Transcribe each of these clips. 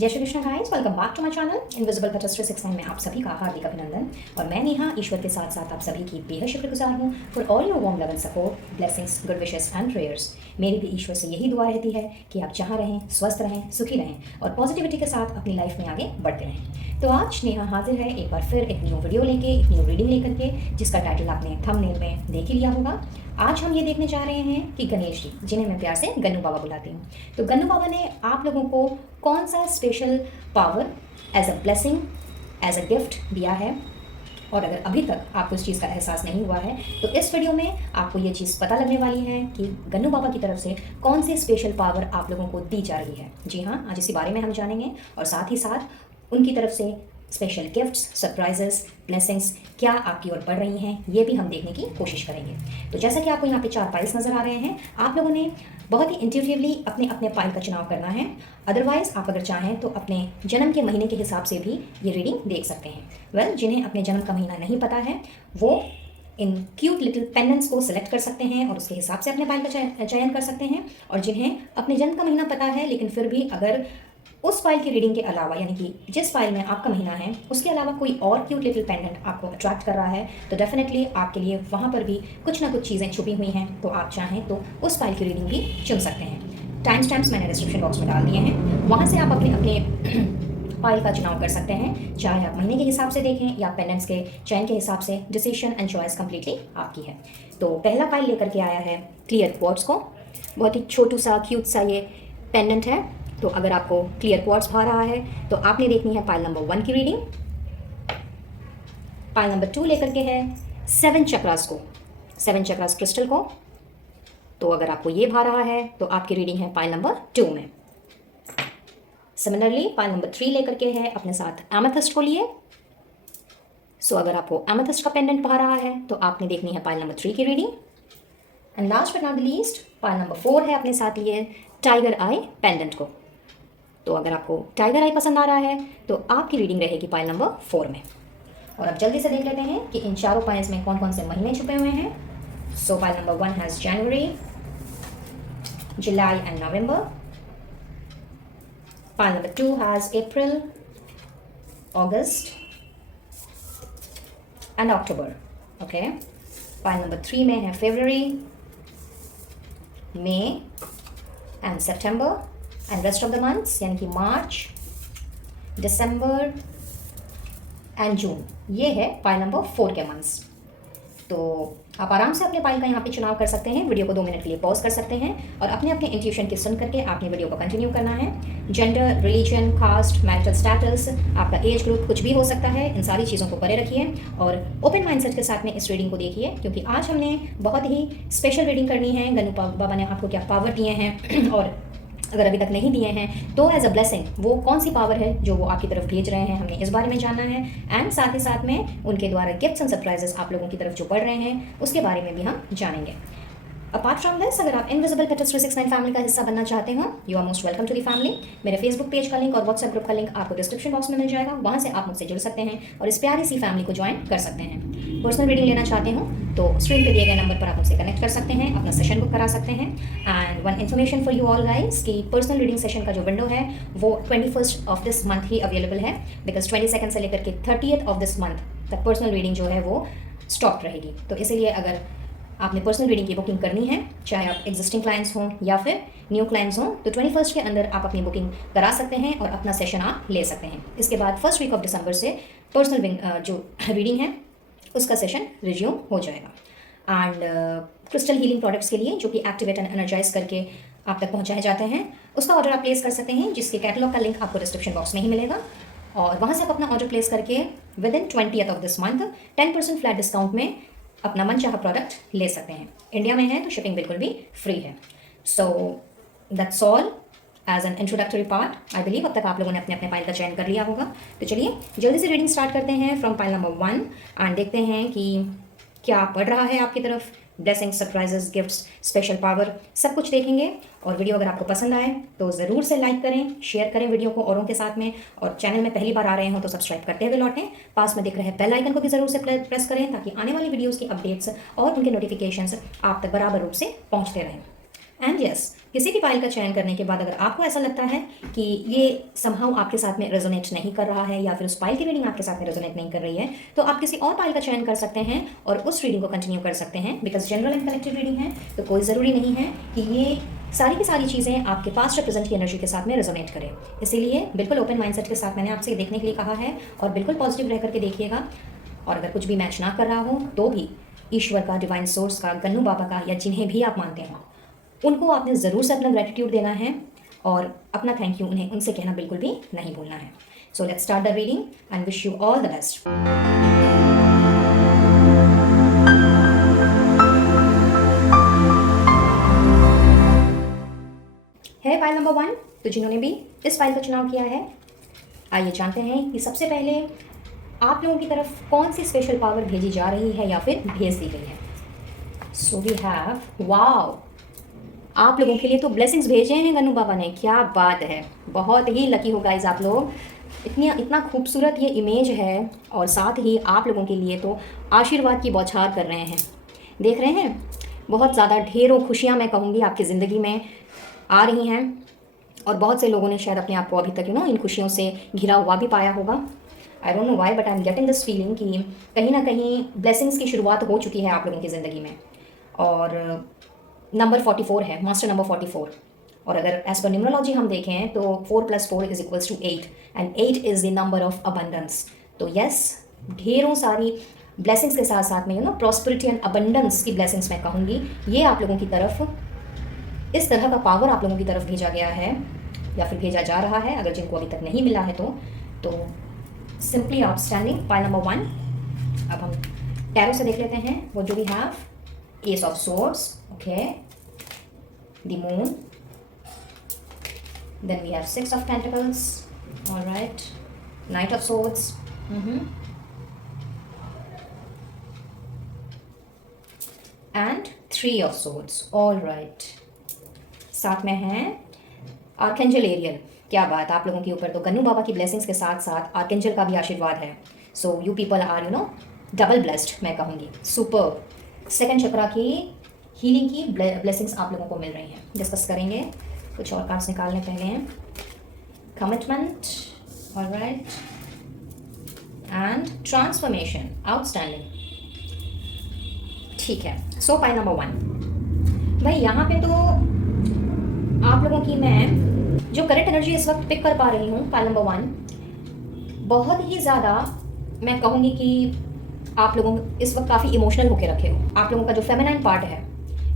जय Shri Krishna guys, welcome back to my channel invisible पेटर्स 369 में आप सभी का हार्दिक अभिनंदन। और मैं नेहा ईश्वर के साथ साथ आप सभी की बेहद शुक्रगुजार हूँ for all your warm love and support, blessings, good wishes and prayers. मेरी भी ईश्वर से यही दुआ रहती है कि आप जहाँ रहें, स्वस्थ रहें, सुखी रहें और पॉजिटिविटी के साथ अपनी लाइफ में आगे बढ़ते रहें। तो आज नेहा हाजिर है एक बार फिर एक न्यू वीडियो लेके, एक न्यू रीडिंग लेकर के, जिसका टाइटल आपने थंबनेल में देख ही लिया होगा। आज हम ये देखने जा रहे हैं कि गणेश जी, जिन्हें मैं प्यार से गन्नू बाबा बुलाती हूँ, तो गन्नू बाबा ने आप लोगों को कौन सा special power as a blessing, as a gift दिया है। और अगर अभी तक आपको इस चीज़ का एहसास नहीं हुआ है तो इस वीडियो में आपको ये चीज़ पता लगने वाली है कि गन्नू बाबा की तरफ से कौन सी स्पेशल पावर आप लोगों को दी जा रही है। जी हाँ, आज इसी बारे में हम जानेंगे और साथ ही साथ उनकी तरफ से स्पेशल गिफ्ट्स, सरप्राइजेस, ब्लेसिंग्स क्या आपकी ओर बढ़ रही हैं, ये भी हम देखने की कोशिश करेंगे। तो जैसा कि आपको यहाँ पे 4 पाइल्स नज़र आ रहे हैं, आप लोगों ने बहुत ही इंट्यूटिवली अपने अपने पाइल का चुनाव करना है। अदरवाइज़ आप अगर चाहें तो अपने जन्म के महीने के हिसाब से भी ये रीडिंग देख सकते हैं। जिन्हें अपने जन्म का महीना नहीं पता है वो इन क्यूट लिटिल पेंडेंट्स को सिलेक्ट कर सकते हैं और उसके हिसाब से अपने पाइल का चयन कर सकते हैं। और जिन्हें अपने जन्म का महीना पता है लेकिन फिर भी अगर उस फाइल की रीडिंग के अलावा, यानी कि जिस फाइल में आपका महीना है उसके अलावा कोई और क्यूट लिटिल पेंडेंट आपको अट्रैक्ट कर रहा है, तो डेफिनेटली आपके लिए वहाँ पर भी कुछ ना कुछ चीज़ें छुपी हुई हैं। तो आप चाहें तो उस फाइल की रीडिंग भी चुन सकते हैं। टाइम स्टैम्प्स मैंने डिस्क्रिप्शन बॉक्स में डाल दिए हैं, वहाँ से आप अपने अपने फाइल का चुनाव कर सकते हैं, चाहे आप महीने के हिसाब से देखें या पेंडेंट्स के चयन के हिसाब से। डिसीजन एंड चॉइस कंप्लीटली आपकी है। तो पहला फाइल लेकर के आया है क्लियर क्वार्ट्स को। बहुत ही छोटू सा क्यूट सा ये पेंडेंट है। तो अगर आपको क्लियर क्वार्ट्स भा रहा है तो आपने देखनी है पाइल नंबर 1 की रीडिंग। पाइल नंबर 2 लेकर के है 7 चक्रास को, 7 चक्रास क्रिस्टल को। तो अगर आपको ये भा रहा है तो आपकी रीडिंग है पाइल नंबर 2 में। सिमिलरली पाइल नंबर 3 लेकर के है अपने साथ एमेथिस्ट को लिए। सो अगर आपको एमेथिस्ट का पेंडेंट भा रहा है तो आपने देखनी है पाइल नंबर 3 की reading. And last but not the least pile number 4 है अपने साथ लिए टाइगर आई पेंडेंट को। तो अगर आपको टाइगर आई पसंद आ रहा है तो आपकी रीडिंग रहेगी पाइल नंबर 4 में। और अब जल्दी से देख लेते हैं कि इन चारों पाइल्स में कौन कौन से महीने छुपे हुए हैं। So pile number 1 has January, July and November. Pile number 2 has April, August and October. Okay, pile number 3 में है फरवरी, मई एंड सितंबर and rest of the months, यानी कि मार्च, दिसंबर एंड जून। ये है पाइल नंबर 4 के मंथ्स। तो आप आराम से अपने पाइल का यहाँ पे चुनाव कर सकते हैं। वीडियो को 2 मिनट के लिए पॉज कर सकते हैं और अपने अपने इंट्यूशन की सुन करके आपने वीडियो को कंटिन्यू करना है। Gender, religion, caste, marital status, आपका एज ग्रुप कुछ भी हो सकता है, इन सारी चीज़ों को परे रखिए और ओपन माइंडसेट के साथ में इस रीडिंग को देखिए, क्योंकि आज हमने बहुत ही स्पेशल रीडिंग करनी है। गन्नू बाबा ने आपको क्या पावर दिए हैं और अगर अभी तक नहीं दिए हैं तो एज अ ब्लेसिंग वो कौन सी पावर है जो वो आपकी तरफ भेज रहे हैं, हमने इस बारे में जानना है। एंड साथ ही साथ में उनके द्वारा गिफ्ट्स एंड सरप्राइजेस आप लोगों की तरफ जो पड़ रहे हैं उसके बारे में भी हम जानेंगे। अपार्ट फ्रॉम दिस, अगर आप इनविजिबल पेटर्स 369 फैमिली का हिस्सा बनना चाहते हो, you are most welcome to the family. मेरे फेसबुक पेज का लिंक और व्हाट्सएप ग्रुप का लिंक आपको डिस्क्रिप्शन बॉक्स में मिल जाएगा, वहाँ से आप मुझसे जुड़ सकते हैं और इस प्यारी सी फैमिली को ज्वाइन कर सकते हैं। पर्सनल रीडिंग लेना चाहते हो तो स्क्रीन पे दिए गए नंबर पर आप मुझसे कनेक्ट कर सकते हैं, अपना सेशन बुक करा सकते हैं। And one information for you all guys कि पर्सनल रीडिंग सेशन का जो विंडो है वो 21st of this month he available है, बिकॉज 22 से लेकर के 30th ऑफ दिस मंथ तक पर्सनल रीडिंग जो है वो स्टॉप रहेगी। तो इसीलिए अगर आपने पर्सनल रीडिंग की बुकिंग करनी है, चाहे आप एग्जिस्टिंग क्लाइंट्स हों या फिर न्यू क्लाइंट्स हों, तो 21st के अंदर आप अपनी बुकिंग करा सकते हैं और अपना सेशन आप ले सकते हैं। इसके बाद फर्स्ट वीक ऑफ दिसंबर से पर्सनल जो रीडिंग है उसका सेशन रिज्यूम हो जाएगा। एंड क्रिस्टल हीलिंग प्रोडक्ट्स के लिए जो कि एक्टिवेट एंड एनर्जाइज करके आप तक पहुंचाए जाते हैं, उसका ऑर्डर आप प्लेस कर सकते हैं, जिसके कैटलॉग का लिंक आपको डिस्क्रिप्शन बॉक्स में ही मिलेगा। और वहाँ से आप अपना ऑर्डर प्लेस करके with in 20th of this month 10% flat discount में अपना मनचाहा प्रोडक्ट ले सकते हैं। इंडिया में है तो शिपिंग बिल्कुल भी फ्री है। So that's all as an introductory part. I believe अब तक आप लोगों ने अपने अपने पाइल का चयन कर लिया होगा। तो चलिए जल्दी से रीडिंग स्टार्ट करते हैं फ्रॉम पाइल नंबर 1 एंड देखते हैं कि क्या पड़ रहा है आपकी तरफ। Blessing, surprises, gifts, special power, सब कुछ देखेंगे। और वीडियो अगर आपको पसंद आए तो ज़रूर से लाइक करें, शेयर करें वीडियो को औरों के साथ में, और चैनल में पहली बार आ रहे हो तो सब्सक्राइब करते हुए लौटें। पास में दिख रहे बेल आइकन को भी ज़रूर से प्रेस करें ताकि आने वाली वीडियोज़ की अपडेट्स और उनके नोटिफिकेशंस आप तक बराबर रूप से पहुँचते रहें। एंड यस, किसी भी पाइल का चयन करने के बाद अगर आपको ऐसा लगता है कि ये समहाउ आपके साथ में रेजोनेट नहीं कर रहा है या फिर उस पाइल की रीडिंग आपके साथ में रेजोनेट नहीं कर रही है, तो आप किसी और पाइल का चयन कर सकते हैं और उस रीडिंग को कंटिन्यू कर सकते हैं। Because general and collective reading है तो कोई ज़रूरी नहीं है कि ये सारी की सारी चीज़ें आपके पास रिप्रेजेंट की एनर्जी के साथ में रेजोनेट करें। इसीलिए बिल्कुल ओपन माइंडसेट के साथ मैंने आपसे देखने के लिए कहा है और बिल्कुल पॉजिटिव रह करके देखिएगा। और अगर कुछ भी मैच ना कर रहा हो तो भी ईश्वर का, डिवाइन सोर्स का, गन्नू बाबा का या जिन्हें भी आप मानते हैं उनको आपने ज़रूर से अपना ग्रेटिट्यूड देना है और अपना थैंक यू उन्हें उनसे कहना बिल्कुल भी नहीं भूलना है। So let's start the reading and wish you all the best. है फाइल नंबर 1, तो जिन्होंने भी इस फाइल का चुनाव किया है, आइए जानते हैं कि सबसे पहले आप लोगों की तरफ कौन सी स्पेशल पावर भेजी जा रही है या फिर भेज दी गई है। सो वी हैव, वाओ, आप लोगों के लिए तो ब्लेसिंग्स भेजे हैं गन्नू बाबा ने, क्या बात है, बहुत ही लकी हो गाइस आप लोग। इतना खूबसूरत ये इमेज है और साथ ही आप लोगों के लिए तो आशीर्वाद की बौछार कर रहे हैं। देख रहे हैं, बहुत ज़्यादा ढेरों खुशियाँ मैं कहूँगी आपकी ज़िंदगी में आ रही हैं और बहुत से लोगों ने शायद अपने आप को अभी तक इन खुशियों से घिरा हुआ भी पाया होगा। I don't know why but I am getting this feeling कि कहीं ना कहीं ब्लेसिंग्स की शुरुआत हो चुकी है आप लोगों की ज़िंदगी में। और नंबर 44 है, मास्टर नंबर 44। और अगर एज पर न्यूमरोलॉजी हम देखें तो 4 + 4 = 8 and 8 is the number of abundance. तो यस, ढेरों सारी ब्लेसिंग्स के साथ साथ में प्रॉस्पेरिटी एंड अबंडेंस की ब्लेसिंग्स मैं कहूँगी ये आप लोगों की तरफ, इस तरह का पावर आप लोगों की तरफ भेजा गया है या फिर भेजा जा रहा है। अगर जिनको अभी तक नहीं मिला है तो सिंपली आउटस्टैंडिंग। पाइल नंबर 1, अब हम टैरो से देख लेते हैं। वो जो we have ace of swords, okay, the moon, then we have 6 of pentacles, alright, knight of swords, and 3 of swords, alright. साथ में है आर्केंजल एरियल। क्या बात, आप लोगों के ऊपर तो गन्नू बाबा की ब्लेसिंग्स के साथ साथ आर्केंजल का भी आशीर्वाद है। So you people are double blessed मैं कहूँगी। सुपर। सेकंड चक्रा की हीलिंग की ब्लेसिंग्स आप लोगों को मिल रही हैं। डिस्कस करेंगे, कुछ और कार्ड्स निकालने पहले हैं। Commitment, alright, and transformation, outstanding. ठीक है, सो पाइल नंबर 1 भाई, यहाँ पे तो आप लोगों की मैं जो करेक्ट एनर्जी इस वक्त पिक कर पा रही हूँ, पाइल नंबर 1, बहुत ही ज़्यादा मैं कहूँगी कि आप लोगों इस वक्त काफ़ी इमोशनल होकर रखे हो। आप लोगों का जो फेमिनाइन पार्ट है,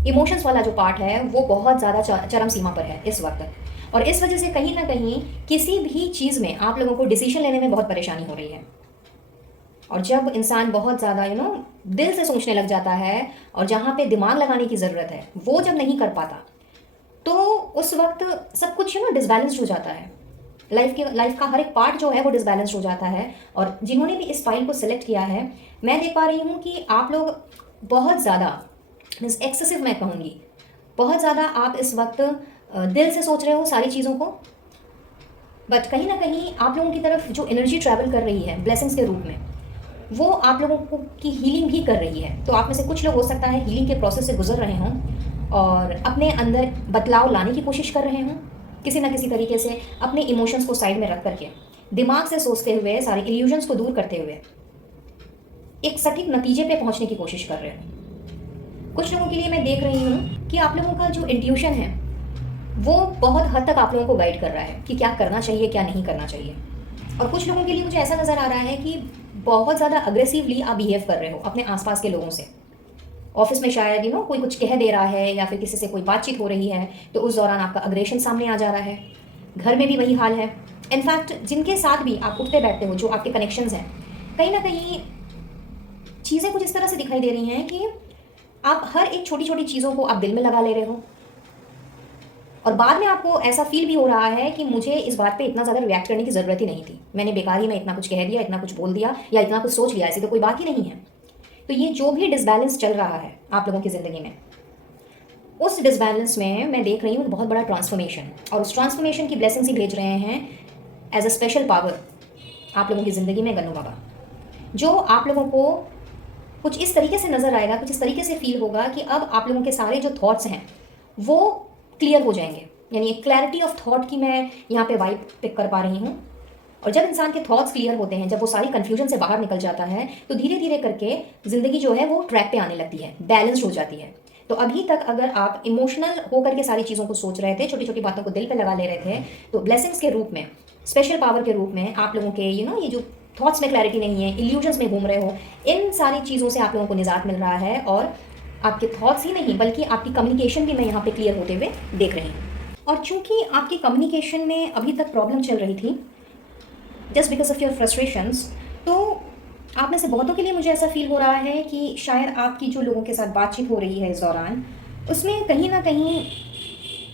इमोशंस वाला जो पार्ट है, वो बहुत ज़्यादा चरम सीमा पर है इस वक्त। और इस वजह से कहीं ना कहीं किसी भी चीज़ में आप लोगों को डिसीजन लेने में बहुत परेशानी हो रही है। और जब इंसान बहुत ज़्यादा दिल से सोचने लग जाता है और जहाँ पे दिमाग लगाने की ज़रूरत है वो जब नहीं कर पाता तो उस वक्त सब कुछ डिसबैलेंस्ड हो जाता है। लाइफ का हर एक पार्ट जो है वो डिसबैलेंस्ड हो जाता है। और जिन्होंने भी इस फाइल को सिलेक्ट किया है, मैं देख पा रही हूँ कि आप लोग बहुत ज़्यादा मीन्स एक्सेसिव मैं कहूँगी, बहुत ज़्यादा आप इस वक्त दिल से सोच रहे हो सारी चीज़ों को। बट कहीं ना कहीं आप लोगों की तरफ जो एनर्जी ट्रैवल कर रही है ब्लेसिंग्स के रूप में, वो आप लोगों को की हीलिंग भी कर रही है। तो आप में से कुछ लोग हो सकता है हीलिंग के प्रोसेस से गुजर रहे हों और अपने अंदर बदलाव लाने की कोशिश कर रहे हों, किसी ना किसी तरीके से अपने इमोशंस को साइड में रख करके, दिमाग से सोचते हुए, सारे इल्यूजन्स को दूर करते हुए एक सटीक नतीजे पे पहुंचने की कोशिश कर रहे हो। कुछ लोगों के लिए मैं देख रही हूँ कि आप लोगों का जो इंट्यूशन है वो बहुत हद तक आप लोगों को गाइड कर रहा है कि क्या करना चाहिए, क्या नहीं करना चाहिए। और कुछ लोगों के लिए मुझे ऐसा नज़र आ रहा है कि बहुत ज़्यादा अग्रेसिवली आप बिहेव कर रहे हो अपने आसपास के लोगों से। ऑफिस में शायद कोई कुछ कह दे रहा है या फिर किसी से कोई बातचीत हो रही है तो उस दौरान आपका अग्रेशन सामने आ जा रहा है। घर में भी वही हाल है। इनफैक्ट जिनके साथ भी आप उठते बैठते हो, जो आपके कनेक्शंस हैं, कहीं ना कहीं चीज़ें कुछ इस तरह से दिखाई दे रही हैं कि आप हर एक छोटी छोटी चीज़ों को आप दिल में लगा ले रहे हो और बाद में आपको ऐसा फील भी हो रहा है कि मुझे इस बात पे इतना ज़्यादा रिएक्ट करने की ज़रूरत ही नहीं थी, मैंने बेकारी में इतना कुछ कह दिया, इतना कुछ बोल दिया या इतना कुछ सोच लिया, ऐसी तो कोई बात ही नहीं है। तो ये जो भी डिसबैलेंस चल रहा है आप लोगों की ज़िंदगी में, उस डिसबैलेंस में मैं देख रही हूँ बहुत बड़ा ट्रांसफॉर्मेशन, और उस ट्रांसफॉर्मेशन की ब्लेसिंग्स ही भेज रहे हैं एज अ स्पेशल पावर आप लोगों की ज़िंदगी में गन्नू बाबा, जो आप लोगों को कुछ इस तरीके से नज़र आएगा, कुछ इस तरीके से फील होगा कि अब आप लोगों के सारे जो थॉट्स हैं वो क्लियर हो जाएंगे। यानी एक क्लैरिटी ऑफ थॉट की मैं यहाँ पे वाइब पिक कर पा रही हूँ। और जब इंसान के थॉट्स क्लियर होते हैं, जब वो सारी कन्फ्यूजन से बाहर निकल जाता है, तो धीरे धीरे करके ज़िंदगी जो है वो ट्रैक पे आने लगती है, बैलेंस्ड हो जाती है। तो अभी तक अगर आप इमोशनल होकर के सारी चीज़ों को सोच रहे थे, छोटी छोटी बातों को दिल पे लगा ले रहे थे, तो ब्लेसिंग्स के रूप में, स्पेशल पावर के रूप में आप लोगों के ये जो थॉट्स में क्लैरिटी नहीं है, इल्यूजन्स में घूम रहे हो, इन सारी चीज़ों से आप लोगों को निजात मिल रहा है। और आपके थॉट्स ही नहीं बल्कि आपकी कम्युनिकेशन भी मैं यहाँ पे क्लियर होते हुए देख रही हूँ। और चूंकि आपकी कम्युनिकेशन में अभी तक प्रॉब्लम चल रही थी just because of your frustrations, तो आप में से बहुतों के लिए मुझे ऐसा फील हो रहा है कि शायद आपकी जो लोगों के साथ बातचीत हो रही है इस दौरान, उसमें कहीं ना कहीं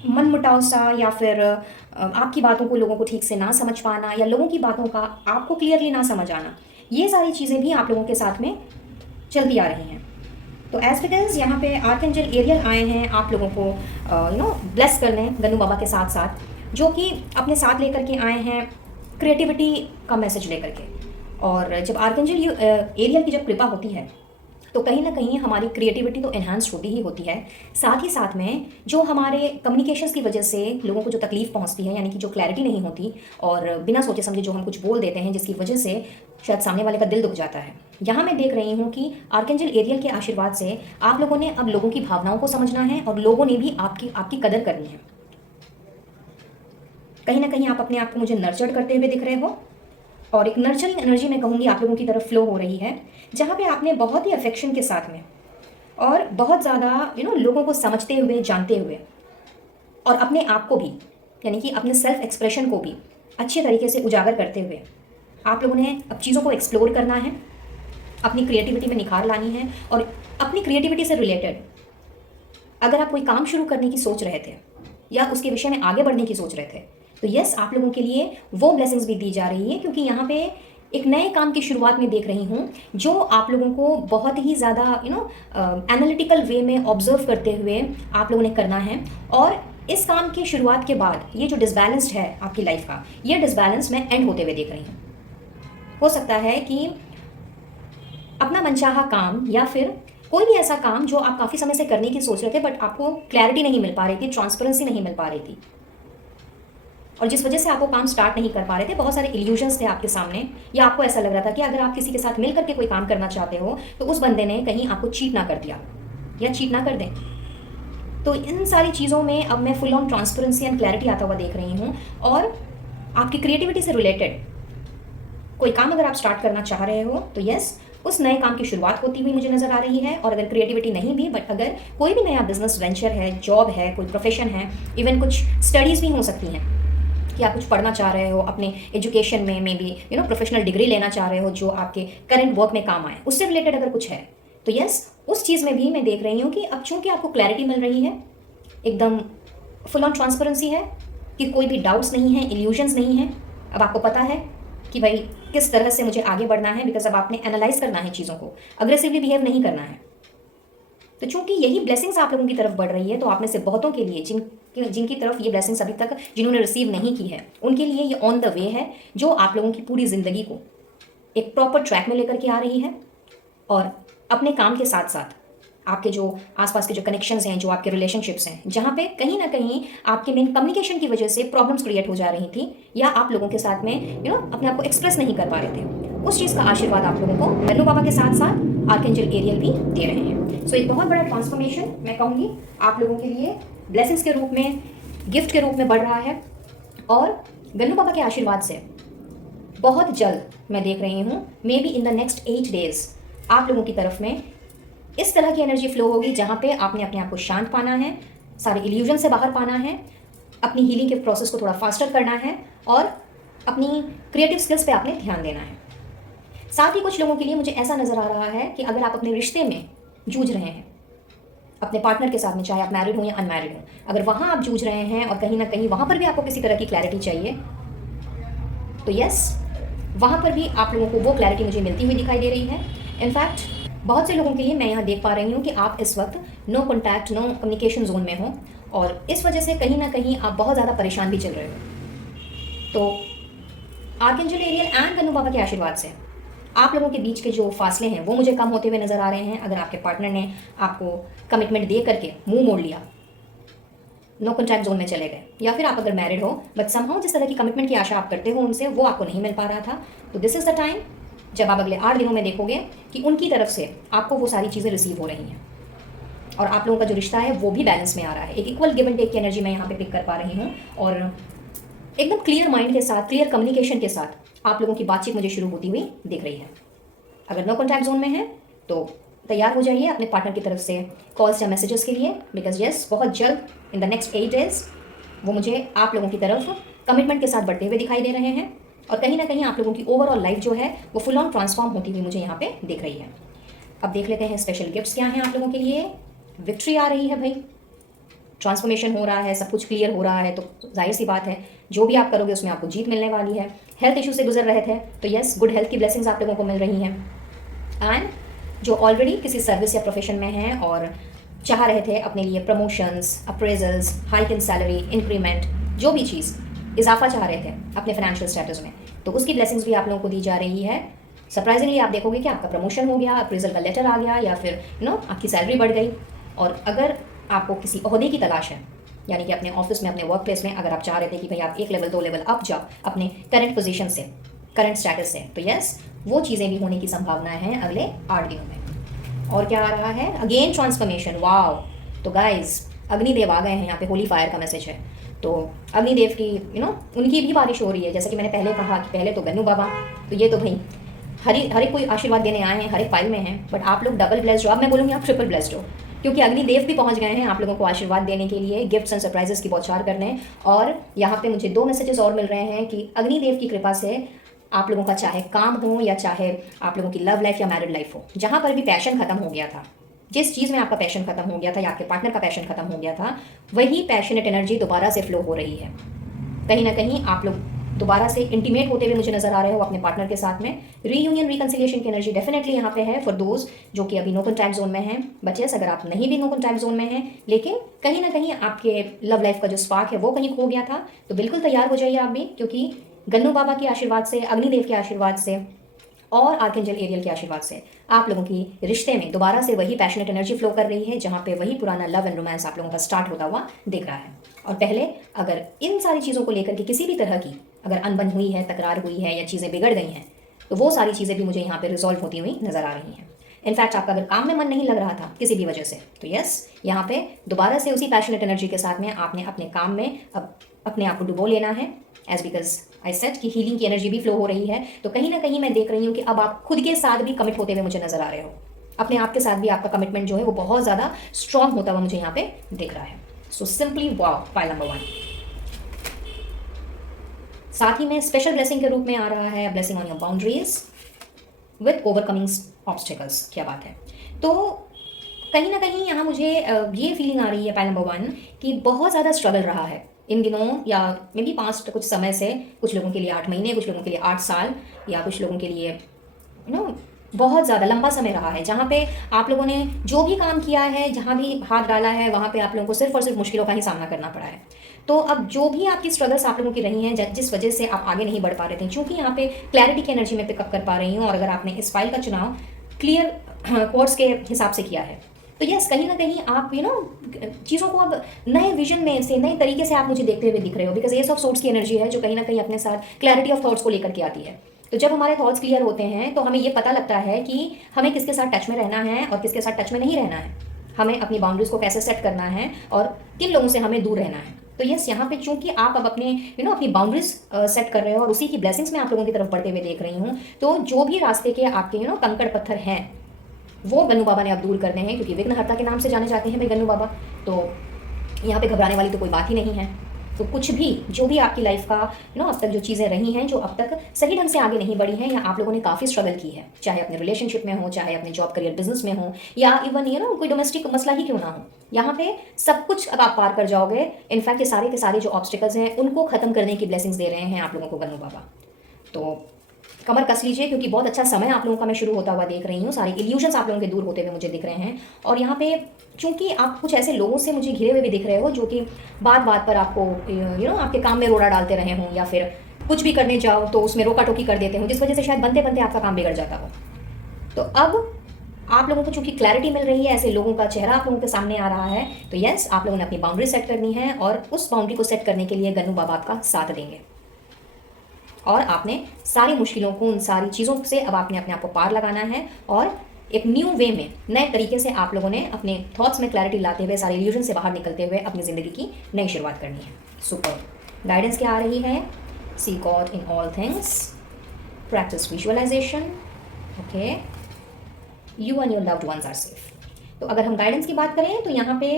मनमुटाव सा, या फिर आपकी बातों को लोगों को ठीक से ना समझ पाना, या लोगों की बातों का आपको क्लियरली ना समझ आना, ये सारी चीज़ें भी आप लोगों के साथ में चलती आ रही हैं। तो एज बिकॉज यहाँ पे आर्कएंजल एरियल आए हैं आप लोगों को ब्लेस करने गन्नू बाबा के साथ साथ, जो कि अपने साथ लेकर के आए हैं क्रिएटिविटी का मैसेज लेकर के। और जब आर्कएंजल एरियल की जब कृपा होती है तो कहीं ना कहीं हमारी क्रिएटिविटी तो एनहांस होती ही होती है, साथ ही साथ में जो हमारे कम्युनिकेशंस की वजह से लोगों को जो तकलीफ पहुंचती है, यानी कि जो क्लैरिटी नहीं होती और बिना सोचे समझे जो हम कुछ बोल देते हैं, जिसकी वजह से शायद सामने वाले का दिल दुख जाता है। यहाँ मैं देख रही हूँ कि आर्कएंजल एरियल के आशीर्वाद से आप लोगों ने अब लोगों की भावनाओं को समझना है और लोगों ने भी आपकी कदर करनी है। कहीं ना कहीं आप अपने आप को मुझे नर्चर्ड करते हुए दिख रहे हो, और एक नर्चरिंग एनर्जी मैं कहूँगी आप लोगों की तरफ फ्लो हो रही है, जहाँ पे आपने बहुत ही अफेक्शन के साथ में और बहुत ज़्यादा लोगों को समझते हुए, जानते हुए, और अपने आप को भी, यानी कि अपने सेल्फ एक्सप्रेशन को भी अच्छे तरीके से उजागर करते हुए आप लोगों ने अब चीज़ों को एक्सप्लोर करना है, अपनी क्रिएटिविटी में निखार लानी है। और अपनी क्रिएटिविटी से रिलेटेड अगर आप कोई काम शुरू करने की सोच रहे थे या उसके विषय में आगे बढ़ने की सोच रहे थे, तो यस, आप लोगों के लिए वो ब्लेसिंग्स भी दी जा रही है, क्योंकि यहाँ पे एक नए काम की शुरुआत में देख रही हूँ जो आप लोगों को बहुत ही ज़्यादा एनालिटिकल वे में ऑब्जर्व करते हुए आप लोगों ने करना है। और इस काम की शुरुआत के बाद ये जो डिसबैलेंस्ड है आपकी लाइफ का, ये डिसबैलेंस मैं एंड होते हुए देख रही हूँ। हो सकता है कि अपना मनचाहा काम या फिर कोई भी ऐसा काम जो आप काफ़ी समय से करने की सोच रहे थे, बट आपको क्लैरिटी नहीं मिल पा रही थी, ट्रांसपेरेंसी नहीं मिल पा रही थी, और जिस वजह से आप वो काम स्टार्ट नहीं कर पा रहे थे, बहुत सारे इल्यूजन्स थे आपके सामने, या आपको ऐसा लग रहा था कि अगर आप किसी के साथ मिल करके कोई काम करना चाहते हो तो उस बंदे ने कहीं आपको चीट ना कर दिया या चीट ना कर दें। तो इन सारी चीज़ों में अब मैं full on transparency and clarity आता हुआ देख रही हूँ। और आपकी क्रिएटिविटी से रिलेटेड कोई काम अगर आप स्टार्ट करना चाह रहे हो तो यस, उस नए काम की शुरुआत होती हुई मुझे नज़र आ रही है। और अगर क्रिएटिविटी नहीं भी, बट अगर कोई भी नया बिजनेस वेंचर है, जॉब है, कोई प्रोफेशन है, इवन कुछ स्टडीज़ भी हो सकती हैं कि आप कुछ पढ़ना चाह रहे हो अपने एजुकेशन में, मे बी प्रोफेशनल डिग्री लेना चाह रहे हो जो आपके करंट वर्क में काम आए, उससे रिलेटेड अगर कुछ है तो यस, उस चीज़ में भी मैं देख रही हूँ कि अब चूंकि आपको क्लैरिटी मिल रही है, एकदम फुल ऑन ट्रांसपेरेंसी है कि कोई भी डाउट्स नहीं है, इल्यूजन्स नहीं है। अब आपको पता है कि भाई किस तरह से मुझे आगे बढ़ना है, बिकॉज अब आपने एनालाइज करना है चीज़ों को, अग्रेसिवली बिहेव नहीं करना है। तो चूंकि यही ब्लेसिंग्स आप लोगों की तरफ बढ़ रही है, तो आप में से बहुतों के लिए जिनकी तरफ ये ब्लेसिंग्स अभी तक जिन्होंने रिसीव नहीं की है, उनके लिए ये ऑन द वे है, जो आप लोगों की पूरी ज़िंदगी को एक प्रॉपर ट्रैक में लेकर के आ रही है। और अपने काम के साथ साथ आपके जो आसपास के जो कनेक्शंस हैं, जो आपके रिलेशनशिप्स हैं, जहाँ पे कहीं ना कहीं आपके मेन कम्युनिकेशन की वजह से प्रॉब्लम्स क्रिएट हो जा रही थी, या आप लोगों के साथ में अपने आप को एक्सप्रेस नहीं कर पा रहे थे, उस चीज़ का आशीर्वाद आप लोगों को गन्नू बाबा के साथ साथ आर्कएंजल एरियल भी दे रहे हैं। सो एक बहुत बड़ा ट्रांसफॉर्मेशन मैं कहूँगी आप लोगों के लिए ब्लेसिंग्स के रूप में, गिफ्ट के रूप में बढ़ रहा है। और गन्नू बाबा के आशीर्वाद से बहुत जल्द मैं देख रही हूँ, may be in the next 8 days आप लोगों की तरफ में इस तरह की एनर्जी फ्लो होगी जहाँ पे आपने अपने आप को शांत पाना है, सारे इल्यूजन से बाहर पाना है, अपनी हीलिंग के प्रोसेस को थोड़ा फास्टर करना है, और अपनी क्रिएटिव स्किल्स पे आपने ध्यान देना है। साथ ही कुछ लोगों के लिए मुझे ऐसा नज़र आ रहा है कि अगर आप अपने रिश्ते में जूझ रहे हैं अपने पार्टनर के साथ में, चाहे आप मैरिड हो या अनमैरिड हो, अगर वहाँ आप जूझ रहे हैं और कहीं ना कहीं वहाँ पर भी आपको किसी तरह की क्लैरिटी चाहिए, तो यस, वहाँ पर भी आप लोगों को वो क्लैरिटी मुझे मिलती हुई दिखाई दे रही है। इनफैक्ट बहुत से लोगों के लिए मैं यहाँ देख पा रही हूँ कि आप इस वक्त no contact, no communication zone में हो, और इस वजह से कहीं ना कहीं आप बहुत ज़्यादा परेशान भी चल रहे हो। तो आर्कएंजल एरियल एंड गन्नू बाबा के आशीर्वाद से आप लोगों के बीच के जो फासले हैं वो मुझे कम होते हुए नज़र आ रहे हैं। अगर आपके पार्टनर ने आपको कमिटमेंट दे करके मुंह मोड़ लिया, नो कॉन्टैक्ट जोन में चले गए, या फिर आप अगर मैरिड हो बट समहाउ जिस तरह की कमिटमेंट की आशा आप करते हो उनसे वो आपको नहीं मिल पा रहा था, तो दिस इज़ द टाइम जब आप अगले 8 दिनों में देखोगे कि उनकी तरफ से आपको वो सारी चीज़ें रिसीव हो रही हैं और आप लोगों का जो रिश्ता है वो भी बैलेंस में आ रहा है। एक इक्वल गिव एंड टेक की एनर्जी मैं यहाँ पे पिक कर पा रही हूँ और एकदम क्लियर माइंड के साथ, क्लियर कम्युनिकेशन के साथ आप लोगों की बातचीत मुझे शुरू होती हुई दिख रही है। अगर नो कॉन्टैक्ट जोन में है तो तैयार हो जाइए अपने पार्टनर की तरफ से कॉल्स या मैसेजेस के लिए, बिकॉज यस बहुत जल्द इन द नेक्स्ट 8 डेज वो मुझे आप लोगों की तरफ कमिटमेंट के साथ बढ़ते हुए दिखाई दे रहे हैं और कहीं ना कहीं आप लोगों की ओवरऑल लाइफ जो है वो फुल ऑन ट्रांसफॉर्म होती हुई मुझे यहाँ पे दिख रही है। अब देख लेते हैं स्पेशल गिफ्ट्स क्या हैं आप लोगों के लिए। विक्ट्री आ रही है भाई, ट्रांसफॉर्मेशन हो रहा है, सब कुछ क्लियर हो रहा है, तो जाहिर सी बात है जो भी आप करोगे उसमें आपको जीत मिलने वाली है। हेल्थ इशू से गुजर रहे थे तो यस गुड हेल्थ की ब्लेसिंग्स आप लोगों को मिल रही हैं। एंड जो ऑलरेडी किसी सर्विस या प्रोफेशन में हैं और चाह रहे थे अपने लिए promotions, appraisals, hike in salary, increment, जो भी चीज़ इजाफा चाह रहे थे अपने फाइनेंशियल स्टेटस में, तो उसकी ब्लेसिंग्स भी आप लोगों को दी जा रही है। सरप्राइजिंगली आप देखोगे कि आपका प्रमोशन हो गया, अप्रेजल का लेटर आ गया, या फिर आपकी सैलरी बढ़ गई। और अगर आपको किसी ओहदे की तलाश है, यानी कि अपने ऑफिस में, अपने वर्क प्लेस में अगर आप चाह रहे थे कि भाई आप 1 लेवल 2 लेवल अप जाओ अपने करंट पोजीशन से, करंट स्टेटस से, तो यस वो चीज़ें भी होने की संभावना है अगले 8 दिनों में। और क्या आ रहा है, अगेन ट्रांसफॉर्मेशन, वाओ। तो गाइज अग्निदेव आ गए हैं यहाँ पे, होली फायर का मैसेज है। तो अग्निदेव की उनकी भी बारिश हो रही है। जैसे कि मैंने पहले कहा कि पहले तो गन्नू बाबा, तो ये तो भाई हर एक कोई आशीर्वाद देने आए हैं, हर एक फाइल में हैं, बट आप लोग डबल ब्लेस्ड हो। अब मैं बोलूँगी आप ट्रिपल ब्लेस्ड हो, क्योंकि अग्निदेव भी पहुंच गए हैं आप लोगों को आशीर्वाद देने के लिए, गिफ्ट्स एंड सरप्राइजेस की बौछार करने। और यहाँ पे मुझे 2 मैसेजेस और मिल रहे हैं कि अग्निदेव की कृपा से आप लोगों का चाहे काम हो या चाहे आप लोगों की लव लाइफ या मैरिड लाइफ हो, जहाँ पर भी पैशन खत्म हो गया था, जिस चीज़ में आपका पैशन खत्म हो गया था या आपके पार्टनर का पैशन खत्म हो गया था, वही पैशनेट एनर्जी दोबारा से फ्लो हो रही है। कहीं ना कहीं आप लोग दोबारा से इंटीमेट होते हुए मुझे नजर आ रहे हो अपने पार्टनर के साथ में। रीयूनियन, रिकंसिलिएशन की एनर्जी डेफिनेटली यहाँ पे है फॉर दोज जो कि अभी नो कॉन्टैक्ट जोन में हैं। बट यस अगर आप नहीं भी नो कॉन्टैक्ट जोन में हैं, लेकिन कहीं ना कहीं आपके लव लाइफ का जो स्पार्क है वो कहीं खो गया था, तो बिल्कुल तैयार हो जाइए आप भी, क्योंकि गन्नू बाबा के आशीर्वाद से, अग्निदेव के आशीर्वाद से और आर्कएंजल एरियल के आशीर्वाद से आप लोगों की रिश्ते में दोबारा से वही पैशनेट एनर्जी फ्लो कर रही है, जहाँ पे वही पुराना लव एंड रोमांस आप लोगों का स्टार्ट होता हुआ दिख रहा है। और पहले अगर इन सारी चीज़ों को लेकर के किसी भी तरह की अगर अनबन हुई है, तकरार हुई है या चीज़ें बिगड़ गई हैं, तो वो सारी चीज़ें भी मुझे यहाँ पे रिजॉल्व होती हुई नजर आ रही हैं। इनफैक्ट आपका अगर काम में मन नहीं लग रहा था किसी भी वजह से, तो यस यहाँ पे दोबारा से उसी पैशनेट एनर्जी के साथ में आपने अपने काम में अब अपने आप को डुबो लेना है। एज बिकॉज आई सेड कि हीलिंग की एनर्जी भी फ्लो हो रही है, तो कहीं ना कहीं मैं देख रही हूँ कि अब आप खुद के साथ भी कमिट होते हुए मुझे नजर आ रहे हो। अपने आप के साथ भी आपका कमिटमेंट जो है वो बहुत ज़्यादा स्ट्रांग होता हुआ मुझे यहाँ पे दिख रहा है। So simply wow, file number 1। साथ ही में स्पेशल ब्लेसिंग के रूप में आ रहा है blessing on your boundaries with overcoming obstacles. क्या बात है। तो कहीं ना कहीं यहाँ मुझे ये फीलिंग आ रही है, फाइल नंबर 1, कि बहुत ज़्यादा स्ट्रगल रहा है इन दिनों, या मे बी पास्ट कुछ समय से। कुछ लोगों के लिए 8 महीने, कुछ लोगों के लिए 8 साल, या कुछ लोगों के लिए बहुत ज़्यादा लंबा समय रहा है, जहाँ पे आप लोगों ने जो भी काम किया है, जहाँ भी हाथ डाला है, वहाँ पे आप लोगों को सिर्फ और सिर्फ मुश्किलों का ही सामना करना पड़ा है। तो अब जो भी आपकी स्ट्रगल्स आप लोगों की रही हैं, जिस वजह से आप आगे नहीं बढ़ पा रहे थे, चूँकि यहाँ पे क्लैरिटी की एनर्जी में पिकअप कर पा रही हूँ, और अगर आपने इस फाइल का चुनाव क्लियर कोर्स के हिसाब से किया है, तो यस कहीं ना कहीं आप चीज़ों को अब नए विजन में से, नए तरीके से आप मुझे देखते हुए दिख रहे हो, बिकॉज एस ऑफ सोर्ट्स की एनर्जी है जो कहीं ना कहीं अपने साथ क्लैरिटी ऑफ थॉट्स को लेकर के आती है। तो जब हमारे थॉट्स क्लियर होते हैं तो हमें ये पता लगता है कि हमें किसके साथ टच में रहना है और किसके साथ टच में नहीं रहना है, हमें अपनी बाउंड्रीज को कैसे सेट करना है और किन लोगों से हमें दूर रहना है। तो यस यहाँ पे चूंकि आप अब अपने अपनी बाउंड्रीज सेट कर रहे हो और उसी की ब्लेसिंग्स में आप लोगों की तरफ बढ़ते हुए देख रही हूँ, तो जो भी रास्ते के आपके कंकड़ पत्थर हैं वो गन्नू बाबा ने अब दूर करने हैं, क्योंकि विघ्नहर्ता के नाम से जाने जाते हैं भाई गन्नू बाबा। तो यहाँ पे घबराने वाली तो कोई बात ही नहीं है। तो कुछ भी जो भी आपकी लाइफ का अब तक जो चीज़ें रही हैं, जो अब तक सही ढंग से आगे नहीं बढ़ी हैं, या आप लोगों ने काफ़ी स्ट्रगल की है, चाहे अपने रिलेशनशिप में हो, चाहे अपने जॉब करियर बिजनेस में हो, या इवन कोई डोमेस्टिक मसला ही क्यों ना हो, यहाँ पे सब कुछ अब आप पार कर जाओगे। इनफैक्ट ये सारे के सारे जो ऑब्स्टिकल्स हैं उनको खत्म करने की ब्लेसिंग्स दे रहे हैं आप लोगों को गन्नू बाबा। तो कमर कस लीजिए, क्योंकि बहुत अच्छा समय आप लोगों का मैं शुरू होता हुआ देख रही हूँ। सारे इल्यूजन्स आप लोगों के दूर होते हुए मुझे दिख रहे हैं। और यहाँ पे चूंकि आप कुछ ऐसे लोगों से मुझे घिरे हुए भी दिख रहे हो जो कि बात बात पर आपको आपके काम में रोड़ा डालते रहे हों, या फिर कुछ भी करने जाओ तो उसमें रोका टोकी कर देते हो, जिस वजह से शायद बनते बनते आपका काम बिगड़ जाता हो। तो अब आप लोगों को चूंकि क्लैरिटी मिल रही है, ऐसे लोगों का चेहरा आप लोगों के सामने आ रहा है, तो यस, आप लोगों ने अपनी बाउंड्री सेट करनी है और उस बाउंड्री को सेट करने के लिए गन्नू बाबा आपका साथ देंगे। और आपने सारी मुश्किलों को, उन सारी चीज़ों से अब आपने अपने आप को पार लगाना है और एक न्यू वे में, नए तरीके से आप लोगों ने अपने थॉट्स में क्लैरिटी लाते हुए, सारे इल्यूजन से बाहर निकलते हुए अपनी ज़िंदगी की नई शुरुआत करनी है। सुपर। गाइडेंस क्या आ रही है? See God in all things, practice visualization, okay, you and your loved ones are safe. तो अगर हम गाइडेंस की बात करें तो यहाँ पे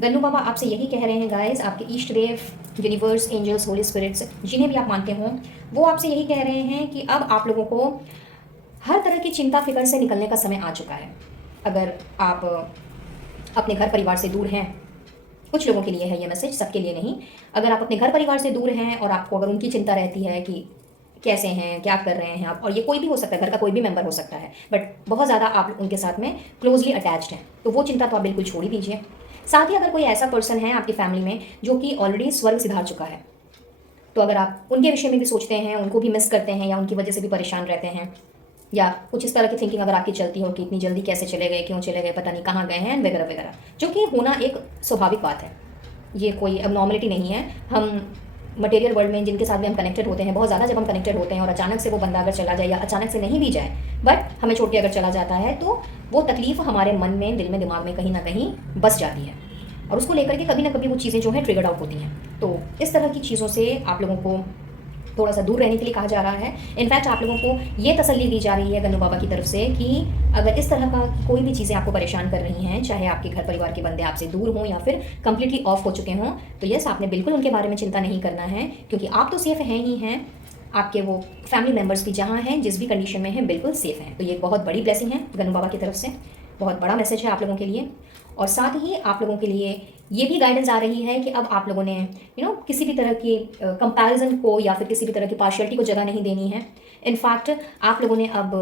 गन्नू बाबा आपसे यही कह रहे हैं गाइस, आपके ईष्ट देव, यूनिवर्स, एंजल्स, होली स्पिरिट्स, जिन्हें भी आप मानते हो, वो आपसे यही कह रहे हैं कि अब आप लोगों को हर तरह की चिंता फिक्र से निकलने का समय आ चुका है। अगर आप अपने घर परिवार से दूर हैं, कुछ लोगों के लिए है ये मैसेज, सबके लिए नहीं, अगर आप अपने घर परिवार से दूर हैं और आपको अगर उनकी चिंता रहती है कि कैसे हैं, क्या कर रहे हैं आप, और ये कोई भी हो सकता है, घर का कोई भी मेंबर हो सकता है, बट बहुत ज़्यादा आप उनके साथ में क्लोजली अटैच्ड हैं, तो वो चिंता तो आप बिल्कुल छोड़ ही दीजिए। साथ ही अगर कोई ऐसा पर्सन है आपकी फैमिली में जो कि ऑलरेडी स्वर्ग सिधार चुका है, तो अगर आप उनके विषय में भी सोचते हैं, उनको भी मिस करते हैं या उनकी वजह से भी परेशान रहते हैं, या कुछ इस तरह की थिंकिंग अगर आपकी चलती हो कि इतनी जल्दी कैसे चले गए, क्यों चले गए, पता नहीं कहाँ गए हैं, वगैरह वगैरह, जो कि होना एक स्वाभाविक बात है, ये कोई एबनॉर्मलिटी नहीं है। हम मटेरियल वर्ल्ड में जिनके साथ भी हम कनेक्टेड होते हैं, बहुत ज़्यादा जब हम कनेक्टेड होते हैं और अचानक से वो बंदा अगर चला जाए या अचानक से नहीं भी जाए बट हमें छोड़ के अगर चला जाता है, तो वो तकलीफ़ हमारे मन में, दिल में, दिमाग में कहीं ना कहीं बस जाती है और उसको लेकर के कभी ना कभी वो चीज़ें जो हैं ट्रिगर्ड आउट होती हैं। तो इस तरह की चीज़ों से आप लोगों को थोड़ा सा दूर रहने के लिए कहा जा रहा है। इनफैक्ट आप लोगों को ये तसल्ली दी जा रही है गन्नू बाबा की तरफ से कि अगर इस तरह का कोई भी चीज़ें आपको परेशान कर रही हैं, चाहे आपके घर परिवार के बंदे आपसे दूर हों या फिर कंप्लीटली ऑफ हो चुके हों, तो यस, आपने बिल्कुल उनके बारे में चिंता नहीं करना है, क्योंकि आप तो सेफ हैं ही हैं, आपके वो फैमिली मेम्बर्स भी जहाँ हैं, जिस भी कंडीशन में हैं, बिल्कुल सेफ हैं। तो ये बहुत बड़ी ब्लेसिंग है गन्नू बाबा की तरफ से, बहुत बड़ा मैसेज है आप लोगों के लिए। और साथ ही आप लोगों के लिए ये भी गाइडेंस आ रही है कि अब आप लोगों ने किसी भी तरह की कंपैरिजन को या फिर किसी भी तरह की पार्शियलिटी को जगह नहीं देनी है। इनफैक्ट आप लोगों ने अब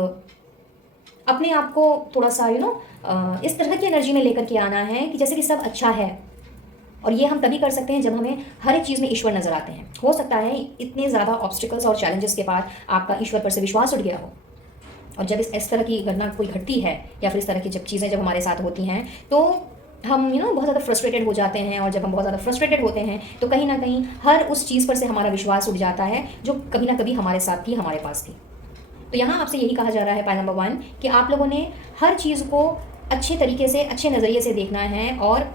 अपने आप को थोड़ा सा इस तरह की एनर्जी में लेकर के आना है कि जैसे कि सब अच्छा है। और ये हम तभी कर सकते हैं जब हमें हर एक चीज़ में ईश्वर नज़र आते हैं। हो सकता है इतने ज़्यादा ऑब्स्टिकल्स और चैलेंजेस के बाद आपका ईश्वर पर से विश्वास उठ गया हो, और जब इस तरह की घटना कोई घटती है या फिर इस तरह की जब चीज़ें जब हमारे साथ होती हैं, तो हम बहुत ज़्यादा फ्रस्ट्रेटेड हो जाते हैं। और जब हम बहुत ज़्यादा फ्रस्ट्रेटेड होते हैं तो कहीं ना कहीं हर उस चीज़ पर से हमारा विश्वास उठ जाता है जो कभी ना कभी हमारे साथ थी, हमारे पास थी। तो यहाँ आपसे यही कहा जा रहा है पॉइंट नंबर 1 कि आप लोगों ने हर चीज़ को अच्छे तरीके से, अच्छे नज़रिए से देखना है, और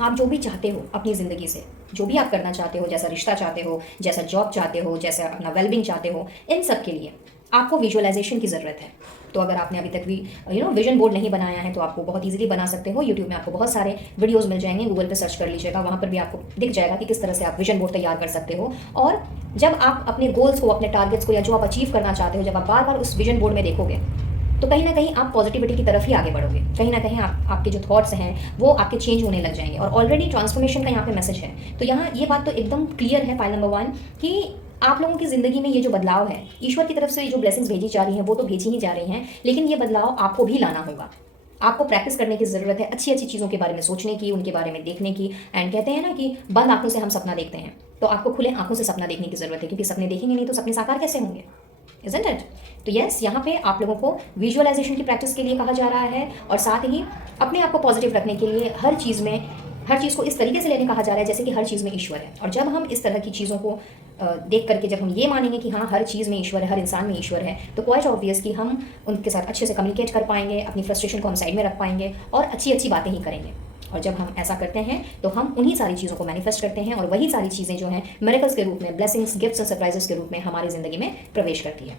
आप जो भी चाहते हो अपनी ज़िंदगी से, जो भी आप करना चाहते हो, जैसा रिश्ता चाहते हो, जैसा जॉब चाहते हो, जैसा अपना वेलबींग चाहते हो, इन सब के लिए आपको विजुअलाइजेशन की ज़रूरत है। तो अगर आपने अभी तक भी विजन बोर्ड नहीं बनाया है तो आपको बहुत इजीली बना सकते हो। यूट्यूब में आपको बहुत सारे वीडियोस मिल जाएंगे, गूगल पे सर्च कर लीजिएगा, वहाँ पर भी आपको दिख जाएगा कि किस तरह से आप विजन बोर्ड तैयार कर सकते हो। और जब आप अपने गोल्स को, अपने टारगेट्स को, या जो आप अचीव करना चाहते हो, जब आप बार बार उस विजन बोर्ड में देखोगे, तो कहीं ना कहीं आप पॉजिटिविटी की तरफ ही आगे बढ़ोगे। कहीं ना कहीं आपके जो थॉट्स हैं वो आपके चेंज होने लग जाएंगे। और ऑलरेडी ट्रांसफॉर्मेशन का यहाँ पे मैसेज है। तो यहाँ ये बात तो एकदम क्लियर है पॉइंट नंबर 1 कि आप लोगों की ज़िंदगी में ये जो बदलाव है, ईश्वर की तरफ से जो ब्लेसिंग्स भेजी जा रही हैं वो तो भेजी ही जा रही हैं, लेकिन ये बदलाव आपको भी लाना होगा। आपको प्रैक्टिस करने की ज़रूरत है, अच्छी अच्छी चीज़ों के बारे में सोचने की, उनके बारे में देखने की। एंड कहते हैं ना कि बंद आंखों से हम सपना देखते हैं, तो आपको खुले आंखों से सपना देखने की ज़रूरत है, क्योंकि सपने देखेंगे नहीं तो सपने साकार कैसे होंगे, इज़न्ट इट? तो यस, यहाँ पे आप लोगों को विजुअलाइजेशन की प्रैक्टिस के लिए कहा जा रहा है, और साथ ही अपने आप को पॉजिटिव रखने के लिए हर चीज़ को इस तरीके से लेने कहा जा रहा है जैसे कि हर चीज़ में ईश्वर है। और जब हम इस तरह की चीज़ों को देख करके जब हम ये मानेंगे कि हाँ, हर चीज़ में ईश्वर है, हर इंसान में ईश्वर है, तो क्वाइट ऑब्वियस कि हम उनके साथ अच्छे से कम्युनिकेट कर पाएंगे, अपनी फ्रस्ट्रेशन को हम साइड में रख पाएंगे और अच्छी अच्छी बातें ही करेंगे। और जब हम ऐसा करते हैं तो हम उन्हीं सारी चीज़ों को मैनिफेस्ट करते हैं, और वही सारी चीज़ें जो हैं मिरेकल्स के रूप में, ब्लेसिंग्स, गिफ्ट्स और सरप्राइजेस के रूप में हमारी ज़िंदगी में प्रवेश करती है।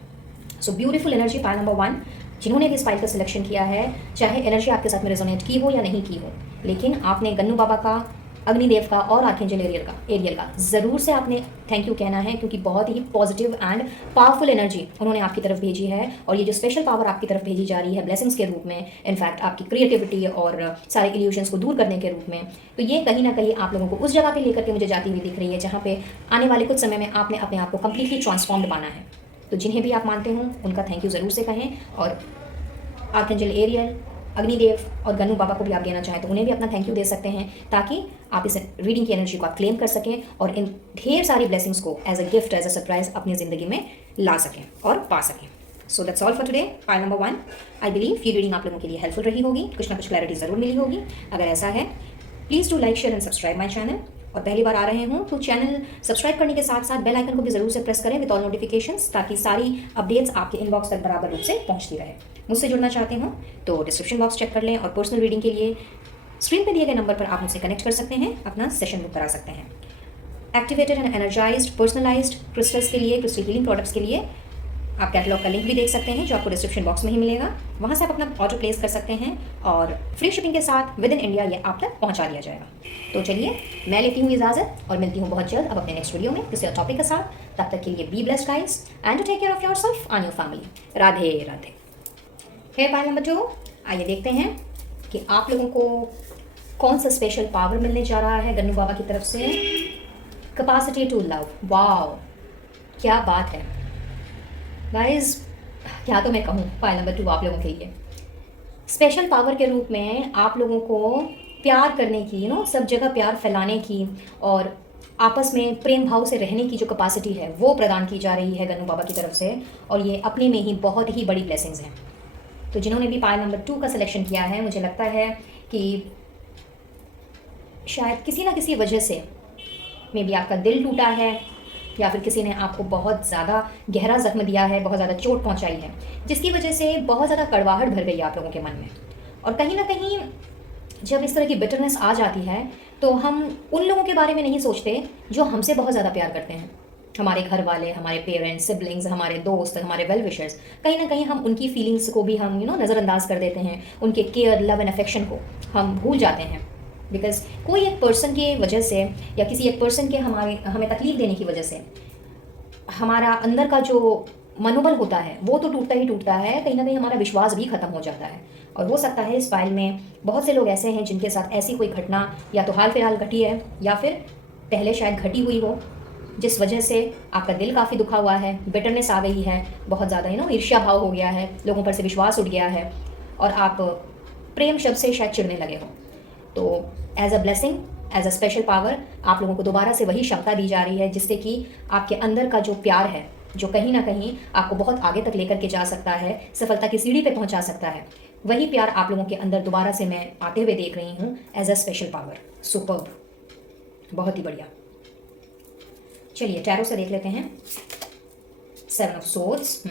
So beautiful energy, pile number 1। जिन्होंने भी इस फाइल का सिलेक्शन किया है, चाहे एनर्जी आपके साथ में रेजोनेट की हो या नहीं की हो, लेकिन आपने गन्नू बाबा का, अग्निदेव का और आर्कएंजल एरियल का ज़रूर से आपने थैंक यू कहना है, क्योंकि बहुत ही पॉजिटिव एंड पावरफुल एनर्जी उन्होंने आपकी तरफ भेजी है। और ये जो स्पेशल पावर आपकी तरफ भेजी जा रही है ब्लेसिंग्स के रूप में, इनफैक्ट आपकी क्रिएटिविटी और सारे इल्यूजन्स को दूर करने के रूप में, तो ये कहीं ना कहीं आप लोगों को उस जगह पे लेकर के मुझे जाती हुई दिख रही है जहाँ पे आने वाले कुछ समय में आपने अपने आप को कम्प्लीटली ट्रांसफॉर्म्ड पाना है। तो जिन्हें भी आप मानते हो उनका थैंक यू ज़रूर से कहें, और आर्कएंजल एरियल, अग्निदेव और गन्नू बाबा को भी आप देना चाहें तो उन्हें भी अपना थैंक यू दे सकते हैं, ताकि आप इस रीडिंग की एनर्जी को आप क्लेम कर सकें और इन ढेर सारी ब्लेसिंग्स को as a gift, as a surprise अपनी ज़िंदगी में ला सकें और पा सकें। So that's all for today. Pile number 1, I believe ये रीडिंग आप लोगों के लिए हेल्पफुल रही होगी, कुछ ना कुछ क्लैरिटी ज़रूर मिली होगी। अगर ऐसा है please do like share and subscribe my channel. और पहली बार आ रहे हों तो चैनल सब्सक्राइब करने के साथ साथ बेल आइकन को भी ज़रूर से प्रेस करें विद ऑल नोटिफिकेशंस, ताकि सारी अपडेट्स आपके इनबॉक्स तक बराबर रूप से पहुंचती रहे। मुझसे जुड़ना चाहते हो तो डिस्क्रिप्शन बॉक्स चेक कर लें, और पर्सनल रीडिंग के लिए स्क्रीन पर दिए गए नंबर पर आप मुझसे कनेक्ट कर सकते हैं, अपना सेशन बुक करा सकते हैं। Activated and energised personalised crystals के लिए, क्रिस्टल हीलिंग प्रोडक्ट्स के लिए आप कैटलॉग का लिंक भी देख सकते हैं, जो आपको डिस्क्रिप्शन बॉक्स में ही मिलेगा। वहाँ से आप अपना ऑर्डर प्लेस कर सकते हैं और फ्री शिपिंग के साथ विद इन इंडिया ये आप तक पहुँचा दिया जाएगा। तो चलिए मैं लेती हूँ इजाज़त और मिलती हूँ बहुत जल्द अब अपने नेक्स्ट वीडियो में किसी और टॉपिक के साथ। तब तक के लिए be blessed guys and to take care of yourself and your family. Radhe Radhe. Hey pile number 2, आइए देखते हैं कि आप लोगों को कौन सा स्पेशल पावर मिलने जा रहा है गन्नू बाबा की तरफ से। कैपेसिटी टू लव, वाओ क्या बात है गाइस, क्या तो मैं कहूँ। पाइल नंबर 2 आप लोगों के लिए स्पेशल पावर के रूप में आप लोगों को प्यार करने की, सब जगह प्यार फैलाने की और आपस में प्रेम भाव से रहने की जो कैपेसिटी है वो प्रदान की जा रही है गन्नू बाबा की तरफ से, और ये अपने में ही बहुत ही बड़ी ब्लेसिंग्स हैं। तो जिन्होंने भी पाइल नंबर 2 का सिलेक्शन किया है, मुझे लगता है कि शायद किसी ना किसी वजह से मे बी आपका दिल टूटा है, या फिर किसी ने आपको बहुत ज़्यादा गहरा जख्म दिया है, बहुत ज़्यादा चोट पहुंचाई है, जिसकी वजह से बहुत ज़्यादा कड़वाहट भर गई आप लोगों के मन में। और कहीं ना कहीं जब इस तरह की बिटरनेस आ जाती है तो हम उन लोगों के बारे में नहीं सोचते जो हमसे बहुत ज़्यादा प्यार करते हैं। हमारे घर वाले, हमारे पेरेंट्स, सिबलिंग्स, हमारे दोस्त, हमारे वेल विशर्स, कहीं ना कहीं हम उनकी फीलिंग्स को भी हम नज़रअंदाज कर देते हैं। उनके केयर, लव एंड अफेक्शन को हम भूल जाते हैं, बिकॉज कोई एक पर्सन की वजह से या किसी एक पर्सन के हमें तकलीफ देने की वजह से हमारा अंदर का जो मनोबल होता है वो तो टूटता ही टूटता है, कहीं ना कहीं हमारा विश्वास भी खत्म हो जाता है। और हो सकता है इस फाइल में बहुत से लोग ऐसे हैं जिनके साथ ऐसी कोई घटना या तो हाल फिलहाल घटी है या फिर पहले शायद घटी हुई हो, जिस वजह से आपका दिल काफ़ी दुखा हुआ है, बिटरनेस आ गई है, बहुत ज़्यादा ईर्ष्या भाव हो गया है, लोगों पर से विश्वास उठ गया है और आप प्रेम शब्द से शायद चिढ़ने लगे हो। तो as a blessing, as a special power आप लोगों को दोबारा से वही क्षमता दी जा रही है जिससे कि आपके अंदर का जो प्यार है, जो कहीं ना कहीं आपको बहुत आगे तक लेकर के जा सकता है, सफलता की सीढ़ी पे पहुंचा सकता है, वही प्यार आप लोगों के अंदर दोबारा से मैं आते हुए देख रही हूँ as a special power. Superb, बहुत ही बढ़िया। चलिए टैरो से देख लेते हैं। 7 ऑफ सोर्ड्स,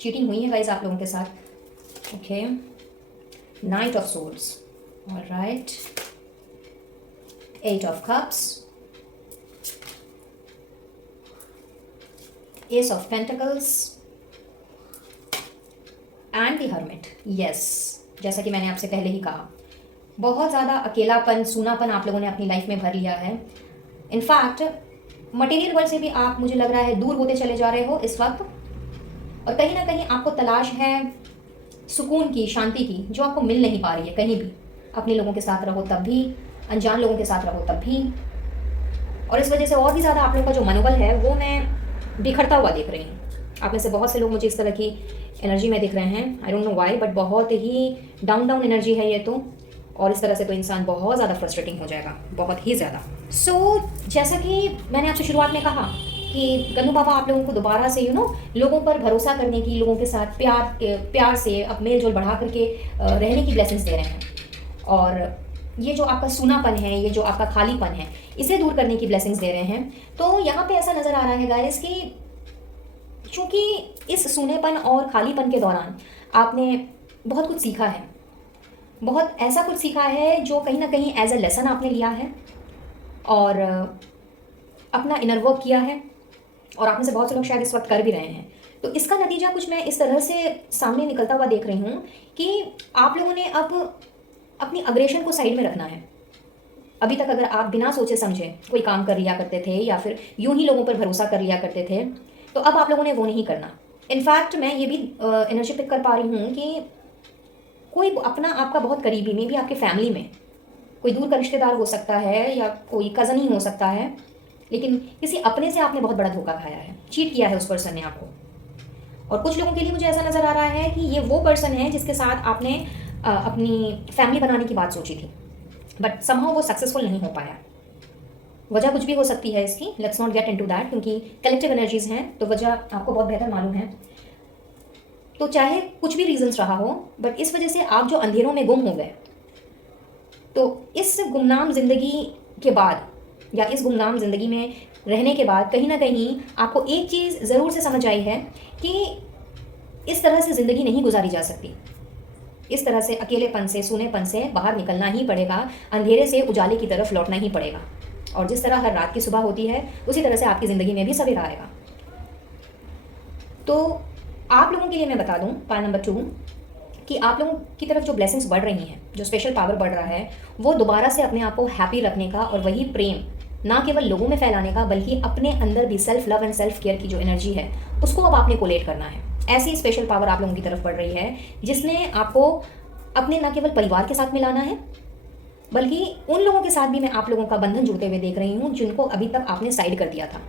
चीटिंग हुई है गाइस आप लोगों के साथ। Okay, night of swords, alright, 8 of cups, Ace of Pentacles and the Hermit। yes, जैसा कि मैंने आपसे पहले ही कहा, बहुत ज़्यादा अकेलापन, सूनापन आप लोगों ने अपनी लाइफ में भर लिया है। इनफैक्ट मटेरियल वर्ल्ड से भी आप, मुझे लग रहा है, दूर होते चले जा रहे हो इस वक्त, और कहीं ना कहीं आपको तलाश है सुकून की, शांति की, जो आपको मिल नहीं पा रही है कहीं भी। अपने लोगों के साथ रहो तब भी, अनजान लोगों के साथ रहो तब भी, और इस वजह से और भी ज़्यादा आप लोगों का जो मनोबल है वो मैं बिखरता हुआ देख रही हूँ। आप में से बहुत से लोग मुझे इस तरह की एनर्जी में दिख रहे हैं, I don't know why, but बहुत ही डाउन एनर्जी है ये तो, और इस तरह से तो इंसान बहुत ज़्यादा फ्रस्ट्रेटिंग हो जाएगा, बहुत ही ज़्यादा। सो जैसा कि मैंने आपसे शुरुआत में कहा कि गन्नू बाबा आप लोगों को दोबारा से लोगों पर भरोसा करने की, लोगों के साथ प्यार से अब मेल जोल बढ़ा करके रहने की ब्लेसिंग्स दे रहे हैं, और ये जो आपका सूनापन है, ये जो आपका खालीपन है, इसे दूर करने की ब्लेसिंग्स दे रहे हैं। तो यहाँ पे ऐसा नज़र आ रहा है गाइस कि चूँकि इस सूनेपन और खालीपन के दौरान आपने बहुत कुछ सीखा है, बहुत ऐसा कुछ सीखा है जो कहीं ना कहीं एज अ लेसन आपने लिया है और अपना इनर वर्क किया है, और आप में से बहुत से लोग शायद इस वक्त कर भी रहे हैं। तो इसका नतीजा कुछ मैं इस तरह से सामने निकलता हुआ देख रही हूँ कि आप लोगों ने अब अपनी अग्रेशन को साइड में रखना है। अभी तक अगर आप बिना सोचे समझे कोई काम कर लिया करते थे या फिर यूं ही लोगों पर भरोसा कर लिया करते थे, तो अब आप लोगों ने वो नहीं करना। इनफैक्ट मैं ये भी एनर्जी पिक कर पा रही हूँ कि कोई अपना आपका बहुत करीबी, मे भी आपके फैमिली में कोई दूर का रिश्तेदार हो सकता है या कोई कज़न ही हो सकता है, लेकिन किसी अपने से आपने बहुत बड़ा धोखा खाया है, चीट किया है उस पर्सन ने आपको। और कुछ लोगों के लिए मुझे ऐसा नज़र आ रहा है कि ये वो पर्सन है जिसके साथ आपने अपनी फैमिली बनाने की बात सोची थी, बट समहाउ वो सक्सेसफुल नहीं हो पाया। वजह कुछ भी हो सकती है इसकी, let's not get into that, क्योंकि कलेक्टिव एनर्जीज हैं तो वजह आपको बहुत बेहतर मालूम है। तो चाहे कुछ भी रीजंस रहा हो, बट इस वजह से आप जो अंधेरों में गुम हो गए, तो इस गुमनाम ज़िंदगी के बाद या इस गुमनाम ज़िंदगी में रहने के बाद कहीं ना कहीं आपको एक चीज़ ज़रूर से समझ आई है कि इस तरह से ज़िंदगी नहीं गुजारी जा सकती। इस तरह से अकेलेपन से, सूनेपन से बाहर निकलना ही पड़ेगा, अंधेरे से उजाले की तरफ लौटना ही पड़ेगा। और जिस तरह हर रात की सुबह होती है, उसी तरह से आपकी ज़िंदगी में भी सवेरा आएगा। तो आप लोगों के लिए मैं बता दूं, पॉइंट नंबर 2, कि आप लोगों की तरफ जो ब्लेसिंग्स बढ़ रही हैं, जो स्पेशल पावर बढ़ रहा है, वो दोबारा से अपने आप को हैप्पी रखने का और वही प्रेम ना केवल लोगों में फैलाने का, बल्कि अपने अंदर भी self love and self care की जो एनर्जी है, उसको अब आपने कोलेट करना है। ऐसी स्पेशल पावर आप लोगों की तरफ बढ़ रही है, जिसने आपको अपने न केवल परिवार के साथ मिलाना है, बल्कि उन लोगों के साथ भी मैं आप लोगों का बंधन जुड़ते हुए देख रही हूँ जिनको अभी तक आपने साइड कर दिया था।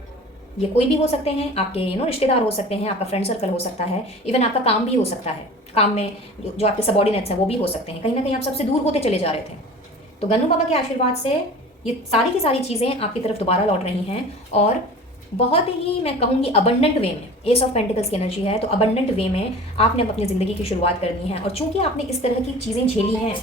ये कोई भी हो सकते हैं, आपके रिश्तेदार हो सकते हैं, आपका फ्रेंड सर्कल हो सकता है, इवन आपका काम भी हो सकता है। काम में जो आपके सबॉर्डिनेट्स हैं वो भी हो सकते हैं। कहीं ना कहीं आप सबसे दूर होते चले जा रहे थे। तो गन्नू बाबा के आशीर्वाद से ये सारी की सारी चीज़ें आपकी तरफ दोबारा लौट रही हैं, और बहुत ही मैं कहूँगी अबंडेंट वे में। एस ऑफ पेंटिकल्स की एनर्जी है, तो अबंडेंट वे में आपने अब अपनी ज़िंदगी की शुरुआत करनी है। और चूंकि आपने इस तरह की चीज़ें झेली हैं,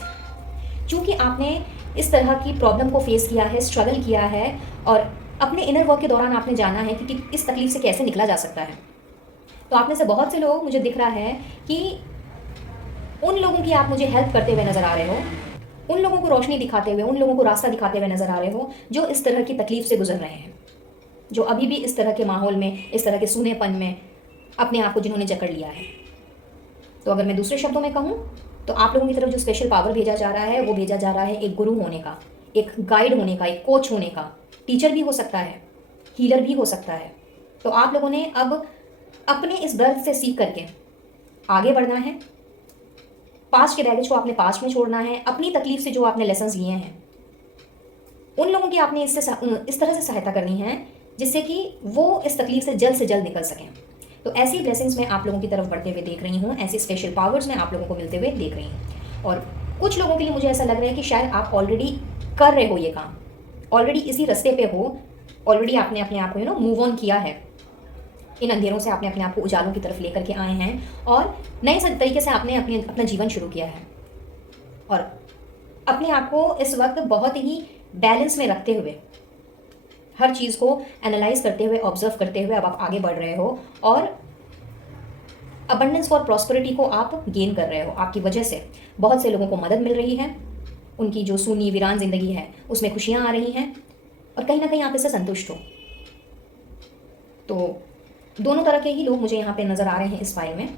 चूंकि आपने इस तरह की प्रॉब्लम को फेस किया है, स्ट्रगल किया है, और अपने इनर वर्क के दौरान आपने जाना है कि इस तकलीफ से कैसे निकला जा सकता है। तो आप में से बहुत से लोग, मुझे दिख रहा है कि उन लोगों की आप मुझे हेल्प करते हुए नज़र आ रहे हो, उन लोगों को रोशनी दिखाते हुए, उन लोगों को रास्ता दिखाते हुए नज़र आ रहे हो जो इस तरह की तकलीफ से गुजर रहे हैं, जो अभी भी इस तरह के माहौल में, इस तरह के सूनेपन में अपने आप को जिन्होंने जकड़ लिया है। तो अगर मैं दूसरे शब्दों में कहूँ, तो आप लोगों की तरफ जो स्पेशल पावर भेजा जा रहा है, वो भेजा जा रहा है एक गुरु होने का, एक गाइड होने का, एक कोच होने का। टीचर भी हो सकता है, हीलर भी हो सकता है। तो आप लोगों ने अब अपने इस दर्द से सीख करके आगे बढ़ना है। पास्ट के बैगेज को आपने पास्ट में छोड़ना है। अपनी तकलीफ से जो आपने लेसन्स लिए हैं, उन लोगों की आपने इस तरह से सहायता करनी है जिससे कि वो इस तकलीफ से जल्द निकल सकें। तो ऐसी ब्लेसिंग्स मैं आप लोगों की तरफ बढ़ते हुए देख रही हूँ, ऐसी स्पेशल पावर्स मैं आप लोगों को मिलते हुए देख रही हूँ। और कुछ लोगों के लिए मुझे ऐसा लग रहा है कि शायद आप ऑलरेडी कर रहे हो ये काम, ऑलरेडी इसी रास्ते पे हो, ऑलरेडी आपने अपने आप को मूव ऑन किया है। इन अंधेरों से आपने अपने आप को उजालों की तरफ लेकर के आए हैं और नए तरीके से आपने अपना जीवन शुरू किया है। और अपने आप को इस वक्त बहुत ही बैलेंस में रखते हुए, हर चीज़ को एनालाइज करते हुए, ऑब्जर्व करते हुए अब आप आगे बढ़ रहे हो और अबंडेंस और प्रॉस्पेरिटी को आप गेन कर रहे हो। आपकी वजह से बहुत से लोगों को मदद मिल रही है, उनकी जो सूनी वीरान ज़िंदगी है उसमें खुशियाँ आ रही हैं, और कहीं ना कहीं आप इससे संतुष्ट हो। तो दोनों तरह के ही लोग मुझे यहाँ पे नज़र आ रहे हैं इस फाइल में।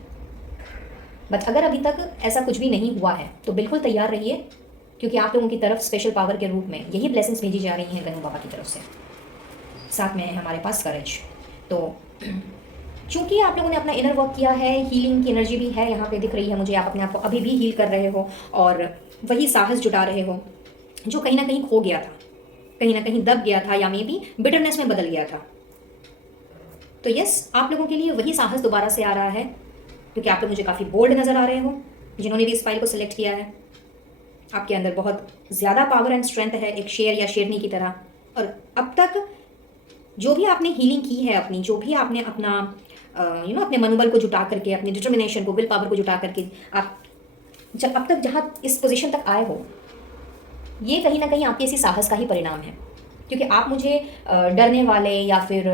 बट अगर अभी तक ऐसा कुछ भी नहीं हुआ है तो बिल्कुल तैयार रहिए, क्योंकि आप लोगों की तरफ स्पेशल पावर के रूप में यही ब्लेसिंग्स भेजी जा रही हैं गन्नू बाबा की तरफ से। साथ में है हमारे पास करेज। तो चूंकि आप लोगों ने अपना इनर वर्क किया है, हीलिंग की एनर्जी भी है यहाँ पे दिख रही है मुझे। आप अपने आप को अभी भी हील कर रहे हो और वही साहस जुटा रहे हो जो कहीं ना कहीं खो गया था, कहीं ना कहीं दब गया था, या मे बी बिटरनेस में बदल गया था। तो यस, आप लोगों के लिए वही साहस दोबारा से आ रहा है, क्योंकि आप लोग मुझे काफ़ी बोल्ड नज़र आ रहे हो जिन्होंने भी इस फाइल को सिलेक्ट किया है। आपके अंदर बहुत ज़्यादा पावर एंड स्ट्रेंथ है, एक शेर या शेरनी की तरह। और अब तक जो भी आपने हीलिंग की है अपनी, जो भी आपने अपना अपने मनोबल को जुटा करके, अपनी डिटर्मिनेशन को, विल पावर को जुटा करके आप जब अब तक जहाँ इस पोजीशन तक आए हो, ये कहीं ना कहीं आपके इसी साहस का ही परिणाम है। क्योंकि आप मुझे डरने वाले या फिर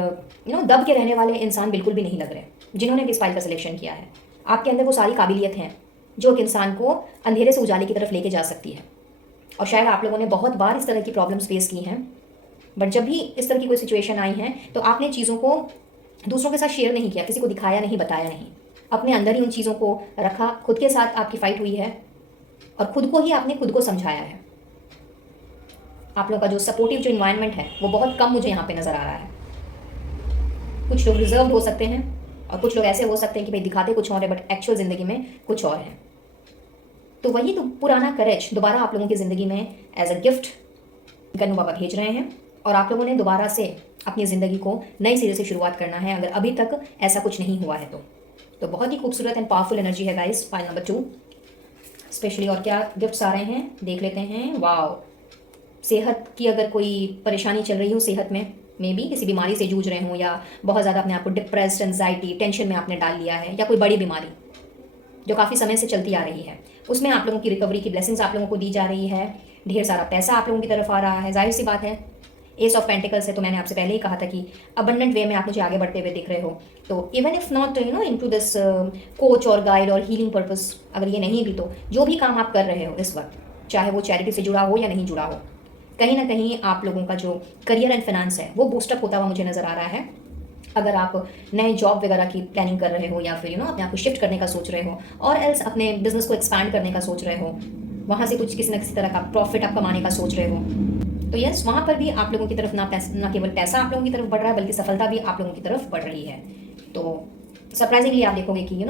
दब के रहने वाले इंसान बिल्कुल भी नहीं लग रहे जिन्होंने भी इस फाइल का सिलेक्शन किया है। आपके अंदर वो सारी काबिलियत हैं जो एक इंसान को अंधेरे से उजाले की तरफ लेके जा सकती है। और शायद आप लोगों ने बहुत बार इस तरह की प्रॉब्लम्स फेस की हैं, बट जब भी इस तरह की कोई सिचुएशन आई है तो आपने चीज़ों को दूसरों के साथ शेयर नहीं किया, किसी को दिखाया नहीं, बताया नहीं, अपने अंदर ही उन चीज़ों को रखा। खुद के साथ आपकी फाइट हुई है और खुद को ही आपने खुद को समझाया है। आप लोगों का जो सपोर्टिव जो इन्वायरमेंट है वो बहुत कम मुझे यहाँ पे नज़र आ रहा है। कुछ लोग रिजर्व हो सकते हैं और कुछ लोग ऐसे हो सकते हैं कि भाई दिखाते कुछ और है बट एक्चुअल ज़िंदगी में कुछ और है। तो वही तो पुराना करेज दोबारा आप लोगों की ज़िंदगी में एज अ गिफ्ट गन्नू बाबा भेज रहे हैं, और आप लोगों ने दोबारा से अपनी ज़िंदगी को नए सिरे से शुरुआत करना है, अगर अभी तक ऐसा कुछ नहीं हुआ है तो बहुत ही खूबसूरत एंड पावरफुल एनर्जी है गाइस। File number 2 specially. और क्या गिफ्ट्स आ रहे हैं देख लेते हैं। वाओ, सेहत की अगर कोई परेशानी चल रही हो, सेहत में मे बी किसी बीमारी से जूझ रहे हो, या बहुत ज़्यादा अपने आप को डिप्रेस्ड, एंजाइटी, टेंशन में आपने डाल लिया है, या कोई बड़ी बीमारी, जो काफ़ी समय से चलती आ रही है, उसमें आप लोगों की रिकवरी की ब्लेसिंग्स आप लोगों को दी जा रही है। ढेर सारा पैसा आप लोगों की तरफ आ रहा है। जाहिर सी बात है, एस ऑफ पेंटिकल्स है, तो मैंने आपसे पहले ही कहा था कि अबंडेंट वे में आप मुझे आगे बढ़ते हुए दिख रहे हो। तो even if not into this coach और गाइड और हीलिंग पर्पस, अगर ये नहीं भी, तो जो भी काम आप कर रहे हो इस वक्त, चाहे वो चैरिटी से जुड़ा हो या नहीं जुड़ा हो, कहीं ना कहीं आप लोगों का जो करियर एंड फाइनेंस है वो बूस्टअप होता हुआ मुझे नज़र आ रहा है। अगर आप नए जॉब वगैरह की प्लानिंग कर रहे हो, या फिर अपने आप को शिफ्ट करने का सोच रहे हो, और एल्स अपने बिजनेस को एक्सपैंड करने का सोच रहे हो, वहाँ से कुछ किसी न किसी तरह का प्रॉफिट आप कमाने का सोच रहे हो, तो यस, वहाँ पर भी आप लोगों की तरफ ना केवल पैसा आप लोगों की तरफ बढ़ रहा है, बल्कि सफलता भी आप लोगों की तरफ बढ़ रही है। तो सरप्राइजिंगली आप देखोगे कि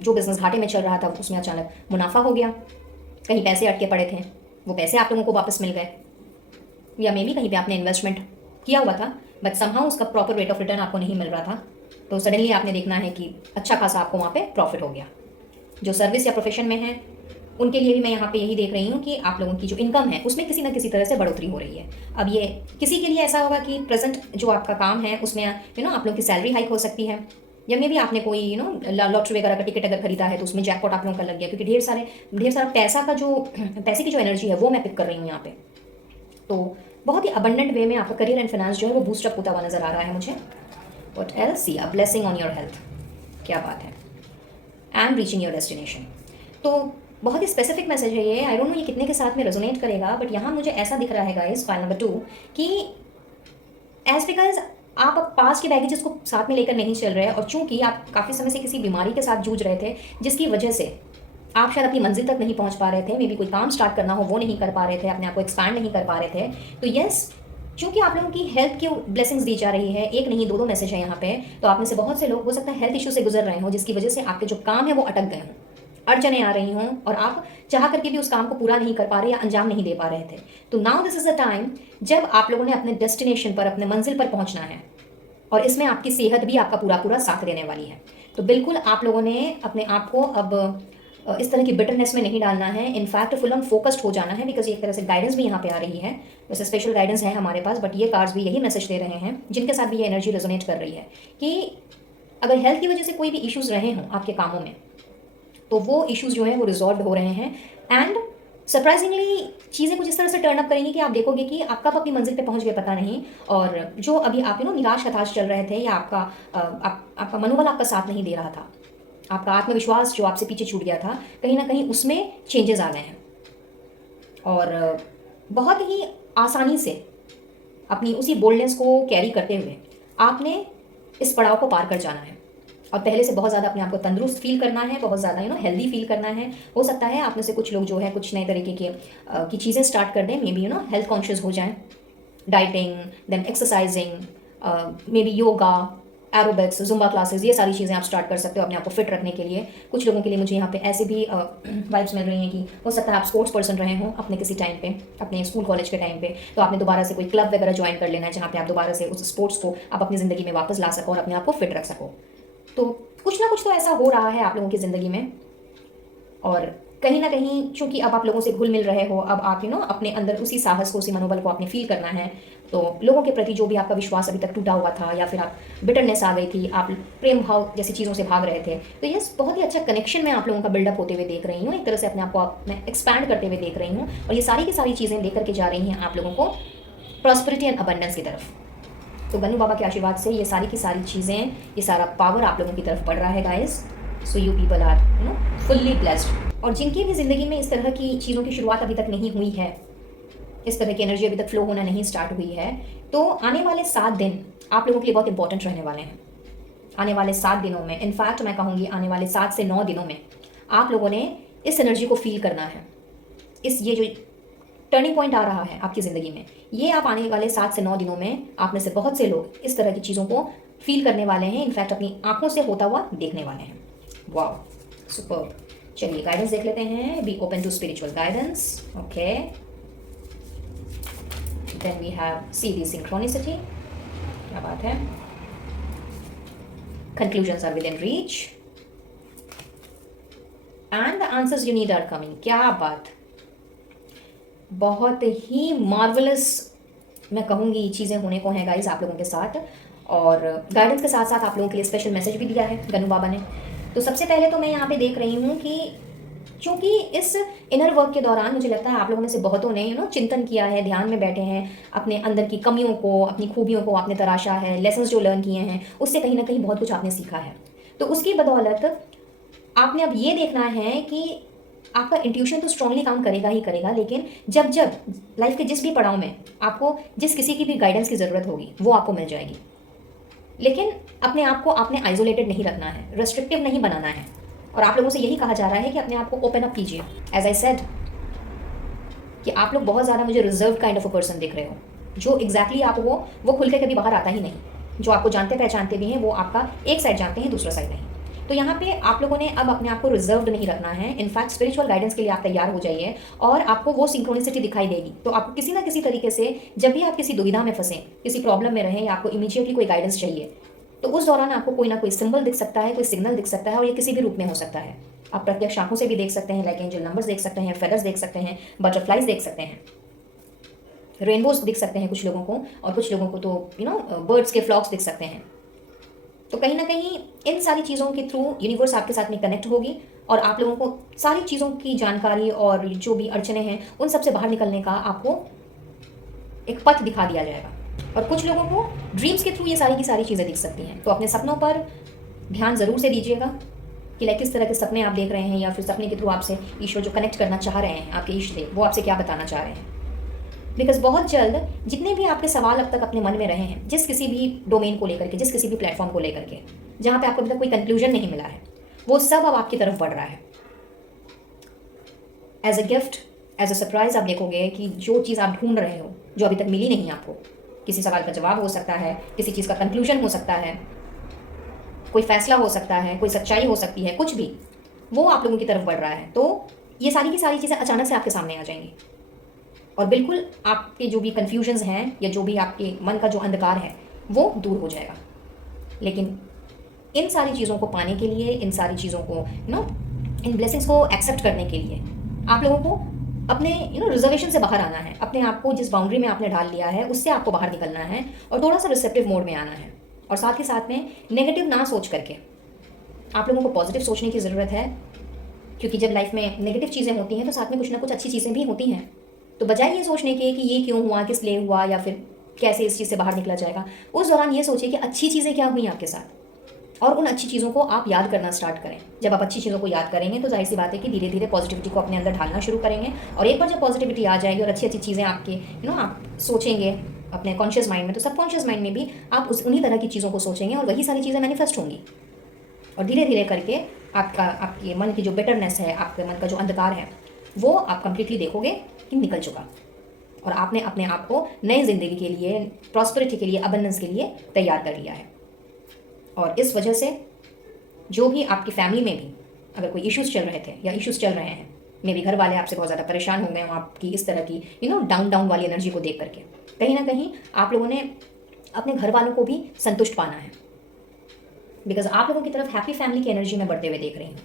जो बिजनेस घाटे में चल रहा था उसमें अचानक मुनाफा हो गया। कहीं पैसे अटके पड़े थे, वो पैसे आप लोगों को वापस मिल गए, या मे बी कहीं पे आपने इन्वेस्टमेंट किया हुआ था बट समहाउ उसका प्रॉपर रेट ऑफ रिटर्न आपको नहीं मिल रहा था, तो सडनली आपने देखना है कि अच्छा खासा आपको वहाँ पे प्रॉफिट हो गया। जो सर्विस या प्रोफेशन में है उनके लिए भी मैं यहाँ पे यही देख रही हूँ कि आप लोगों की जो इनकम है उसमें किसी ना किसी तरह से बढ़ोतरी हो रही है। अब ये किसी के लिए ऐसा होगा कि प्रेजेंट जो आपका काम है उसमें आप लोगों की सैलरी हाइक हो सकती है, या मे भी आपने कोई लॉटरी वगैरह का टिकट अगर खरीदा है तो उसमें जैकपॉट आप लोगों का लग गया, क्योंकि ढेर सारा पैसे की जो एनर्जी है वो मैं पिक कर रही हूँ यहाँ पे। तो बहुत ही अबंडेंट वे में आपका करियर एंड फाइनेंस जो है वो बूस्टअप होता हुआ नजर आ रहा है मुझे। What else? See a blessing on your health. क्या बात है। I am reaching your destination. तो बहुत ही स्पेसिफिक मैसेज है ये। आई डोंट नो ये कितने के साथ में रेजोनेट करेगा, बट यहाँ मुझे ऐसा दिख रहा है गाइस, फाइल नंबर 2, कि एज बिकॉज आप पास के बैगेजेस को साथ में लेकर नहीं चल रहे हैं, और चूंकि आप काफ़ी समय से किसी बीमारी के साथ जूझ रहे थे जिसकी वजह से आप शायद अपनी मंजिल तक नहीं पहुंच पा रहे थे, मे बी कोई काम स्टार्ट करना हो वो नहीं कर पा रहे थे, अपने आप को एक्सपैंड नहीं कर पा रहे थे, तो यस, चूंकि आप लोगों की हेल्थ की ब्लेसिंग्स दी जा रही है, एक नहीं 2 मैसेज है यहाँ पे, तो आप में से बहुत से लोग हो सकता है हेल्थ इशू से गुजर रहे हो, जिसकी वजह से आपके जो काम है वो अटक गए हों, अड़चने आ रही हों, और आप चाह करके भी उस काम को पूरा नहीं कर पा रहे या अंजाम नहीं दे पा रहे थे। तो now this is the time जब आप लोगों ने अपने डेस्टिनेशन पर, अपने मंजिल पर पहुंचना है, और इसमें आपकी सेहत भी आपका पूरा पूरा साथ देने वाली है। तो बिल्कुल आप लोगों ने अपने आप को अब इस तरह की बिटरनेस में नहीं डालना है, इनफैक्ट फुल ऑन फोकस्ड हो जाना है, बिकॉज एक तरह से गाइडेंस भी यहाँ पे आ रही है। वैसे स्पेशल गाइडेंस है हमारे पास, बट ये कार्ड्स भी यही मैसेज दे रहे हैं, जिनके साथ भी ये एनर्जी रेजोनेट कर रही है, कि अगर हेल्थ की वजह से कोई भी इश्यूज रहे हों आपके कामों में, तो वो इश्यूज जो हैं वो रिजॉल्व हो रहे हैं। एंड सरप्राइजिंगली चीज़ें कुछ इस तरह से टर्न अप करेंगी कि आप देखोगे कि आप कब अपनी मंजिल पे पहुंच गए पता नहीं, और जो अभी आप निराश हताश चल रहे थे, या आपका मनोबल आपका साथ नहीं दे रहा था, आपका आत्मविश्वास जो आपसे पीछे छूट गया था, कहीं ना कहीं उसमें चेंजेस आ गए हैं, और बहुत ही आसानी से अपनी उसी बोल्डनेस को कैरी करते हुए आपने इस पड़ाव को पार कर जाना है, और पहले से बहुत ज़्यादा अपने आप को तंदुरुस्त फील करना है, बहुत ज़्यादा हेल्दी फील करना है। हो सकता है आप में से कुछ लोग जो है कुछ नए तरीके की चीज़ें स्टार्ट कर दें, मे बी हेल्थ कॉन्शियस हो जाएं, dieting, then exercising, maybe yoga, aerobics, Zumba classes, ये सारी चीज़ें आप स्टार्ट कर सकते हो अपने आप को फिट रखने के लिए। कुछ लोगों के लिए मुझे यहाँ पे ऐसे भी वाइब्स मिल रही हैं कि हो सकता है आप स्पोर्ट्स पर्सन रहे हो अपने किसी टाइम पे, अपने स्कूल कॉलेज के टाइम पे, तो आपने दोबारा से कोई क्लब वगैरह ज्वाइन कर लेना है, जहाँ पे आप दोबारा से उस स्पोर्ट्स को आप अपनी ज़िंदगी में वापस ला सको और अपने आप को फिट रख सको। तो कुछ ना कुछ तो ऐसा हो रहा है आप लोगों की ज़िंदगी में, और कहीं ना कहीं चूंकि अब आप लोगों से घुल मिल रहे हो, अब आप अपने अंदर उसी साहस को, उसी मनोबल को आपने फील करना है। तो लोगों के प्रति जो भी आपका विश्वास अभी तक टूटा हुआ था, या फिर आप बिटरनेस आ गई थी, आप प्रेम भाव जैसी चीज़ों से भाग रहे थे, तो यस, बहुत ही अच्छा कनेक्शन मैं आप लोगों का बिल्डअप होते हुए देख रही हूँ, एक तरह से अपने आप को मैं एक्सपैंड करते हुए देख रही हूँ, और ये सारी की सारी चीज़ें लेकर के जा रही हैं आप लोगों को प्रॉस्पेरिटी एंड अबंडेंस की तरफ। तो गनु बाबा के आशीर्वाद से ये सारी की सारी चीज़ें, ये सारा पावर आप लोगों की तरफ बढ़ रहा है guys. So you people are fully blessed. और जिनकी भी ज़िंदगी में इस तरह की चीज़ों की शुरुआत अभी तक नहीं हुई है, इस तरह की एनर्जी अभी तक फ्लो होना नहीं स्टार्ट हुई है, तो आने वाले 7 दिन आप लोगों के लिए बहुत इंपॉर्टेंट रहने वाले हैं। आने वाले 7 दिनों में, इनफैक्ट मैं कहूँगी आने वाले 7 से 9 दिनों में आप लोगों ने इस एनर्जी को फील करना है। ये जो टर्निंग पॉइंट आ रहा है आपकी ज़िंदगी में, ये आप आने वाले 7 से 9 दिनों में आप में से बहुत से लोग इस तरह की चीज़ों को फील करने वाले हैं, इनफैक्ट अपनी आंखों से होता हुआ देखने वाले हैं। वाह, सुपर। चलिए गाइडेंस देख लेते हैं। Be open to spiritual guidance. Okay, then we have see the synchronicity. क्या बात है। Conclusions are within reach and the answers you need are coming. क्या बात, बहुत ही मार्वलस मैं कहूँगी चीज़ें होने को हैं गाइस आप लोगों के साथ, और गाइडेंस के साथ साथ आप लोगों के लिए स्पेशल मैसेज भी दिया है गनु बाबा ने। तो सबसे पहले तो मैं यहाँ पे देख रही हूँ कि क्योंकि इस इनर वर्क के दौरान मुझे लगता है आप लोगों में से बहुतों ने चिंतन किया है, ध्यान में बैठे हैं, अपने अंदर की कमियों को, अपनी खूबियों को आपने तराशा है, लेसन्स जो लर्न किए हैं उससे कहीं ना कहीं बहुत कुछ आपने सीखा है। तो उसकी बदौलत आपने अब ये देखना है कि आपका इंट्यूशन तो स्ट्रांगली काम करेगा ही करेगा, लेकिन जब जब लाइफ के जिस भी पड़ाव में आपको जिस किसी की भी गाइडेंस की ज़रूरत होगी वो आपको मिल जाएगी। लेकिन अपने आप को आपने आइसोलेटेड नहीं रखना है, रेस्ट्रिक्टिव नहीं बनाना है। और आप लोगों से यही कहा जा रहा है कि अपने आप को ओपन अप कीजिए। एज आई सेड कि आप लोग बहुत ज़्यादा मुझे reserve kind of a person दिख रहे हो, जो एग्जैक्टली आपको वो खुल के कभी बाहर आता ही नहीं। जो आपको जानते पहचानते भी हैं वो आपका एक साइड जानते हैं, दूसरा साइड नहीं। तो यहाँ पे आप लोगों ने अब अपने आप को रिजर्व्ड नहीं रखना है। इनफैक्ट स्पिरिचुअल गाइडेंस के लिए आप तैयार हो जाइए और आपको वो सिंक्रोनिसिटी दिखाई देगी। तो आपको किसी ना किसी तरीके से जब भी आप किसी दुविधा में फंसे, किसी प्रॉब्लम में रहें या आपको इमीडिएटली कोई गाइडेंस चाहिए, तो उस दौरान आपको कोई ना कोई सिंबल दिख सकता है, कोई सिग्नल दिख सकता है, और ये किसी भी रूप में हो सकता है। आप प्रत्यक्ष आंखों से भी देख सकते हैं, लाइक एंजल नंबर्स देख सकते हैं, फेदर्स देख सकते हैं, बटरफ्लाइज देख सकते हैं, रेनबोज दिख सकते हैं कुछ लोगों को, और कुछ लोगों को तो बर्ड्स के फ्लॉक्स दिख सकते हैं। तो कहीं ना कहीं इन सारी चीज़ों के थ्रू यूनिवर्स आपके साथ में कनेक्ट होगी और आप लोगों को सारी चीज़ों की जानकारी और जो भी अड़चने हैं उन सब से बाहर निकलने का आपको एक पथ दिखा दिया जाएगा। और कुछ लोगों को ड्रीम्स के थ्रू ये सारी की सारी चीज़ें दिख सकती हैं। तो अपने सपनों पर ध्यान ज़रूर से दीजिएगा कि लाइक किस तरह के सपने आप देख रहे हैं, या फिर सपने के थ्रू आपसे ईश्वर जो कनेक्ट करना चाह रहे हैं, आपके इष्ट देव, वो आपसे क्या बताना चाह रहे हैं। बिकॉज बहुत जल्द जितने भी आपके सवाल अब तक अपने मन में रहे हैं, जिस किसी भी डोमेन को लेकर के, जिस किसी भी प्लेटफॉर्म को लेकर के, जहाँ पे आपको अभी तक कोई कंक्लूजन नहीं मिला है, वो सब अब आपकी तरफ बढ़ रहा है। As a gift, as a surprise आप देखोगे कि जो चीज़ आप ढूंढ रहे हो, जो अभी तक मिली नहीं आपको, किसी सवाल का जवाब हो सकता है, किसी चीज़ का कंक्लूजन हो सकता है, कोई फैसला हो सकता है, कोई सच्चाई हो सकती है, कुछ भी, वो आप लोगों की तरफ बढ़ रहा है। तो ये सारी की सारी चीज़ें अचानक से आपके सामने आ जाएंगी और बिल्कुल आपके जो भी कन्फ्यूजन्स हैं या जो भी आपके मन का जो अंधकार है वो दूर हो जाएगा। लेकिन इन सारी चीज़ों को पाने के लिए, इन सारी चीज़ों को इन ब्लेसिंग्स को एक्सेप्ट करने के लिए आप लोगों को अपने रिजर्वेशन से बाहर आना है। अपने आप को जिस बाउंड्री में आपने डाल लिया है उससे आपको बाहर निकलना है और थोड़ा सा रिसेप्टिव मोड में आना है। और साथ ही साथ में नेगेटिव ना सोच करके आप लोगों को पॉजिटिव सोचने की ज़रूरत है, क्योंकि जब लाइफ में नेगेटिव चीज़ें होती हैं तो साथ में कुछ ना कुछ अच्छी चीज़ें भी होती हैं। तो बजाय ये सोचने के कि ये क्यों हुआ, किस लिए हुआ, या फिर कैसे इस चीज़ से बाहर निकला जाएगा, उस दौरान ये सोचिए कि अच्छी चीज़ें क्या हुई आपके साथ, और उन अच्छी चीज़ों को आप याद करना स्टार्ट करें। जब आप अच्छी चीज़ों को याद करेंगे तो जाहिर सी बात है कि धीरे धीरे पॉजिटिविटी को अपने अंदर ढालना शुरू करेंगे। और एक बार जब पॉजिटिविटी आ जाएगी और अच्छी अच्छी चीज़ें आपके आप सोचेंगे अपने कॉन्शियस माइंड में, तो सबकॉन्शियस माइंड में भी आप उन्हीं तरह की चीज़ों को सोचेंगे और वही सारी चीज़ें मैनिफेस्ट होंगी। और धीरे धीरे करके आपके मन की जो बिटरनेस है, आपके मन का जो अंधकार है, वो आप कंप्लीटली देखोगे कि निकल चुका और आपने अपने आप को नई ज़िंदगी के लिए, प्रॉस्पेरिटी के लिए, अबंडेंस के लिए तैयार कर लिया है। और इस वजह से जो भी आपकी फैमिली में भी अगर कोई इश्यूज़ चल रहे थे या इश्यूज़ चल रहे हैं, मे भी घर वाले आपसे बहुत ज़्यादा परेशान हो गए हों आपकी इस तरह की डाउन वाली एनर्जी को देख करके, कहीं ना कहीं आप लोगों ने अपने घर वालों को भी संतुष्ट पाना है। बिकॉज आप लोगों की तरफ हैप्पी फैमिली की एनर्जी में बढ़ते हुए देख रही हूँ।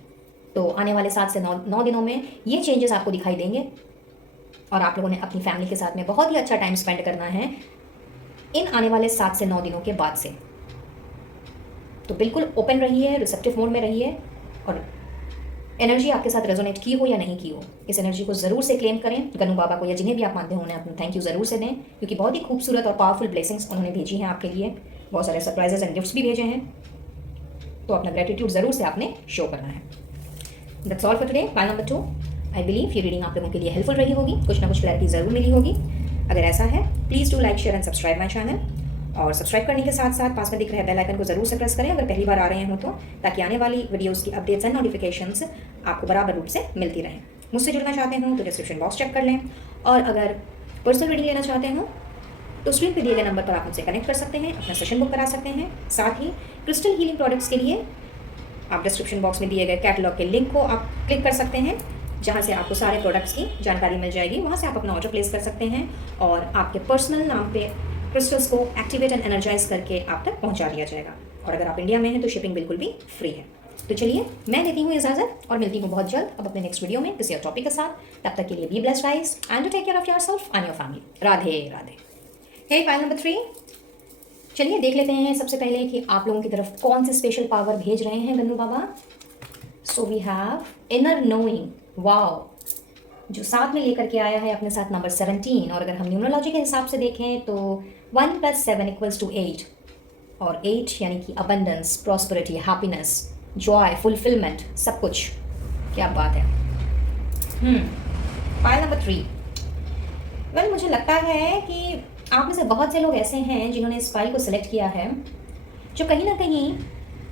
तो आने वाले 7 से 9 दिनों में ये चेंजेस आपको दिखाई देंगे और आप लोगों ने अपनी फैमिली के साथ में बहुत ही अच्छा टाइम स्पेंड करना है इन आने वाले 7 से 9 दिनों के बाद से। तो बिल्कुल ओपन रहिए, रिसेप्टिव मोड में रहिए, और एनर्जी आपके साथ रेजोनेट की हो या नहीं की हो, इस एनर्जी को ज़रूर से क्लेम करें। गनु बाबा को या जिन्हें भी आप मानते हो उन्हें अपना थैंक यू ज़रूर से दें, क्योंकि बहुत ही खूबसूरत और पावरफुल ब्लेसिंग्स उन्होंने भेजी हैं आपके लिए। बहुत सारे सरप्राइजेस एंड गिफ्ट्स भी भेजे हैं, तो अपना ग्रेटिट्यूड ज़रूर से आपने शो करना है। That's all for today, pile number 2। I believe ये रीडिंग आप लोगों के लिए हेल्पफुल रही होगी, कुछ ना कुछ क्लैरिटी ज़रूर मिली होगी। अगर ऐसा है please do like, share and subscribe my channel, और सब्सक्राइब करने के साथ साथ पास में दिख रहे बेल आइकन को ज़रूर से प्रेस करें अगर पहली बार आ रहे हो तो, ताकि आने वाली वीडियोज़ की अपडेट्स एंड नोटिफिकेशंस आपको बराबर रूप से मिलती रहें। मुझसे जुड़ना चाहते हो तो डिस्क्रिप्शन बॉक्स चेक कर लें, और अगर पर्सनल रीडिंग लेना चाहते हो तो स्क्रीन पर दिए गए नंबर पर आप मुझसे कनेक्ट कर सकते हैं, अपना सेशन बुक करा सकते हैं। साथ ही क्रिस्टल हीलिंग प्रोडक्ट्स के लिए आप डिस्क्रिप्शन बॉक्स में दिए गए कैटलॉग के लिंक को आप क्लिक कर सकते हैं, जहाँ से आपको सारे प्रोडक्ट्स की जानकारी मिल जाएगी। वहाँ से आप अपना ऑर्डर प्लेस कर सकते हैं और आपके पर्सनल नाम पे क्रिस्टल्स को एक्टिवेट एंड एनर्जाइज करके आप तक पहुँचा दिया जाएगा। और अगर आप इंडिया में हैं तो शिपिंग बिल्कुल भी फ्री है। तो चलिए मैं लेती हूँ इजाज़त और मिलती हूँ बहुत जल्द अब अपने नेक्स्ट वीडियो में किसी और टॉपिक के साथ। तब तक के लिए be blessed guys and take care of yourself and your family. Radhe Radhe. Hey file number 3, चलिए देख लेते हैं सबसे पहले कि आप लोगों की तरफ कौन सी स्पेशल पावर भेज रहे हैं Gannu Baba. So we have inner knowing, wow, जो साथ में लेकर के आया है अपने साथ नंबर 17। और अगर हम न्यूमरोलॉजी के हिसाब से देखें तो 1 + 7 = 8, और 8 यानी कि abundance, prosperity, happiness, Joy, fulfilment, सब कुछ। क्या बात है। File number 3। वेल, मुझे लगता है कि आप में से बहुत से लोग ऐसे हैं जिन्होंने इस फाइल को सिलेक्ट किया है, जो कहीं ना कहीं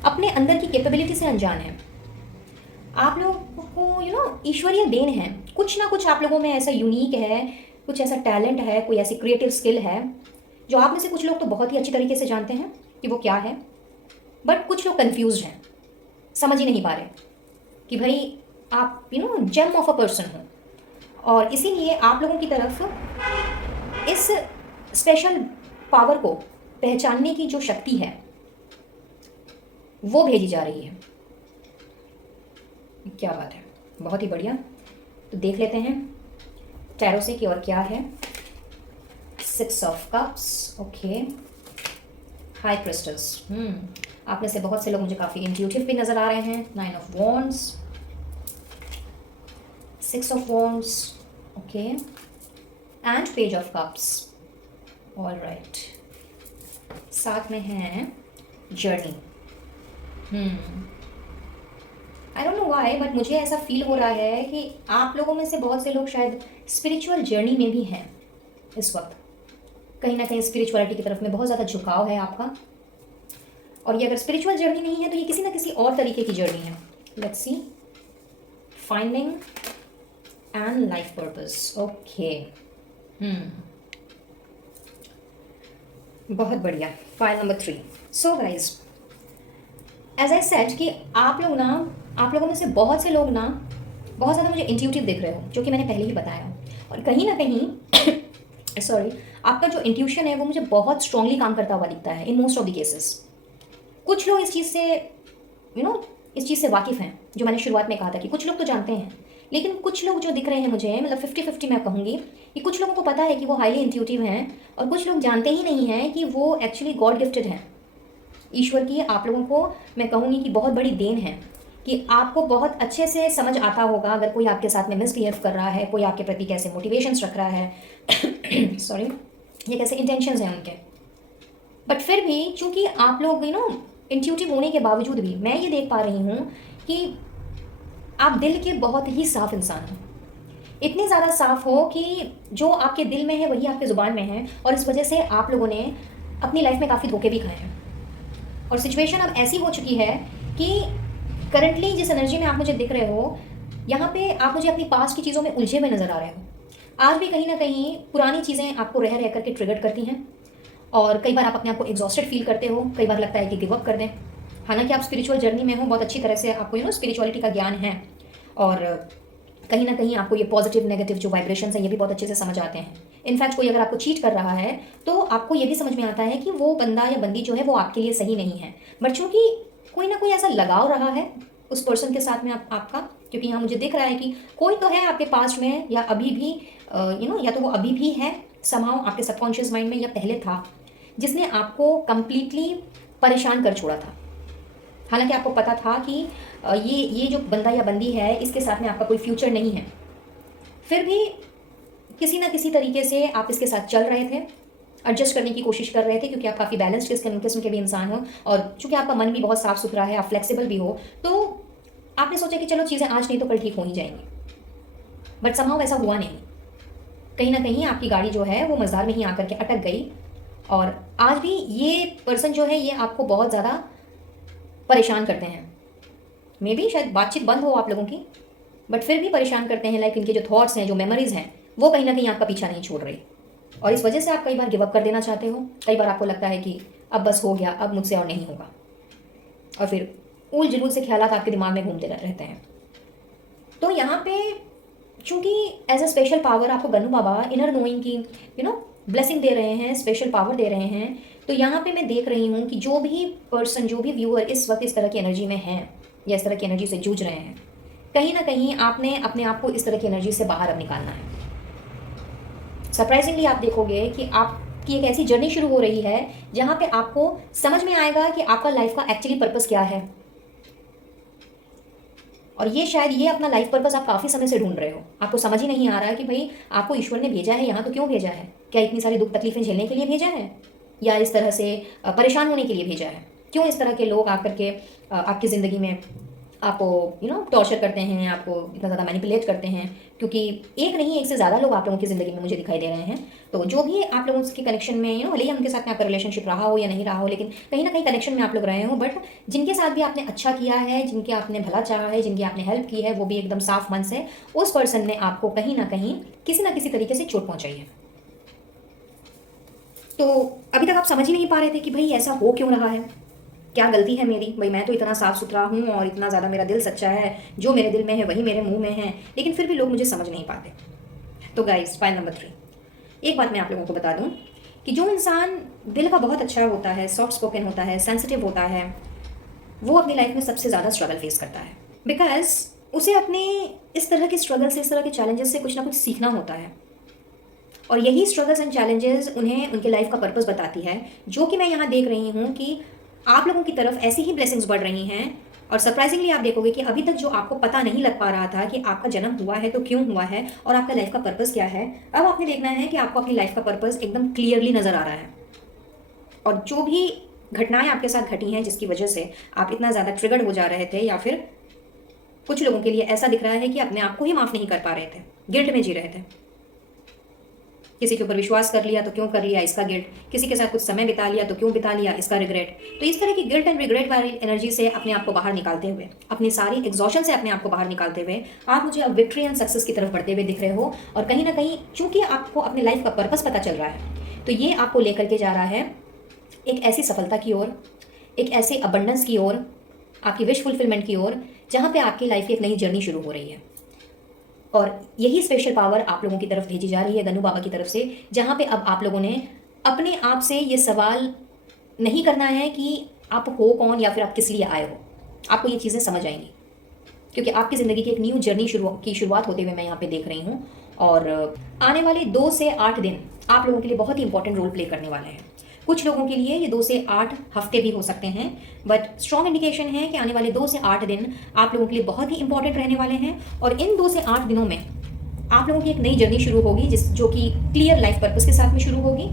अपने अंदर की कैपेबिलिटी से अनजान है। आप लोगों को ईश्वरीय देन है, कुछ ना कुछ आप लोगों में ऐसा यूनिक है, कुछ ऐसा टैलेंट है, कोई ऐसी क्रिएटिव स्किल है जो आप में से कुछ लोग तो बहुत ही अच्छी तरीके से जानते हैं कि वो क्या है, बट कुछ लोग कंफ्यूज हैं, समझ ही नहीं पा रहे कि भाई आप जेम ऑफ अ पर्सन हो। और इसीलिए आप लोगों की तरफ इस स्पेशल पावर को पहचानने की जो शक्ति है वो भेजी जा रही है। क्या बात है, बहुत ही बढ़िया। तो देख लेते हैं टैरो से कि और क्या है। 6 of cups, okay, high crystals. आप में से बहुत से लोग मुझे काफ़ी इंट्यूटिव भी नज़र आ रहे हैं। 9 of wands, 6 of wands, okay, and page of cups. All right, साथ में है journey. I don't know why, but मुझे ऐसा फील हो रहा है कि आप लोगों में से बहुत से लोग शायद स्पिरिचुअल जर्नी में भी हैं इस वक्त। कहीं ना कहीं स्पिरिचुअलिटी की तरफ में बहुत ज़्यादा झुकाव है आपका, और ये अगर स्पिरिचुअल जर्नी नहीं है तो ये किसी ना किसी और तरीके की जर्नी है। Let's see, finding and life purpose, okay. बहुत बढ़िया। File number 3। So guys, as I said कि आप लोगों में से बहुत से लोग बहुत ज़्यादा मुझे इंट्यूटिव दिख रहे हो, जो कि मैंने पहले ही बताया। और कहीं ना कहीं सॉरी, आपका जो इंट्यूशन है वो मुझे बहुत स्ट्रांगली काम करता हुआ दिखता है in most of the cases. कुछ लोग इस चीज़ से इस चीज़ से वाकिफ़ हैं, जो मैंने शुरुआत में कहा था कि कुछ लोग तो जानते हैं, लेकिन कुछ लोग जो दिख रहे हैं मुझे, मतलब 50-50 मैं कहूँगी कि कुछ लोगों को पता है कि वो हाईली इंट्यूटिव हैं, और कुछ लोग जानते ही नहीं हैं कि वो एक्चुअली गॉड गिफ्टेड हैं। ईश्वर की आप लोगों को मैं कहूँगी कि बहुत बड़ी देन है कि आपको बहुत अच्छे से समझ आता होगा अगर कोई आपके साथ में मिसबिहेव कर रहा है, कोई आपके प्रति कैसे मोटिवेशंस रख रहा है सॉरी, ये कैसे इंटेंशंस हैं उनके। बट फिर भी चूंकि आप लोग इंट्यूटिव होने के बावजूद भी मैं ये देख पा रही हूँ कि आप दिल के बहुत ही साफ इंसान हैं। इतने ज़्यादा साफ हो कि जो आपके दिल में है वही आपके ज़ुबान में है, और इस वजह से आप लोगों ने अपनी लाइफ में काफ़ी धोखे भी खाए हैं। और सिचुएशन अब ऐसी हो चुकी है कि करंटली जिस एनर्जी में आप मुझे दिख रहे हो, यहाँ पे आप मुझे अपनी पास्ट की चीज़ों में उलझे हुए नज़र आ रहे हो। आज भी कहीं ना कहीं पुरानी चीज़ें आपको रह रह करके ट्रिगर करती हैं, और कई बार आप अपने आप को एग्जॉस्टेड फील करते हो, कई बार लगता है कि गिव अप कर दें। हालांकि आप स्पिरिचुअल जर्नी में हो, बहुत अच्छी तरह से आपको स्पिरिचुअलिटी का ज्ञान है, और कहीं ना कहीं आपको ये पॉजिटिव नेगेटिव जो वाइब्रेशंस हैं ये भी बहुत अच्छे से समझ आते हैं। इनफैक्ट कोई अगर आपको चीट कर रहा है तो आपको ये भी समझ में आता है कि वो बंदा या बंदी जो है वो आपके लिए सही नहीं है, बट चूंकि कोई ना कोई ऐसा लगाव रहा है उस पर्सन के साथ में आपका, क्योंकि यहाँ मुझे दिख रहा है कि कोई तो है आपके पास में, या अभी भी या तो वो अभी भी है समहाउ आपके सबकॉन्शियस माइंड में, या पहले था, जिसने आपको कंप्लीटली परेशान कर छोड़ा था। हालांकि आपको पता था कि ये जो बंदा या बंदी है इसके साथ में आपका कोई फ्यूचर नहीं है, फिर भी किसी ना किसी तरीके से आप इसके साथ चल रहे थे, एडजस्ट करने की कोशिश कर रहे थे, क्योंकि आप काफ़ी बैलेंस्ड किस्म के भी इंसान हो, और चूंकि आपका मन भी बहुत साफ सुथरा है, आप फ्लेक्सिबल भी हो, तो आपने सोचा कि चलो चीज़ें आज नहीं तो कल ठीक हो ही जाएंगी। बट समहाउ ऐसा हुआ नहीं। कहीं ना कहीं आपकी गाड़ी जो है वो मज़दार में ही आकर के अटक गई, और आज भी ये पर्सन जो है ये आपको बहुत ज़्यादा परेशान करते हैं। मे बी शायद बातचीत बंद हो आप लोगों की, बट फिर भी परेशान करते हैं। लाइक इनके जो थॉट्स हैं, जो मेमोरीज हैं, वो कहीं ना कहीं आपका पीछा नहीं छोड़ रही, और इस वजह से आप कई बार गिव अप कर देना चाहते हो। कई बार आपको लगता है कि अब बस हो गया, अब मुझसे और नहीं होगा, और फिर उल जुलूल से ख्यालात आपके दिमाग में घूमते रहते हैं। तो यहाँ पे चूंकि एज अ स्पेशल पावर आपको गन्नू बाबा इनर नोइंग की ब्लेसिंग दे रहे हैं, स्पेशल पावर दे रहे हैं, तो यहाँ पे मैं देख रही हूँ कि जो भी पर्सन, जो भी व्यूअर इस वक्त इस तरह की एनर्जी में हैं या इस तरह की एनर्जी से जूझ रहे हैं, कहीं ना कहीं आपने अपने आप को इस तरह की एनर्जी से बाहर अब निकालना है। सरप्राइजिंगली आप देखोगे कि आपकी एक ऐसी जर्नी शुरू हो रही है जहाँ पे आपको समझ में आएगा कि आपका लाइफ का एक्चुअली पर्पस क्या है। और ये शायद ये अपना लाइफ पर्पस आप काफ़ी समय से ढूंढ रहे हो, आपको समझ ही नहीं आ रहा है कि भाई आपको ईश्वर ने भेजा है यहाँ तो क्यों भेजा है, क्या इतनी सारी दुख तकलीफें झेलने के लिए भेजा है या इस तरह से परेशान होने के लिए भेजा है, क्यों इस तरह के लोग आकर के आपकी ज़िंदगी में आपको टॉर्चर करते हैं, आपको इतना ज़्यादा मैनिपुलेट करते हैं, क्योंकि एक नहीं एक से ज़्यादा लोग आप लोगों की ज़िंदगी में मुझे दिखाई दे रहे हैं। तो जो भी आप लोगों के कनेक्शन में भले ही उनके साथ में आपका रिलेशनशिप रहा हो या नहीं रहा हो, लेकिन कहीं ना कहीं कनेक्शन में आप लोग रहे हो, बट जिनके साथ भी आपने अच्छा किया है, जिनके आपने भला चाहा है, जिनकी आपने हेल्प की है, वो भी एकदम साफ मन से उस पर्सन ने आपको कहीं ना कहीं किसी ना किसी तरीके से चोट पहुँचाई है। तो अभी तक आप समझ ही नहीं पा रहे थे कि भाई ऐसा हो क्यों रहा है, क्या गलती है मेरी, भाई मैं तो इतना साफ सुथरा हूँ और इतना ज़्यादा मेरा दिल सच्चा है, जो मेरे दिल में है वही मेरे मुंह में है, लेकिन फिर भी लोग मुझे समझ नहीं पाते। तो गाइस, पॉइंट नंबर 3, एक बात मैं आप लोगों को बता दूं कि जो इंसान दिल का बहुत अच्छा होता है, सॉफ्ट स्पोकन होता है, सेंसिटिव होता है, वो अपनी लाइफ में सबसे ज़्यादा स्ट्रगल फेस करता है, बिकॉज उसे अपने इस तरह के स्ट्रगल से, इस तरह के चैलेंजेस से कुछ ना कुछ सीखना होता है। और यही स्ट्रगल्स एंड चैलेंजेस उन्हें उनके लाइफ का पर्पस बताती है, जो कि मैं यहाँ देख रही हूँ कि आप लोगों की तरफ ऐसी ही ब्लेसिंग्स बढ़ रही हैं। और सरप्राइजिंगली आप देखोगे कि अभी तक जो आपको पता नहीं लग पा रहा था कि आपका जन्म हुआ है तो क्यों हुआ है और आपका लाइफ का पर्पस क्या है, अब आपने देखना है कि आपको अपनी लाइफ का पर्पस एकदम क्लियरली नज़र आ रहा है। और जो भी घटनाएं आपके साथ घटी हैं जिसकी वजह से आप इतना ज़्यादा ट्रिगर्ड हो जा रहे थे, या फिर कुछ लोगों के लिए ऐसा दिख रहा है कि अपने आप को ही माफ़ नहीं कर पा रहे थे, गिल्ट में जी रहे थे, किसी के ऊपर विश्वास कर लिया तो क्यों कर लिया, इसका गिल्ट, किसी के साथ कुछ समय बिता लिया तो क्यों बिता लिया, इसका रिग्रेट। तो इस तरह की गिल्ट एंड रिग्रेट वाली एनर्जी से अपने आप को बाहर निकालते हुए, अपनी सारी एग्जॉशन से अपने आप को बाहर निकालते हुए आप मुझे अब विक्ट्री एंड सक्सेस की तरफ बढ़ते हुए दिख रहे हो। और कहीं ना कहीं चूंकि आपको अपने लाइफ का पर्पस पता चल रहा है, तो ये आपको लेकर के जा रहा है एक ऐसी सफलता की ओर, एक ऐसे अबंडेंस की ओर, आपकी विश फुलफिलमेंट की ओर, जहाँ पे आपकी लाइफ की एक नई जर्नी शुरू हो रही है। और यही स्पेशल पावर आप लोगों की तरफ भेजी जा रही है गन्नू बाबा की तरफ से, जहाँ पे अब आप लोगों ने अपने आप से ये सवाल नहीं करना है कि आप हो कौन या फिर आप किस लिए आए हो। आपको ये चीज़ें समझ आएंगी, क्योंकि आपकी ज़िंदगी की एक न्यू जर्नी शुरुआत होते हुए मैं यहाँ पे देख रही हूँ। और आने वाले 2 से 8 दिन आप लोगों के लिए बहुत ही इंपॉर्टेंट रोल प्ले करने वाले हैं। कुछ लोगों के लिए ये 2 से 8 हफ्ते भी हो सकते हैं, बट स्ट्रॉन्ग इंडिकेशन है कि आने वाले 2 से 8 दिन आप लोगों के लिए बहुत ही इंपॉर्टेंट रहने वाले हैं। और इन 2 से 8 दिनों में आप लोगों की एक नई जर्नी शुरू होगी, जो कि क्लियर लाइफ पर्पस के साथ में शुरू होगी।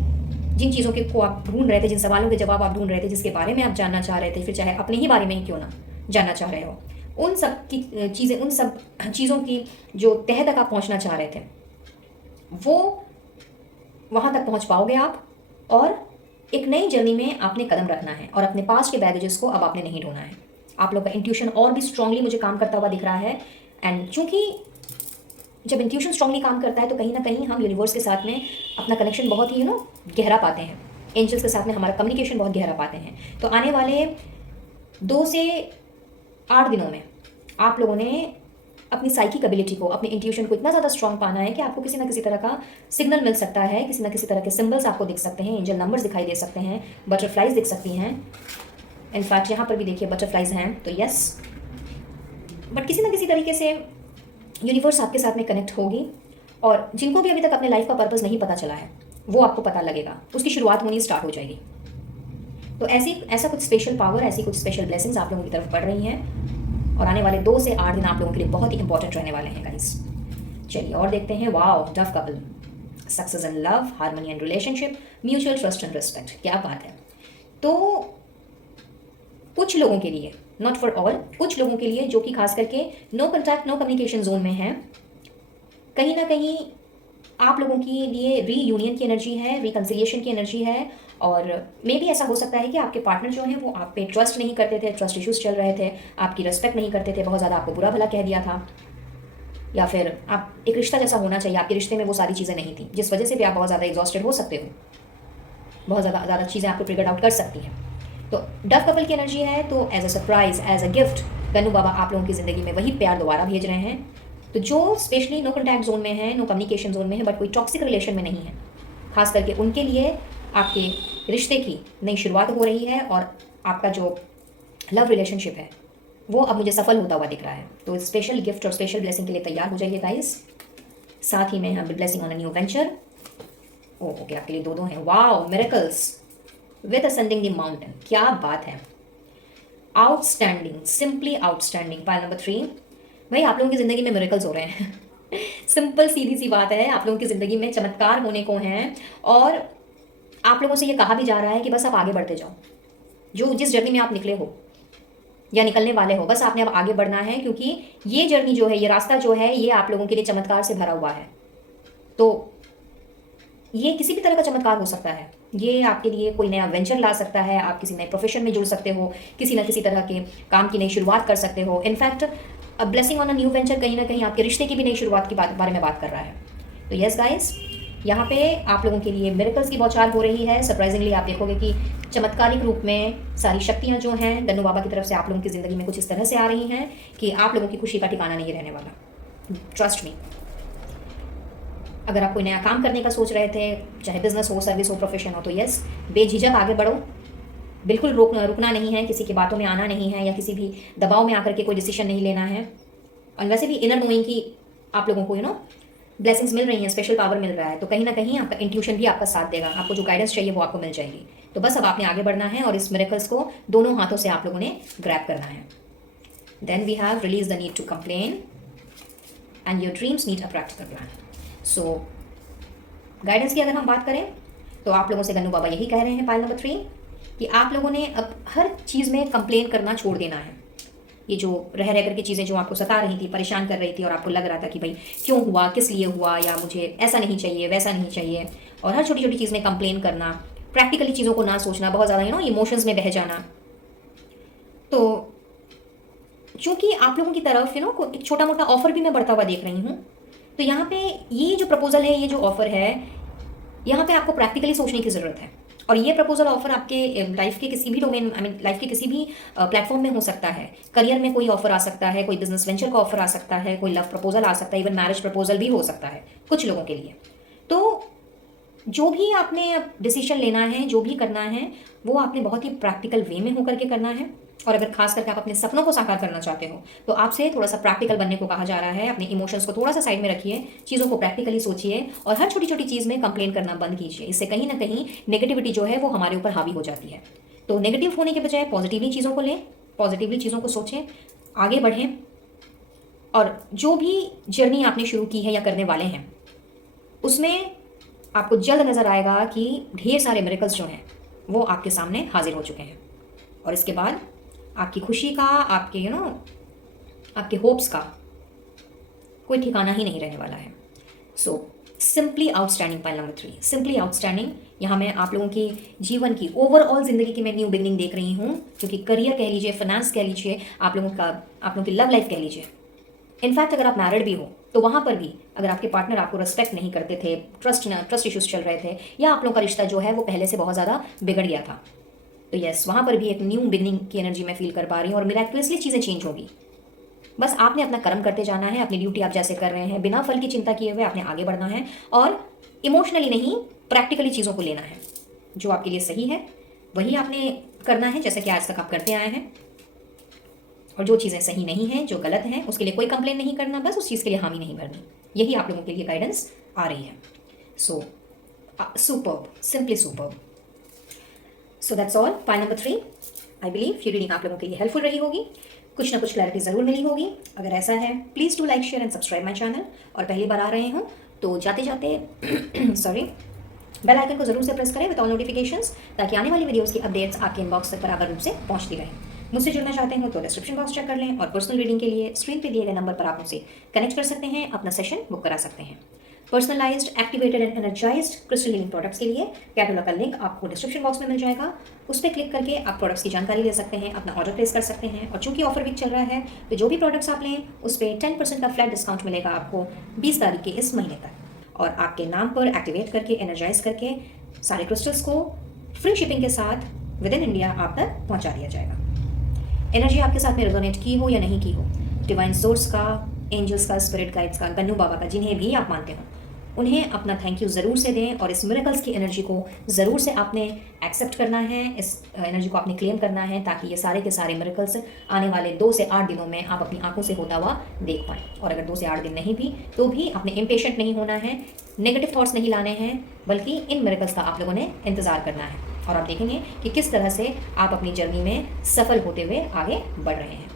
जिन चीज़ों के को आप ढूंढ रहे थे, जिन सवालों के जवाब आप ढूंढ रहे थे, जिसके बारे में आप जानना चाह रहे थे, फिर चाहे अपने ही बारे में ही क्यों ना जानना चाह रहे हो, उन सब की चीज़ें, उन सब चीज़ों की जो तह तक आप पहुंचना चाह रहे थे, वो वहां तक पहुंच पाओगे आप। और एक नई जर्नी में आपने कदम रखना है और अपने पास के बैगेजेस को अब आपने नहीं ढोना है। आप लोग का इंट्यूशन और भी स्ट्रांगली मुझे काम करता हुआ दिख रहा है। एंड चूंकि जब इंट्यूशन स्ट्रांगली काम करता है तो कहीं ना कहीं हम यूनिवर्स के साथ में अपना कनेक्शन बहुत ही गहरा पाते हैं, एंजल्स के साथ में हमारा कम्युनिकेशन बहुत गहरा पाते हैं। तो आने वाले 2 से 8 दिनों में आप लोगों ने अपनी साइकिक एबिलिटी को, अपने इंट्यूशन को इतना ज़्यादा स्ट्रांग पाना है कि आपको किसी ना किसी तरह का सिग्नल मिल सकता है, किसी ना किसी तरह के सिंबल्स आपको दिख सकते हैं, एंजल नंबर्स दिखाई दे सकते हैं, बटरफ्लाइज दिख सकती हैं। इनफैक्ट यहाँ पर भी देखिए बटरफ्लाइज हैं, तो यस, बट किसी ना किसी तरीके से यूनिवर्स आपके साथ में कनेक्ट होगी। और जिनको भी अभी तक अपने लाइफ का पर्पस नहीं पता चला है, वो आपको पता लगेगा, उसकी शुरुआत होनी स्टार्ट हो जाएगी। तो ऐसा कुछ स्पेशल पावर, ऐसी कुछ स्पेशल ब्लेसिंग्स आप लोगों की तरफ बढ़ रही हैं। और आने वाले 2 से 8 दिन आप लोगों के लिए बहुत ही इंपॉर्टेंट रहने वाले हैं गाइस। चलिए और देखते हैं। Wow, Dove couple, success in love, harmony and relationship, mutual trust and respect, क्या बात है। तो कुछ लोगों के लिए, नॉट फॉर ऑल, कुछ लोगों के लिए जो कि खास करके no contact no communication zone में है, कहीं ना कहीं आप लोगों के लिए रीयूनियन की एनर्जी है, रिकन्सिलिएशन की एनर्जी है। और मे भी ऐसा हो सकता है कि आपके पार्टनर जो हैं वो आप पे ट्रस्ट नहीं करते थे, ट्रस्ट इश्यूज चल रहे थे, आपकी रिस्पेक्ट नहीं करते थे, बहुत ज़्यादा आपको बुरा भला कह दिया था, या फिर आप एक रिश्ता जैसा होना चाहिए, आपके रिश्ते में वो सारी चीज़ें नहीं थी, जिस वजह से भी आप बहुत ज़्यादा एग्जॉस्टेड हो सकते हो, बहुत ज़्यादा चीज़ें आपको ट्रिगर आउट कर सकती हैं। तो डव कपल की एनर्जी है, तो as a surprise, as a gift, Gannu Baba आप लोगों की ज़िंदगी में वही प्यार दोबारा भेज रहे हैं। तो जो स्पेशली नो कॉन्टैक्ट जोन में है, नो कम्युनिकेशन जोन में है, बट कोई टॉक्सिक रिलेशन में नहीं है, खास करके उनके लिए आपके रिश्ते की नई शुरुआत हो रही है। और आपका जो लव रिलेशनशिप है वो अब मुझे सफल होता हुआ दिख रहा है। तो स्पेशल गिफ्ट और स्पेशल ब्लेसिंग के लिए तैयार हो जाइए गाइस। साथ ही में हम blessing on a new venture. Okay, आपके लिए 2 हैं। Wow, miracles with ascending the mountain, क्या बात है, outstanding, simply outstanding. Pile number 3, भाई आप लोगों की ज़िंदगी में मिरेकल्स हो रहे हैं सिंपल सीधी सी बात है, आप लोगों की ज़िंदगी में चमत्कार होने को हैं। और आप लोगों से ये कहा भी जा रहा है कि बस आप आगे बढ़ते जाओ, जो जिस जर्नी में आप निकले हो या निकलने वाले हो, बस आपने अब आगे बढ़ना है, क्योंकि ये जर्नी जो है, ये रास्ता जो है, ये आप लोगों के लिए चमत्कार से भरा हुआ है। तो ये किसी भी तरह का चमत्कार हो सकता है, ये आपके लिए कोई नया वेंचर ला सकता है, आप किसी नए प्रोफेशन में जुड़ सकते हो, किसी न किसी तरह के काम की नई शुरुआत कर सकते हो। In fact a blessing on a new venture कहीं ना कहीं आपके रिश्ते की भी नई शुरुआत की बारे में बात कर रहा है। तो यस गाइस, यहाँ पे आप लोगों के लिए मिरेकल्स की बौछार हो रही है। सरप्राइजिंगली आप देखोगे कि चमत्कारिक रूप में सारी शक्तियाँ जो हैं गन्नू बाबा की तरफ से आप लोगों की ज़िंदगी में कुछ इस तरह से आ रही हैं कि आप लोगों की खुशी का ठिकाना नहीं रहने वाला। Trust me. अगर आप कोई नया काम करने का सोच रहे थे, चाहे बिजनेस हो, सर्विस हो, प्रोफेशन हो, तो यस, बेझिझक आगे बढ़ो। बिल्कुल रुकना नहीं है, किसी की बातों में आना नहीं है, या किसी भी दबाव में आकर के कोई डिसीजन नहीं लेना है। और वैसे भी इनर नोइंग की आप लोगों को ब्लेसिंग्स मिल रही हैं, स्पेशल पावर मिल रहा है, तो कहीं ना कहीं आपका इंट्यूशन भी आपका साथ देगा, आपको जो गाइडेंस चाहिए वो आपको मिल जाएगी। तो बस अब आपने आगे बढ़ना है और इस मिरेकल्स को दोनों हाथों से आप लोगों ने ग्रैब करना है। Then we have release the need to complain and your dreams need a practical plan. So guidance की अगर हम बात करें तो आप लोगों से गन्नू बाबा यही कह रहे हैं, पाइल नंबर 3, कि आप लोगों ने अब हर चीज़ में कंप्लेन करना छोड़ देना है। ये जो रह करके चीज़ें जो आपको सता रही थी, परेशान कर रही थी, और आपको लग रहा था कि भाई क्यों हुआ, किस लिए हुआ, या मुझे ऐसा नहीं चाहिए, वैसा नहीं चाहिए, और हर छोटी छोटी चीज़ में कंप्लेन करना, प्रैक्टिकली चीज़ों को ना सोचना, बहुत ज़्यादा इमोशंस में बह जाना। तो चूँकि आप लोगों की तरफ एक छोटा मोटा ऑफर भी मैं बढ़ता हुआ देख रही हूँ, तो यहाँ पे ये जो प्रपोजल है, ये जो ऑफर है, यहाँ पे आपको प्रैक्टिकली सोचने की ज़रूरत है। और ये प्रपोजल ऑफर आपके लाइफ के किसी भी डोमेन, लाइफ के किसी भी प्लेटफॉर्म में हो सकता है। करियर में कोई ऑफर आ सकता है, कोई बिजनेस वेंचर का ऑफर आ सकता है, कोई लव प्रपोजल आ सकता है, इवन मैरिज प्रपोजल भी हो सकता है कुछ लोगों के लिए। तो जो भी आपने डिसीजन लेना है, जो भी करना है, वो आपने बहुत ही प्रैक्टिकल वे में होकर के करना है। और अगर खास करके आप अपने सपनों को साकार करना चाहते हो तो आपसे थोड़ा सा प्रैक्टिकल बनने को कहा जा रहा है। अपने इमोशंस को थोड़ा सा साइड में रखिए, चीज़ों को प्रैक्टिकली सोचिए, और हर छोटी छोटी चीज़ में कंप्लेन करना बंद कीजिए। इससे कहीं ना कहीं नेगेटिविटी जो है वो हमारे ऊपर हावी हो जाती है। तो नेगेटिव होने के बजाय पॉजिटिवली चीज़ों को लें, पॉजिटिवली चीज़ों को सोचें, आगे बढ़ें। और जो भी जर्नी आपने शुरू की है या करने वाले हैं, उसमें आपको जल्द नज़र आएगा कि ढेर सारे मिरेकल्स जो हैं वो आपके सामने हाजिर हो चुके हैं। और इसके बाद आपकी खुशी का, आपके आपके होप्स का कोई ठिकाना ही नहीं रहने वाला है। So simply outstanding, pile number 3, simply outstanding. यहाँ मैं आप लोगों की जीवन की ओवरऑल ज़िंदगी की मैं न्यू बिगनिंग देख रही हूँ, क्योंकि करियर कह लीजिए, फाइनेंस कह लीजिए, आप लोगों की लव लाइफ कह लीजिए। इनफैक्ट अगर आप मैरिड भी हो तो वहाँ पर भी अगर आपके पार्टनर आपको रिस्पेक्ट नहीं करते थे, ट्रस्ट इश्यूज चल रहे थे, या आप लोगों का रिश्ता जो है वो पहले से बहुत ज़्यादा बिगड़ गया था, तो यस, वहाँ पर भी एक न्यू बिगनिंग की एनर्जी मैं फील कर पा रही हूँ। और मिराक्युलसली चीज़ें चेंज होगी। बस आपने अपना कर्म करते जाना है, अपनी ड्यूटी आप जैसे कर रहे हैं, बिना फल की चिंता किए हुए आपने आगे बढ़ना है, और इमोशनली नहीं, प्रैक्टिकली चीज़ों को लेना है। जो आपके लिए सही है वही आपने करना है, जैसे कि आज तक आप करते आए हैं। और जो चीज़ें सही नहीं हैं, जो गलत हैं, उसके लिए कोई कंप्लेन नहीं करना, बस उस चीज़ के लिए हामी नहीं भरनी। यही आप लोगों के लिए गाइडेंस आ रही है। So superb, simply superb. So that's all, pile number 3। I believe ये रीडिंग आप लोगों के लिए हेल्पफुल रही होगी, कुछ ना कुछ क्लैरिटी ज़रूर मिली होगी। अगर ऐसा है please do like, share and subscribe my channel. और पहली बार आ रहे हो तो जाते जाते सॉरी, बेल आइकन को जरूर से प्रेस करें विद ऑल नोटिफिकेशंस, ताकि आने वाली वीडियोस की अपडेट्स आपके इनबॉक्स तक बराबर रूप से पहुंचती रहें। मुझसे जुड़ना चाहते हो तो डिस्क्रिप्शन बॉक्स चेक कर लें, और पर्सनल रीडिंग के लिए स्क्रीन पे दिए गए नंबर पर आप मुझसे कनेक्ट कर सकते हैं, अपना सेशन बुक करा सकते हैं। Personalised, activated and energised crystal healing products के लिए कैटलॉग का लिंक आपको डिस्क्रिप्शन बॉक्स में मिल जाएगा। उस पर क्लिक करके आप प्रोडक्ट्स की जानकारी ले सकते हैं, अपना ऑर्डर प्लेस कर सकते हैं। और चूंकि ऑफर वीक चल रहा है तो जो भी प्रोडक्ट्स आप लें उस पर 10% का फ्लैट डिस्काउंट मिलेगा आपको 20 तारीख के इस महीने तक। और आपके नाम पर एक्टिवेट करके, एनर्जाइज करके सारे क्रिस्टल्स को फ्री शिपिंग के साथ विद इन इंडिया आप तक पहुँचा दिया जाएगा। एनर्जी आपके साथ में रेजोनेट की हो या नहीं की हो, डिवाइन सोर्स का, एंजल्स का, स्पिरिट गाइड्स का, गन्नू बाबा का, जिन्हें भी आप मानते हो, उन्हें अपना थैंक यू ज़रूर से दें। और इस मिरेकल्स की एनर्जी को ज़रूर से आपने एक्सेप्ट करना है, इस एनर्जी को आपने क्लेम करना है, ताकि ये सारे के सारे मिरेकल्स आने वाले 2 से 8 दिनों में आप अपनी आंखों से होता हुआ देख पाएँ। और अगर 2 से 8 दिन नहीं भी तो भी आपने इम्पेशेंट नहीं होना है, नेगेटिव थॉट्स नहीं लाने हैं, बल्कि इन मिरेकल्स का आप लोगों ने इंतज़ार करना है। और आप देखेंगे कि किस तरह से आप अपनी जर्नी में सफल होते हुए आगे बढ़ रहे हैं।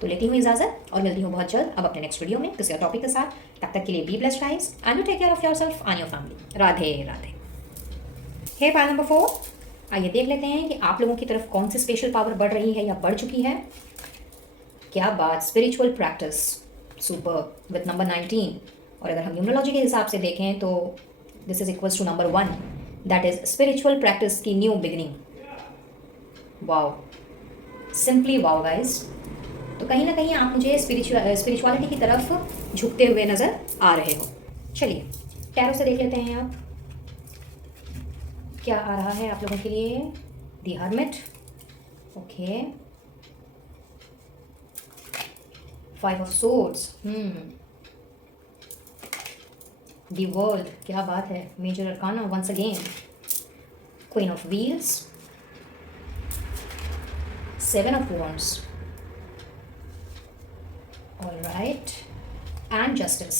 तो लेती हूँ इजाज़त और मिलती हूँ बहुत जल्द अब अपने नेक्स्ट वीडियो में किसी और टॉपिक के साथ। तब तक के लिए be blessed guys and you take care of yourself and your family. Radhe Radhe. Hey pile number 4, आइए देख लेते हैं कि आप लोगों की तरफ कौन सी स्पेशल पावर बढ़ रही है या बढ़ चुकी है। क्या बात, spiritual practice, super with number 19। और अगर हम न्यूमरोलॉजी के हिसाब से देखें तो this is equals to number 1, that is spiritual practice की new beginning. Wow, simply wow guys. तो कहीं ना कहीं आप मुझे स्पिरिचुअलिटी की तरफ झुकते हुए नज़र आ रहे हो। चलिए टैरो से देख लेते हैं आप क्या आ रहा है आप लोगों के लिए। The hermit, okay, 5 of swords, the world, क्या बात है, major arcana once again, queen of wheels, 7 of wands, alright, and justice.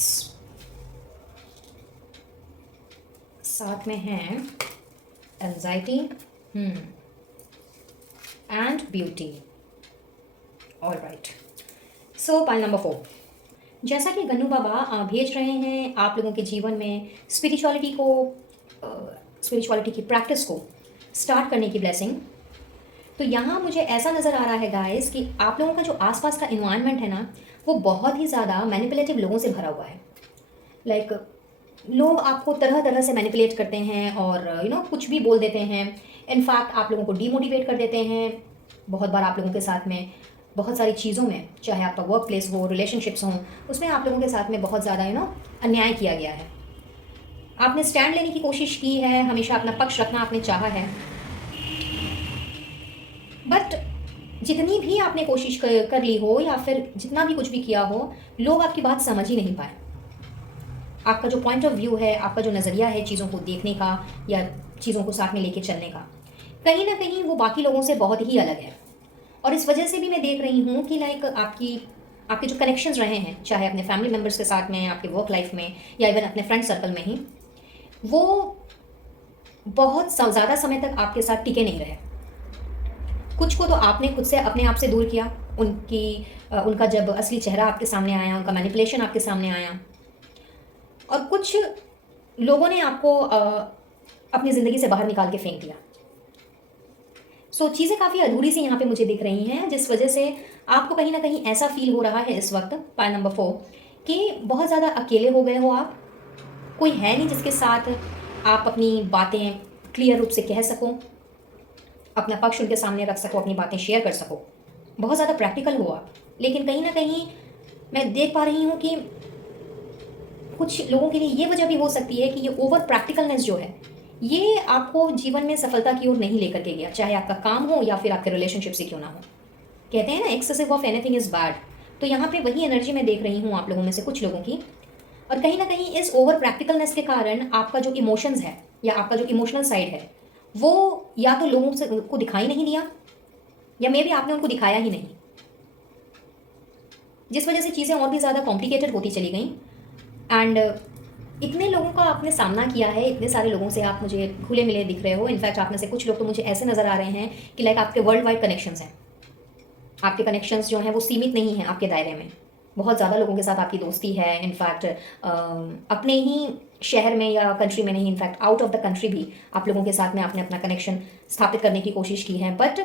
साथ में है anxiety and beauty. Alright, so pile number 4, जैसा कि गन्नू बाबा भेज रहे हैं आप लोगों के जीवन में स्पिरिचुअलिटी को, स्पिरिचुअलिटी की प्रैक्टिस को स्टार्ट करने की ब्लेसिंग, तो यहाँ मुझे ऐसा नज़र आ रहा है गाइस कि आप लोगों का जो आसपास का इन्वायरमेंट है ना, वो बहुत ही ज़्यादा मैनिपुलेटिव लोगों से भरा हुआ है। लाइक लोग आपको तरह तरह से मैनिपुलेट करते हैं और कुछ भी बोल देते हैं। इनफैक्ट आप लोगों को डीमोटिवेट कर देते हैं। बहुत बार आप लोगों के साथ में बहुत सारी चीज़ों में, चाहे आपका वर्क प्लेस हो, रिलेशनशिप्स हों, उसमें आप लोगों के साथ में बहुत ज़्यादा अन्याय किया गया है। आपने स्टैंड लेने की कोशिश की है, हमेशा अपना पक्ष रखना आपने चाहा है, बट जितनी भी आपने कोशिश कर ली हो या फिर जितना भी कुछ भी किया हो, लोग आपकी बात समझ ही नहीं पाए। आपका जो पॉइंट ऑफ व्यू है, आपका जो नज़रिया है चीज़ों को देखने का या चीज़ों को साथ में लेके चलने का, कहीं ना कहीं वो बाकी लोगों से बहुत ही अलग है। और इस वजह से भी मैं देख रही हूँ कि लाइक आपके जो कनेक्शंस रहे हैं, चाहे अपने फैमिली मेम्बर्स के साथ में, आपके वर्क लाइफ में, या इवन अपने फ्रेंड सर्कल में ही, वो बहुत ज़्यादा समय तक आपके साथ टिके नहीं रहे। कुछ को तो आपने खुद से अपने आप से दूर किया, उनका जब असली चेहरा आपके सामने आया, उनका मैनिपुलेशन आपके सामने आया, और कुछ लोगों ने आपको अपनी ज़िंदगी से बाहर निकाल के फेंक दिया। सो चीज़ें काफ़ी अधूरी सी यहाँ पे मुझे दिख रही हैं, जिस वजह से आपको कहीं ना कहीं ऐसा फील हो रहा है इस वक्त, पाइल नंबर 4, कि बहुत ज़्यादा अकेले हो गए हो आप। कोई है नहीं जिसके साथ आप अपनी बातें क्लियर रूप से कह सको, अपना पक्ष उनके सामने रख सको, अपनी बातें शेयर कर सको। बहुत ज़्यादा प्रैक्टिकल हो आप, लेकिन कहीं ना कहीं मैं देख पा रही हूँ कि कुछ लोगों के लिए ये वजह भी हो सकती है कि ये ओवर प्रैक्टिकलनेस जो है, ये आपको जीवन में सफलता की ओर नहीं लेकर के गया, चाहे आपका काम हो या फिर आपके रिलेशनशिप से क्यों ना हो। कहते हैं ना, excessive of anything is bad. तो यहाँ पे वही एनर्जी मैं देख रही हूँ आप लोगों में से कुछ लोगों की। और कहीं ना कहीं इस ओवर प्रैक्टिकलनेस के कारण आपका जो इमोशंस है या आपका जो इमोशनल साइड है, वो या तो लोगों से को दिखाई नहीं दिया, या मे बी आपने उनको दिखाया ही नहीं, जिस वजह से चीज़ें और भी ज़्यादा कॉम्प्लिकेटेड होती चली गई। एंड इतने लोगों का आपने सामना किया है, इतने सारे लोगों से आप मुझे घुले मिले दिख रहे हो। इनफैक्ट आप में से कुछ लोग तो मुझे ऐसे नज़र आ रहे हैं कि लाइक आपके वर्ल्ड वाइड कनेक्शंस हैं। आपके कनेक्शंस जो हैं वो सीमित नहीं हैं आपके दायरे में, बहुत ज़्यादा लोगों के साथ आपकी दोस्ती है। इनफैक्ट अपने ही शहर में या कंट्री में नहीं, in fact out of the country भी आप लोगों के साथ में आपने अपना कनेक्शन स्थापित करने की कोशिश की है, बट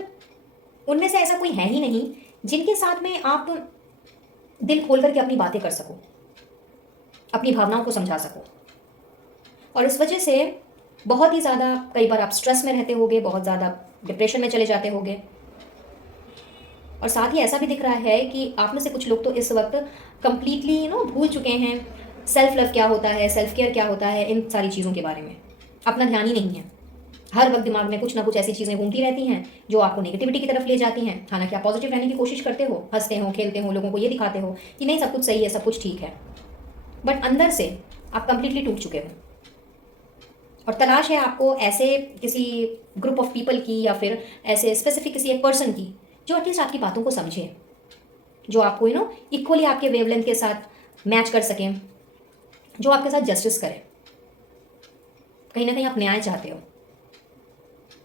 उनमें से ऐसा कोई है ही नहीं जिनके साथ में आप दिल खोल करके अपनी बातें कर सको, अपनी भावनाओं को समझा सको। और इस वजह से बहुत ही ज़्यादा कई बार आप स्ट्रेस में रहते होगे, बहुत ज़्यादा डिप्रेशन में चले जाते होगे। और साथ ही ऐसा भी दिख रहा है कि आप में से कुछ लोग तो इस वक्त कंप्लीटली भूल चुके हैं सेल्फ लव क्या होता है, सेल्फ केयर क्या होता है, इन सारी चीज़ों के बारे में अपना ध्यान ही नहीं है। हर वक्त दिमाग में कुछ ना कुछ ऐसी चीज़ें घूमती रहती हैं जो आपको नेगेटिविटी की तरफ ले जाती हैं। हालांकि आप पॉजिटिव रहने की कोशिश करते हो, हंसते हो, खेलते हो, लोगों को ये दिखाते हो कि नहीं सब कुछ सही है, सब कुछ ठीक है, बट अंदर से आप कंप्लीटली टूट चुके हो। और तलाश है आपको ऐसे किसी ग्रुप ऑफ पीपल की, या फिर ऐसे स्पेसिफिक किसी एक पर्सन की जो एटलीस्ट आपकी बातों को समझे, जो आपको इक्वली आपके वेवलेंथ के साथ मैच कर सकें, जो आपके साथ जस्टिस करे। कहीं ना कहीं आप न्याय चाहते हो।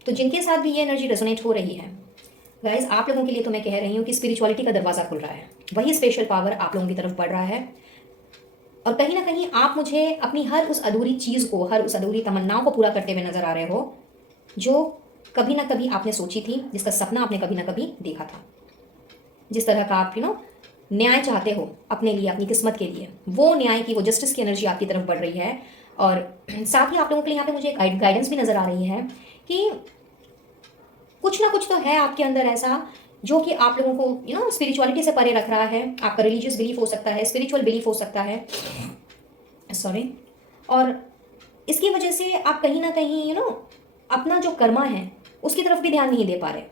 तो जिनके साथ भी ये एनर्जी रेजोनेट हो रही है, गाइज आप लोगों के लिए तो मैं कह रही हूँ कि स्पिरिचुअलिटी का दरवाज़ा खुल रहा है, वही स्पेशल पावर आप लोगों की तरफ बढ़ रहा है। और कहीं ना कहीं आप मुझे अपनी हर उस अधूरी चीज़ को, हर उस अधूरी तमन्नाओं को पूरा करते हुए नजर आ रहे हो जो कभी ना कभी आपने सोची थी, जिसका सपना आपने कभी ना कभी देखा था। जिस तरह का आप न्याय चाहते हो अपने लिए, अपनी किस्मत के लिए, वो न्याय की, वो जस्टिस की एनर्जी आपकी तरफ बढ़ रही है। और साथ ही आप लोगों के लिए यहाँ पे मुझे एक गाइडेंस भी नज़र आ रही है कि कुछ ना कुछ तो है आपके अंदर ऐसा जो कि आप लोगों को स्पिरिचुअलिटी से परे रख रहा है। आपका रिलीजियस बिलीफ हो सकता है, स्पिरिचुअल बिलीफ हो सकता है, सॉरी। और इसकी वजह से आप कहीं ना कहीं अपना जो कर्मा है उसकी तरफ भी ध्यान नहीं दे पा रहे।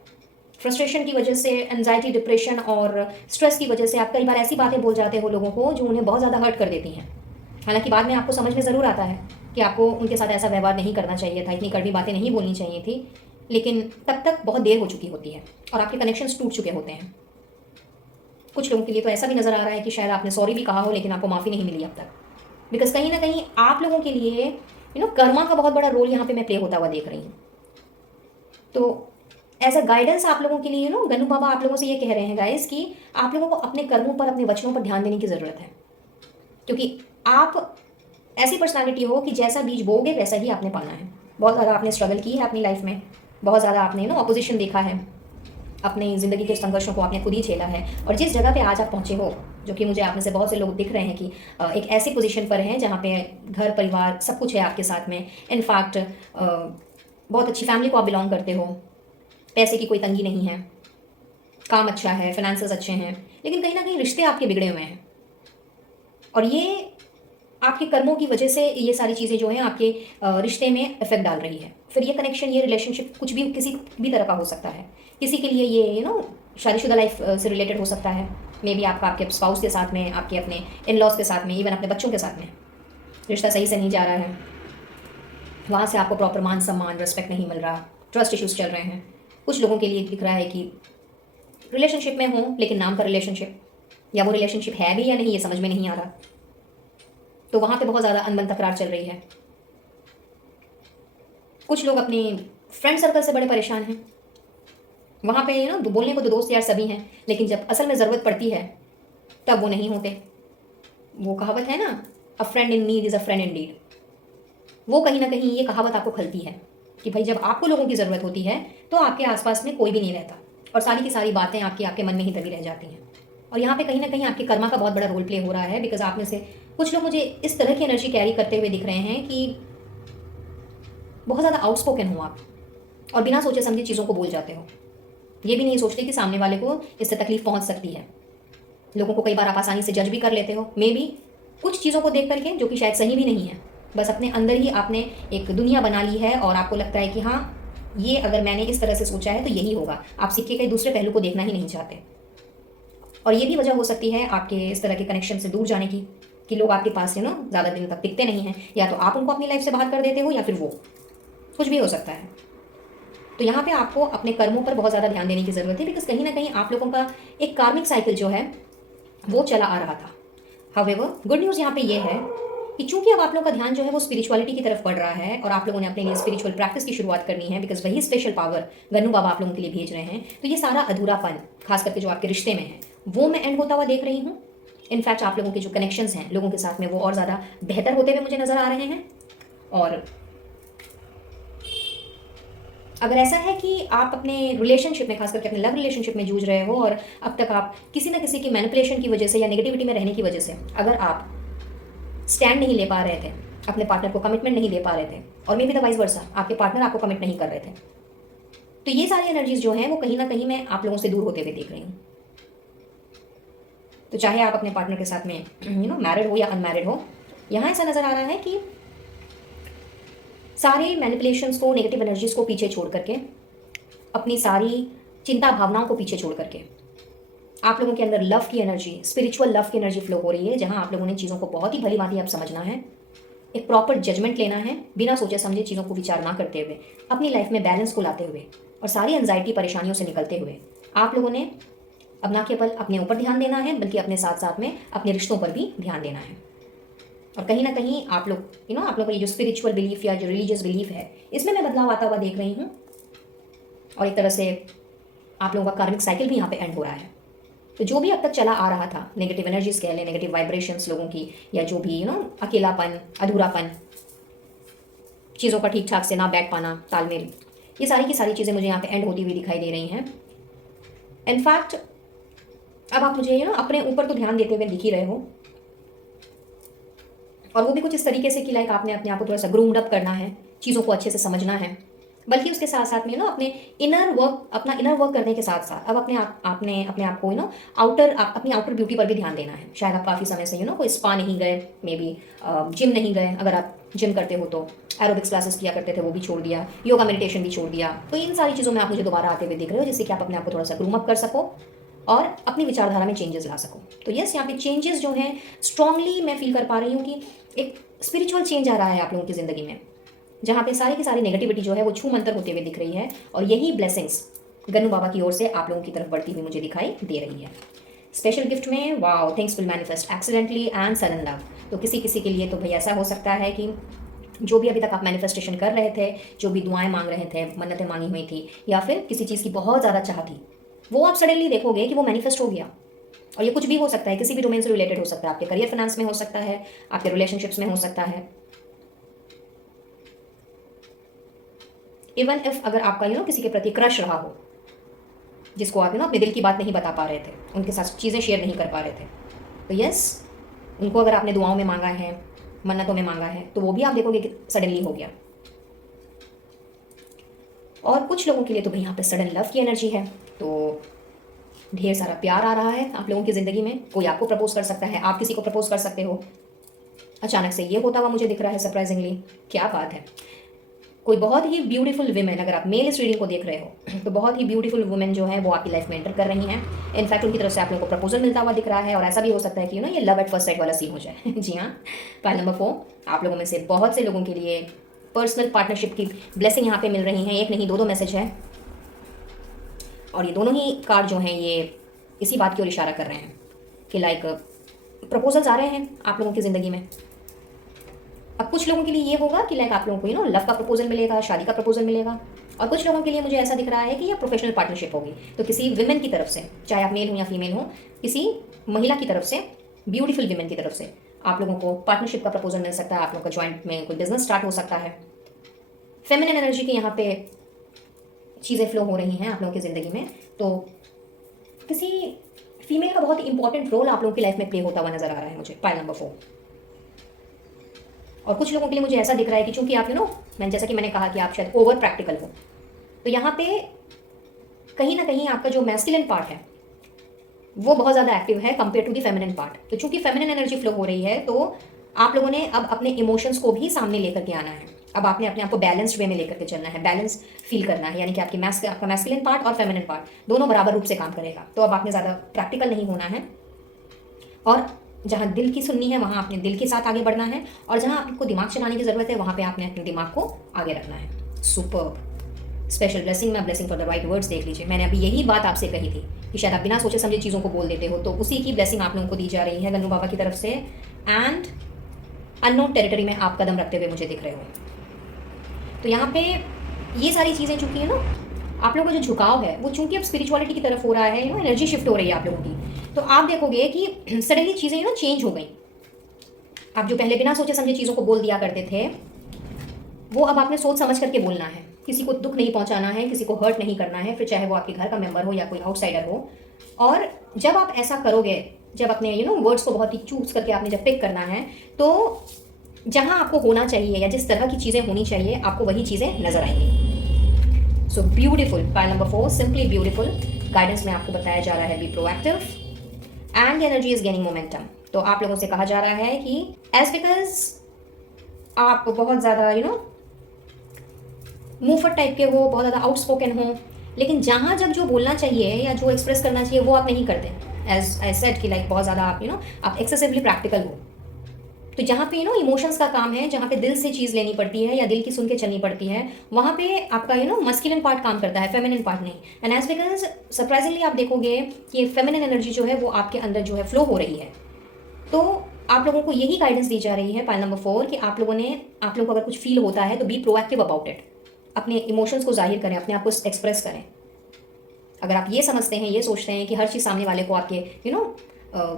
फ्रस्ट्रेशन की वजह से, एंजाइटी, डिप्रेशन और स्ट्रेस की वजह से आप कई बार ऐसी बातें बोल जाते हो लोगों को जो उन्हें बहुत ज़्यादा हर्ट कर देती हैं। हालांकि बाद में आपको समझ में ज़रूर आता है कि आपको उनके साथ ऐसा व्यवहार नहीं करना चाहिए था, इतनी कड़वी बातें नहीं बोलनी चाहिए थी, लेकिन तब तक बहुत देर हो चुकी होती है और आपके कनेक्शंस टूट चुके होते हैं। कुछ लोगों के लिए तो ऐसा भी नज़र आ रहा है कि शायद आपने सॉरी भी कहा हो लेकिन आपको माफ़ी नहीं मिली अब तक। बिकॉज कहीं ना कहीं आप लोगों के लिए कर्मा का बहुत बड़ा रोल यहाँ पे मैं प्ले होता हुआ देख रही हूँ। तो एज अ गाइडेंस आप लोगों के लिए गन्नू बाबा आप लोगों से ये कह रहे हैं गाइस कि आप लोगों को अपने कर्मों पर, अपने वचनों पर ध्यान देने की ज़रूरत है। क्योंकि आप ऐसी पर्सनालिटी हो कि जैसा बीज बोओगे वैसा ही आपने पाना है। बहुत ज़्यादा आपने स्ट्रगल की है अपनी लाइफ में, बहुत ज़्यादा आपने अपोजिशन देखा है, अपनी ज़िंदगी के संघर्षों को आपने खुद ही झेला है। और जिस जगह पे आज आप पहुँचे हो, जो कि मुझे आप में से बहुत से लोग दिख रहे हैं कि एक ऐसी पोजीशन पर हैं जहाँ पे घर परिवार सब कुछ है आपके साथ में। इनफैक्ट बहुत अच्छी फैमिली को आप बिलोंग करते हो, पैसे की कोई तंगी नहीं है, काम अच्छा है, फाइनेंसेस अच्छे हैं, लेकिन कहीं ना कहीं रिश्ते आपके बिगड़े हुए हैं। और ये आपके कर्मों की वजह से ये सारी चीज़ें जो हैं आपके रिश्ते में इफेक्ट डाल रही है। फिर ये कनेक्शन, ये रिलेशनशिप कुछ भी, किसी भी तरह का हो सकता है। किसी के लिए ये शादीशुदा लाइफ से रिलेटेड हो सकता है, मे बी आपका आपके स्पाउस के साथ में, आपके अपने इन लॉज के साथ में, इवन अपने बच्चों के साथ में रिश्ता सही से नहीं जा रहा है, वहाँ से आपको प्रॉपर मान सम्मान, रिस्पेक्ट नहीं मिल रहा, ट्रस्ट इश्यूज चल रहे हैं। कुछ लोगों के लिए दिख रहा है कि रिलेशनशिप में हो लेकिन नाम का रिलेशनशिप, या वो रिलेशनशिप है भी या नहीं ये समझ में नहीं आ रहा, तो वहाँ पे बहुत ज़्यादा अनबन तकरार चल रही है। कुछ लोग अपने फ्रेंड सर्कल से बड़े परेशान हैं। वहाँ पे बोलने को तो दोस्त यार सभी हैं, लेकिन जब असल में ज़रूरत पड़ती है तब वो नहीं होते। वो कहावत है ना, a friend in need is a friend in deed. वो कहीं ना कहीं ये कहावत आपको खलती है कि भाई जब आपको लोगों की ज़रूरत होती है तो आपके आसपास में कोई भी नहीं रहता और सारी की सारी बातें आपके मन में ही दबी रह जाती हैं। और यहाँ पे कहीं ना कहीं आपके कर्मा का बहुत बड़ा रोल प्ले हो रहा है। बिकॉज आप में से कुछ लोग मुझे इस तरह की एनर्जी कैरी करते हुए दिख रहे हैं कि बहुत ज़्यादा आउटस्पोकन हो आप, और बिना सोचे समझे चीज़ों को बोल जाते हो। ये भी नहीं सोचते कि सामने वाले को इससे तकलीफ पहुंच सकती है। लोगों को कई बार आप आसानी से जज भी कर लेते हो, मे बी कुछ चीज़ों को देख करके जो कि शायद सही भी नहीं है। बस अपने अंदर ही आपने एक दुनिया बना ली है और आपको लगता है कि हाँ, ये अगर मैंने इस तरह से सोचा है तो यही होगा। आप सिक्के के दूसरे पहलू को देखना ही नहीं चाहते। और ये भी वजह हो सकती है आपके इस तरह के कनेक्शन से दूर जाने की, कि लोग आपके पास ज़्यादा दिन तक टिकते नहीं हैं, या तो आप उनको अपनी लाइफ से बाहर कर देते हो या फिर वो, कुछ भी हो सकता है। तो यहाँ पे आपको अपने कर्मों पर बहुत ज़्यादा ध्यान देने की ज़रूरत है। बिकॉज कहीं ना कहीं आप लोगों का एक कार्मिक साइकिल जो है वो चला आ रहा था। हाउएवर गुड न्यूज़ यहाँ पे ये है कि चूंकि अब आप लोगों का ध्यान जो है वो स्पिरिचुअलिटी की तरफ बढ़ रहा है और आप लोगों ने अपने लिए स्पिरिचुअल प्रैक्टिस की शुरुआत करनी है, बिकॉज वही स्पेशल पावर गन्नू बाबा आप लोगों के लिए भेज रहे हैं। तो ये सारा अधूरापन, खास करके जो आपके रिश्ते में है, वो मैं एंड होता हुआ देख रही हूँ। इनफैक्ट आप लोगों के जो कनेक्शंस हैं लोगों के साथ में वो और ज़्यादा बेहतर होते हुए मुझे नज़र आ रहे हैं। और अगर ऐसा है कि आप अपने रिलेशनशिप में, खास करके अपने लव रिलेशनशिप में जूझ रहे हो और अब तक आप किसी ना किसी की मैनिपुलेशन की वजह से या नेगेटिविटी में रहने की वजह से अगर आप स्टैंड नहीं ले पा रहे थे, अपने पार्टनर को कमिटमेंट नहीं दे पा रहे थे, और may be the vice versa, आपके पार्टनर आपको कमिट नहीं कर रहे थे, तो ये सारी एनर्जीज जो हैं वो कहीं ना कहीं मैं आप लोगों से दूर होते हुए देख रही हूँ। तो चाहे आप अपने पार्टनर के साथ में मैरिड हो या अनमैरिड हो, यहाँ ऐसा नज़र आ रहा है कि सारे मैनिपुलेशंस को, नेगेटिव एनर्जीज को पीछे छोड़ करके, अपनी सारी चिंता भावनाओं को पीछे छोड़ करके आप लोगों के अंदर लव की एनर्जी, स्पिरिचुअल लव की एनर्जी फ्लो हो रही है, जहां आप लोगों ने चीज़ों को बहुत ही भली भांति अब समझना है, एक प्रॉपर जजमेंट लेना है, बिना सोचे समझे चीज़ों को विचार ना करते हुए, अपनी लाइफ में बैलेंस को लाते हुए और सारी एंजाइटी परेशानियों से निकलते हुए आप लोगों ने अब ना केवल अपने ऊपर ध्यान देना है बल्कि अपने साथ साथ में अपने रिश्तों पर भी ध्यान देना है। और कहीं ना कहीं आप लोग आप लोगों का ये जो स्पिरिचुअल बिलीफ या जो रिलीजियस बिलीफ है, इसमें मैं बदलाव आता हुआ देख रही हूँ। और एक तरह से आप लोगों का कार्मिक साइकिल भी यहाँ पे एंड हो रहा है। तो जो भी अब तक चला आ रहा था, नेगेटिव एनर्जीज कह लें, नेगेटिव वाइब्रेशंस लोगों की, या जो भी अकेलापन, अधूरापन, चीज़ों का ठीक ठाक से ना बैठ पाना, तालमेल, ये सारी की सारी चीज़ें मुझे यहाँ पे एंड होती हुई दिखाई दे रही हैं। इनफैक्ट अब आप मुझे अपने ऊपर तो ध्यान देते हुए दिख ही रहे हो, और वो भी कुछ इस तरीके से कि लाइक आपने अपने आप को थोड़ा सा ग्रूम्ड अप करना है, चीज़ों को अच्छे से समझना है, बल्कि उसके साथ साथ में अपने अपना इनर वर्क करने के साथ साथ अब आपने अपने आप को अपनी आउटर ब्यूटी पर भी ध्यान देना है। शायद आप काफ़ी समय से कोई स्पा नहीं गए, मे बी जिम नहीं गए, अगर आप जिम करते हो तो एरोबिक्स क्लासेस किया करते थे वो भी छोड़ दिया, योगा मेडिटेशन भी छोड़ दिया। तो इन सारी चीज़ों में आप मुझे दोबारा आते हुए दिख रहे हो, जिससे कि आप अपने आप को थोड़ा सा ग्रूम अप कर सको और अपनी विचारधारा में चेंजेस ला सको। तो यस, यहाँ पे चेंजेस जो हैं स्ट्रांगली मैं फील कर पा रही हूँ कि एक स्पिरिचुअल चेंज आ रहा है आप लोगों की ज़िंदगी में, जहाँ पे सारी की सारी नेगेटिविटी जो है वो छू मंतर होते हुए दिख रही है, और यही ब्लेसिंग्स गन्नू बाबा की ओर से आप लोगों की तरफ बढ़ती हुई मुझे दिखाई दे रही है। स्पेशल गिफ्ट में wow, things will manifest accidentally and sudden love. तो किसी किसी के लिए तो भाई ऐसा हो सकता है कि जो भी अभी तक आप मैनिफेस्टेशन कर रहे थे, जो भी दुआएं मांग रहे थे, मन्नतें मांगी हुई थी, या फिर किसी चीज़ की बहुत ज़्यादा चाह थी, वो आप सडनली देखोगे कि वो मैनिफेस्ट हो गया। और ये कुछ भी हो सकता है, किसी भी डोमेन से रिलेटेड हो सकता है, आपके करियर फाइनेंस में हो सकता है, आपके रिलेशनशिप्स में हो सकता है, इवन इफ अगर आपका किसी के प्रति क्रश रहा हो, जिसको आप अपने दिल की बात नहीं बता पा रहे थे, उनके साथ चीज़ें शेयर नहीं कर पा रहे थे, तो यस, उनको अगर आपने दुआओं में मांगा है, मन्नतों में मांगा है, तो वो भी आप देखोगे कि सडनली हो गया। और कुछ लोगों के लिए तो भाई यहाँ पे सडन लव की एनर्जी है, तो ढेर सारा प्यार आ रहा है आप लोगों की ज़िंदगी में। कोई आपको प्रपोज कर सकता है, आप किसी को प्रपोज कर सकते हो। अचानक से ये होता हुआ मुझे दिख रहा है, सरप्राइजिंगली। क्या बात है। कोई बहुत ही ब्यूटीफुल वुमेन, अगर आप मेल इस रीडिंग को देख रहे हो, तो बहुत ही ब्यूटीफुल वुमेन जो है वो आपकी लाइफ में एंटर कर रही हैं। इनफैक्ट उनकी तरफ से आप लोगों को प्रपोजल मिलता हुआ दिख रहा है, और ऐसा भी हो सकता है कि ये लव एट फर्स्ट साइट वाला सीन हो जाए। जी हाँ, पाइल नंबर 4, आप लोगों में से बहुत से लोगों के लिए पर्सनल पार्टनरशिप की ब्लेसिंग यहाँ पे मिल रही हैं। एक नहीं, दो मैसेज है, और ये दोनों ही कार्ड जो हैं ये इसी बात की ओर इशारा कर रहे हैं कि लाइक प्रपोजल्स आ रहे हैं आप लोगों की ज़िंदगी में। अब कुछ लोगों के लिए ये होगा कि लाइक आप लोगों को लव का प्रपोजल मिलेगा, शादी का प्रपोजल मिलेगा, और कुछ लोगों के लिए मुझे ऐसा दिख रहा है कि ये प्रोफेशनल पार्टनरशिप होगी। तो किसी विमेन की तरफ से, चाहे आप मेल हो या फीमेल हो, किसी महिला की तरफ से, ब्यूटीफुल विमेन की तरफ से आप लोगों को पार्टनरशिप का प्रपोजल मिल सकता है। आप लोगों का ज्वाइंट में कोई बिजनेस स्टार्ट हो सकता है। फेमिनिन एनर्जी की यहाँ पे चीज़ें फ्लो हो रही हैं आप लोगों की ज़िंदगी में, तो किसी फीमेल का बहुत इंपॉर्टेंट रोल आप लोगों की लाइफ में प्ले होता हुआ नजर आ रहा है मुझे, पाइल नंबर 4। और कुछ लोगों के लिए मुझे ऐसा दिख रहा है कि चूंकि आप मैं जैसा कि मैंने कहा कि आप शायद ओवर प्रैक्टिकल हो, तो यहाँ पे कहीं ना कहीं आपका जो मैस्कुलिन पार्ट है वो बहुत ज़्यादा एक्टिव है compare to the feminine part. तो चूंकि फेमिनिन एनर्जी फ्लो हो रही है, तो आप लोगों ने अब अपने इमोशंस को भी सामने लेकर के आना है। अब आपने अपने आप को बैलेंस्ड वे में लेकर के चलना है, बैलेंस फील करना है, यानी कि आपका मैस्कुलिन पार्ट और फेमिनिन पार्ट दोनों बराबर रूप से काम करेगा। तो अब आपने ज़्यादा प्रैक्टिकल नहीं होना है, और जहाँ दिल की सुननी है वहाँ आपने दिल के साथ आगे बढ़ना है, और जहाँ आपको दिमाग चलाने की ज़रूरत है वहाँ पे आपने अपने दिमाग को आगे रखना है। सुपर स्पेशल ब्लेसिंग में blessing for the right words देख लीजिए। मैंने अभी यही बात आपसे कही थी कि शायद आप बिना सोचे समझे चीज़ों को बोल देते हो, तो उसी की ब्लेसिंग आप लोगों को दी जा रही है गन्नू बाबा की तरफ से। एंड अननोन टेरिटरी में आप कदम रखते हुए मुझे दिख रहे हो। तो यहाँ पे ये सारी चीज़ें चूंकि आप लोगों का जो झुकाव है वो चूंकि अब स्पिरिचुअलिटी की तरफ हो रहा है, एनर्जी शिफ्ट हो रही है आप लोगों की, तो आप देखोगे कि सडनली चीज़ें चेंज हो गई। आप जो पहले बिना सोचे समझे चीज़ों को बोल दिया करते थे, वो अब आपने सोच समझ करके बोलना है। किसी को दुख नहीं पहुंचाना है, किसी को हर्ट नहीं करना है, फिर चाहे वो आपके घर का मेंबर हो या कोई आउटसाइडर हो। और जब आप ऐसा करोगे, जब अपने वर्ड्स को बहुत ही चूज करके आपने जब पिक करना है, तो जहां आपको होना चाहिए या जिस तरह की चीज़ें होनी चाहिए आपको वही चीज़ें नजर आएंगी। So beautiful, pile number 4, simply beautiful. Guidance में आपको बताया जा रहा है be proactive and energy is gaining momentum. तो आप लोगों से कहा जा रहा है कि एज बिकॉज आप बहुत ज़्यादा मूफर टाइप के हो, बहुत ज़्यादा आउटस्पोकन हो, लेकिन जहाँ जब जो बोलना चाहिए या जो एक्सप्रेस करना चाहिए वो आप नहीं करते। एज आई सेड कि लाइक बहुत ज़्यादा आप एक्सेसिवली प्रैक्टिकल हो। तो जहाँ पे इमोशंस का काम है, जहाँ पे दिल से चीज़ लेनी पड़ती है या दिल की सुन के चलनी पड़ती है, वहाँ पे आपका मस्कुलिन पार्ट काम करता है, फेमिनिन पार्ट नहीं। एंड एज बिकॉज सरप्राइजिंगली आप देखोगे कि फेमिनिन एनर्जी जो है वो आपके अंदर जो है फ्लो हो रही है। तो आप लोगों को यही गाइडेंस दी जा रही है पाइल नंबर 4 कि आप लोगों को अगर कुछ फील होता है तो बी प्रोएक्टिव अबाउट इट। अपने इमोशंस को जाहिर करें, अपने आप को एक्सप्रेस करें। अगर आप ये समझते हैं, ये सोचते हैं कि हर चीज़ सामने वाले को आपके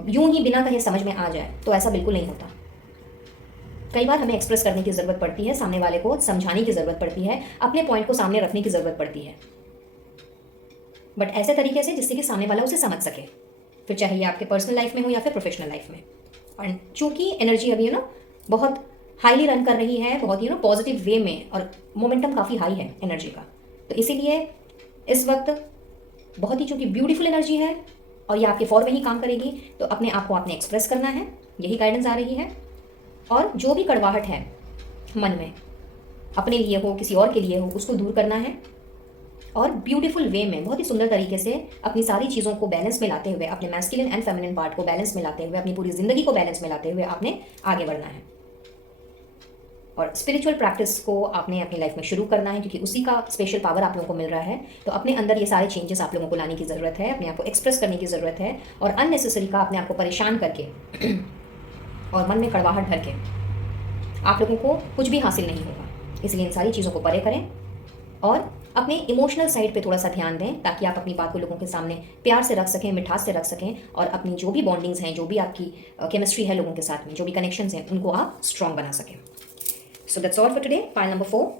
यूं ही बिना कहे समझ में आ जाए, तो ऐसा बिल्कुल नहीं होता। कई बार हमें एक्सप्रेस करने की ज़रूरत पड़ती है, सामने वाले को समझाने की ज़रूरत पड़ती है, अपने पॉइंट को सामने रखने की ज़रूरत पड़ती है, बट ऐसे तरीके से जिससे कि सामने वाला उसे समझ सके, फिर चाहे ये आपके पर्सनल लाइफ में हो या फिर प्रोफेशनल लाइफ में। और चूंकि एनर्जी अभी बहुत हाईली रन कर रही है, बहुत पॉजिटिव वे में, और मोमेंटम काफ़ी हाई है एनर्जी का, तो इसीलिए इस वक्त बहुत ही चूंकि ब्यूटीफुल एनर्जी है और ये आपके फॉर में ही काम करेगी, तो अपने आप को आपने एक्सप्रेस करना है, यही गाइडेंस आ रही है। और जो भी कड़वाहट है मन में, अपने लिए हो किसी और के लिए हो, उसको दूर करना है और ब्यूटीफुल वे में बहुत ही सुंदर तरीके से अपनी सारी चीज़ों को बैलेंस में लाते हुए, अपने मैस्कुलिन एंड फेमिनिन पार्ट को बैलेंस में लाते हुए, अपनी पूरी ज़िंदगी को बैलेंस में लाते हुए आपने आगे बढ़ना है। और स्पिरिचुअल प्रैक्टिस को आपने अपनी लाइफ में शुरू करना है, क्योंकि उसी का स्पेशल पावर आप लोगों को मिल रहा है। तो अपने अंदर ये सारे चेंजेस आप लोगों को लाने की ज़रूरत है, अपने आप को एक्सप्रेस करने की ज़रूरत है, और अननेसेसरी का अपने आप को परेशान करके और मन में कड़वाहट भर के आप लोगों को कुछ भी हासिल नहीं होगा। इसलिए इन सारी चीज़ों को परे करें और अपने इमोशनल साइड पे थोड़ा सा ध्यान दें, ताकि आप अपनी बात को लोगों के सामने प्यार से रख सकें, मिठास से रख सकें, और अपनी जो भी बॉन्डिंग्स हैं, जो भी आपकी केमिस्ट्री है लोगों के साथ में, जो भी कनेक्शंस हैं, उनको आप स्ट्रॉन्ग बना सकें। So that's all for today, pile number 4।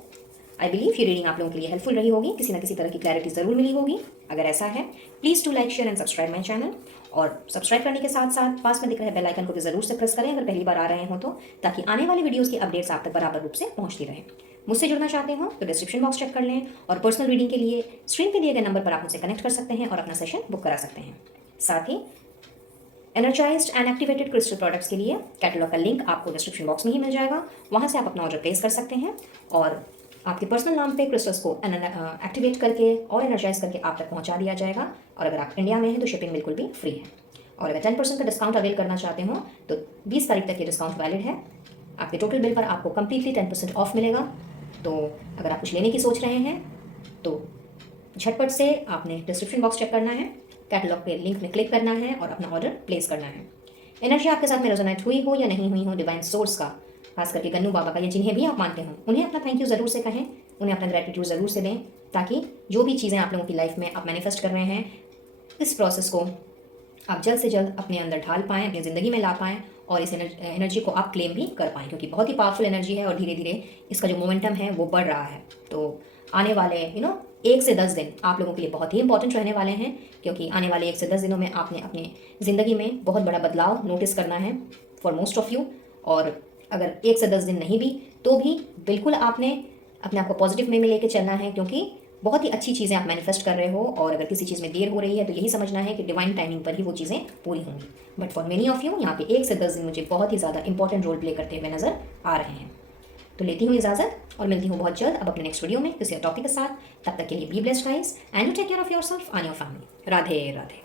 I believe ये रीडिंग आप लोगों के लिए हेल्पफुल रही होगी, किसी ना किसी तरह की क्लैरिटी ज़रूर मिली होगी। अगर ऐसा है, please to like, share and subscribe my channel. और सब्सक्राइब करने के साथ साथ पास में दिख रहे बेल आइकन को भी ज़रूर से प्रेस करें अगर पहली बार आ रहे हो तो, ताकि आने वाली वीडियोज़ की अपडेट्स आप तक बराबर रूप से पहुँचती रहे। मुझसे जुड़ना चाहते हो तो डिस्क्रिप्शन बॉक्स चेक कर लें, और पर्सनल रीडिंग के लिए स्क्रीन पे दिए गए नंबर पर आप मुझसे कनेक्ट कर सकते हैं और अपना सेशन बुक करा सकते हैं। साथ ही energized and activated crystal products के लिए कैटलॉग का लिंक आपको डिस्क्रिप्शन बॉक्स में ही मिल जाएगा, वहाँ से आप अपना ऑर्डर प्लेस कर सकते हैं, और आपके पर्सनल नाम पे क्रिस्टल्स को एक्टिवेट करके और एनर्जाइज करके आप तक पहुँचा दिया जाएगा। और अगर आप इंडिया में हैं तो शिपिंग बिल्कुल भी फ्री है। और अगर 10% का डिस्काउंट अवेल करना चाहते हो तो 20 तारीख तक ये डिस्काउंट वैलिड है। आपके टोटल बिल पर आपको कम्प्लीटली 10% ऑफ मिलेगा। तो अगर आप कुछ लेने की सोच रहे हैं तो झटपट से आपने डिस्क्रिप्शन बॉक्स चेक करना है, कैटलॉग पे लिंक में क्लिक करना है और अपना ऑर्डर प्लेस करना है। एनर्जी आपके साथ में रेजोनेट हुई हो या नहीं हुई हो, डिवाइन सोर्स का, खास करके गन्नू बाबा का, या जिन्हें भी आप मानते हो, उन्हें अपना थैंक यू ज़रूर से कहें, उन्हें अपना ग्रेटिट्यूड ज़रूर से दें, ताकि जो भी चीज़ें आप लोगों की लाइफ में आप मैनिफेस्ट कर रहे हैं, इस प्रोसेस को आप जल्द से जल्द अपने अंदर ढाल पाएँ, अपनी ज़िंदगी में ला पाएँ, और इस एनर्जी को आप क्लेम भी कर पाएँ, क्योंकि बहुत ही पावरफुल एनर्जी है और धीरे धीरे इसका जो मोमेंटम है वो बढ़ रहा है। तो आने वाले 1 से 10 दिन आप लोगों के लिए बहुत ही इंपॉर्टेंट रहने वाले हैं, क्योंकि आने वाले 1 से 10 दिनों में आपने अपनी ज़िंदगी में बहुत बड़ा बदलाव नोटिस करना है फॉर मोस्ट ऑफ यू। और अगर 1 से 10 दिन नहीं भी तो भी बिल्कुल आपने अपने आप को पॉजिटिव वे में लेके चलना है, क्योंकि बहुत ही अच्छी चीज़ें आप मैनिफेस्ट कर रहे हो। और अगर किसी चीज़ में देर हो रही है तो यही समझना है कि डिवाइन टाइमिंग पर ही वो चीज़ें पूरी होंगी। But for many of you यहाँ पे 1 से 10 दिन मुझे बहुत ही ज़्यादा इंपॉर्टेंट रोल प्ले करते हुए नज़र आ रहे हैं। तो लेती हूँ इजाज़त और मिलती हूँ बहुत जल्द अब अपने नेक्स्ट वीडियो में किसी टॉपिक के साथ। तब तक के लिए be blessed guys and you take care of yourself and your family. Radhe Radhe.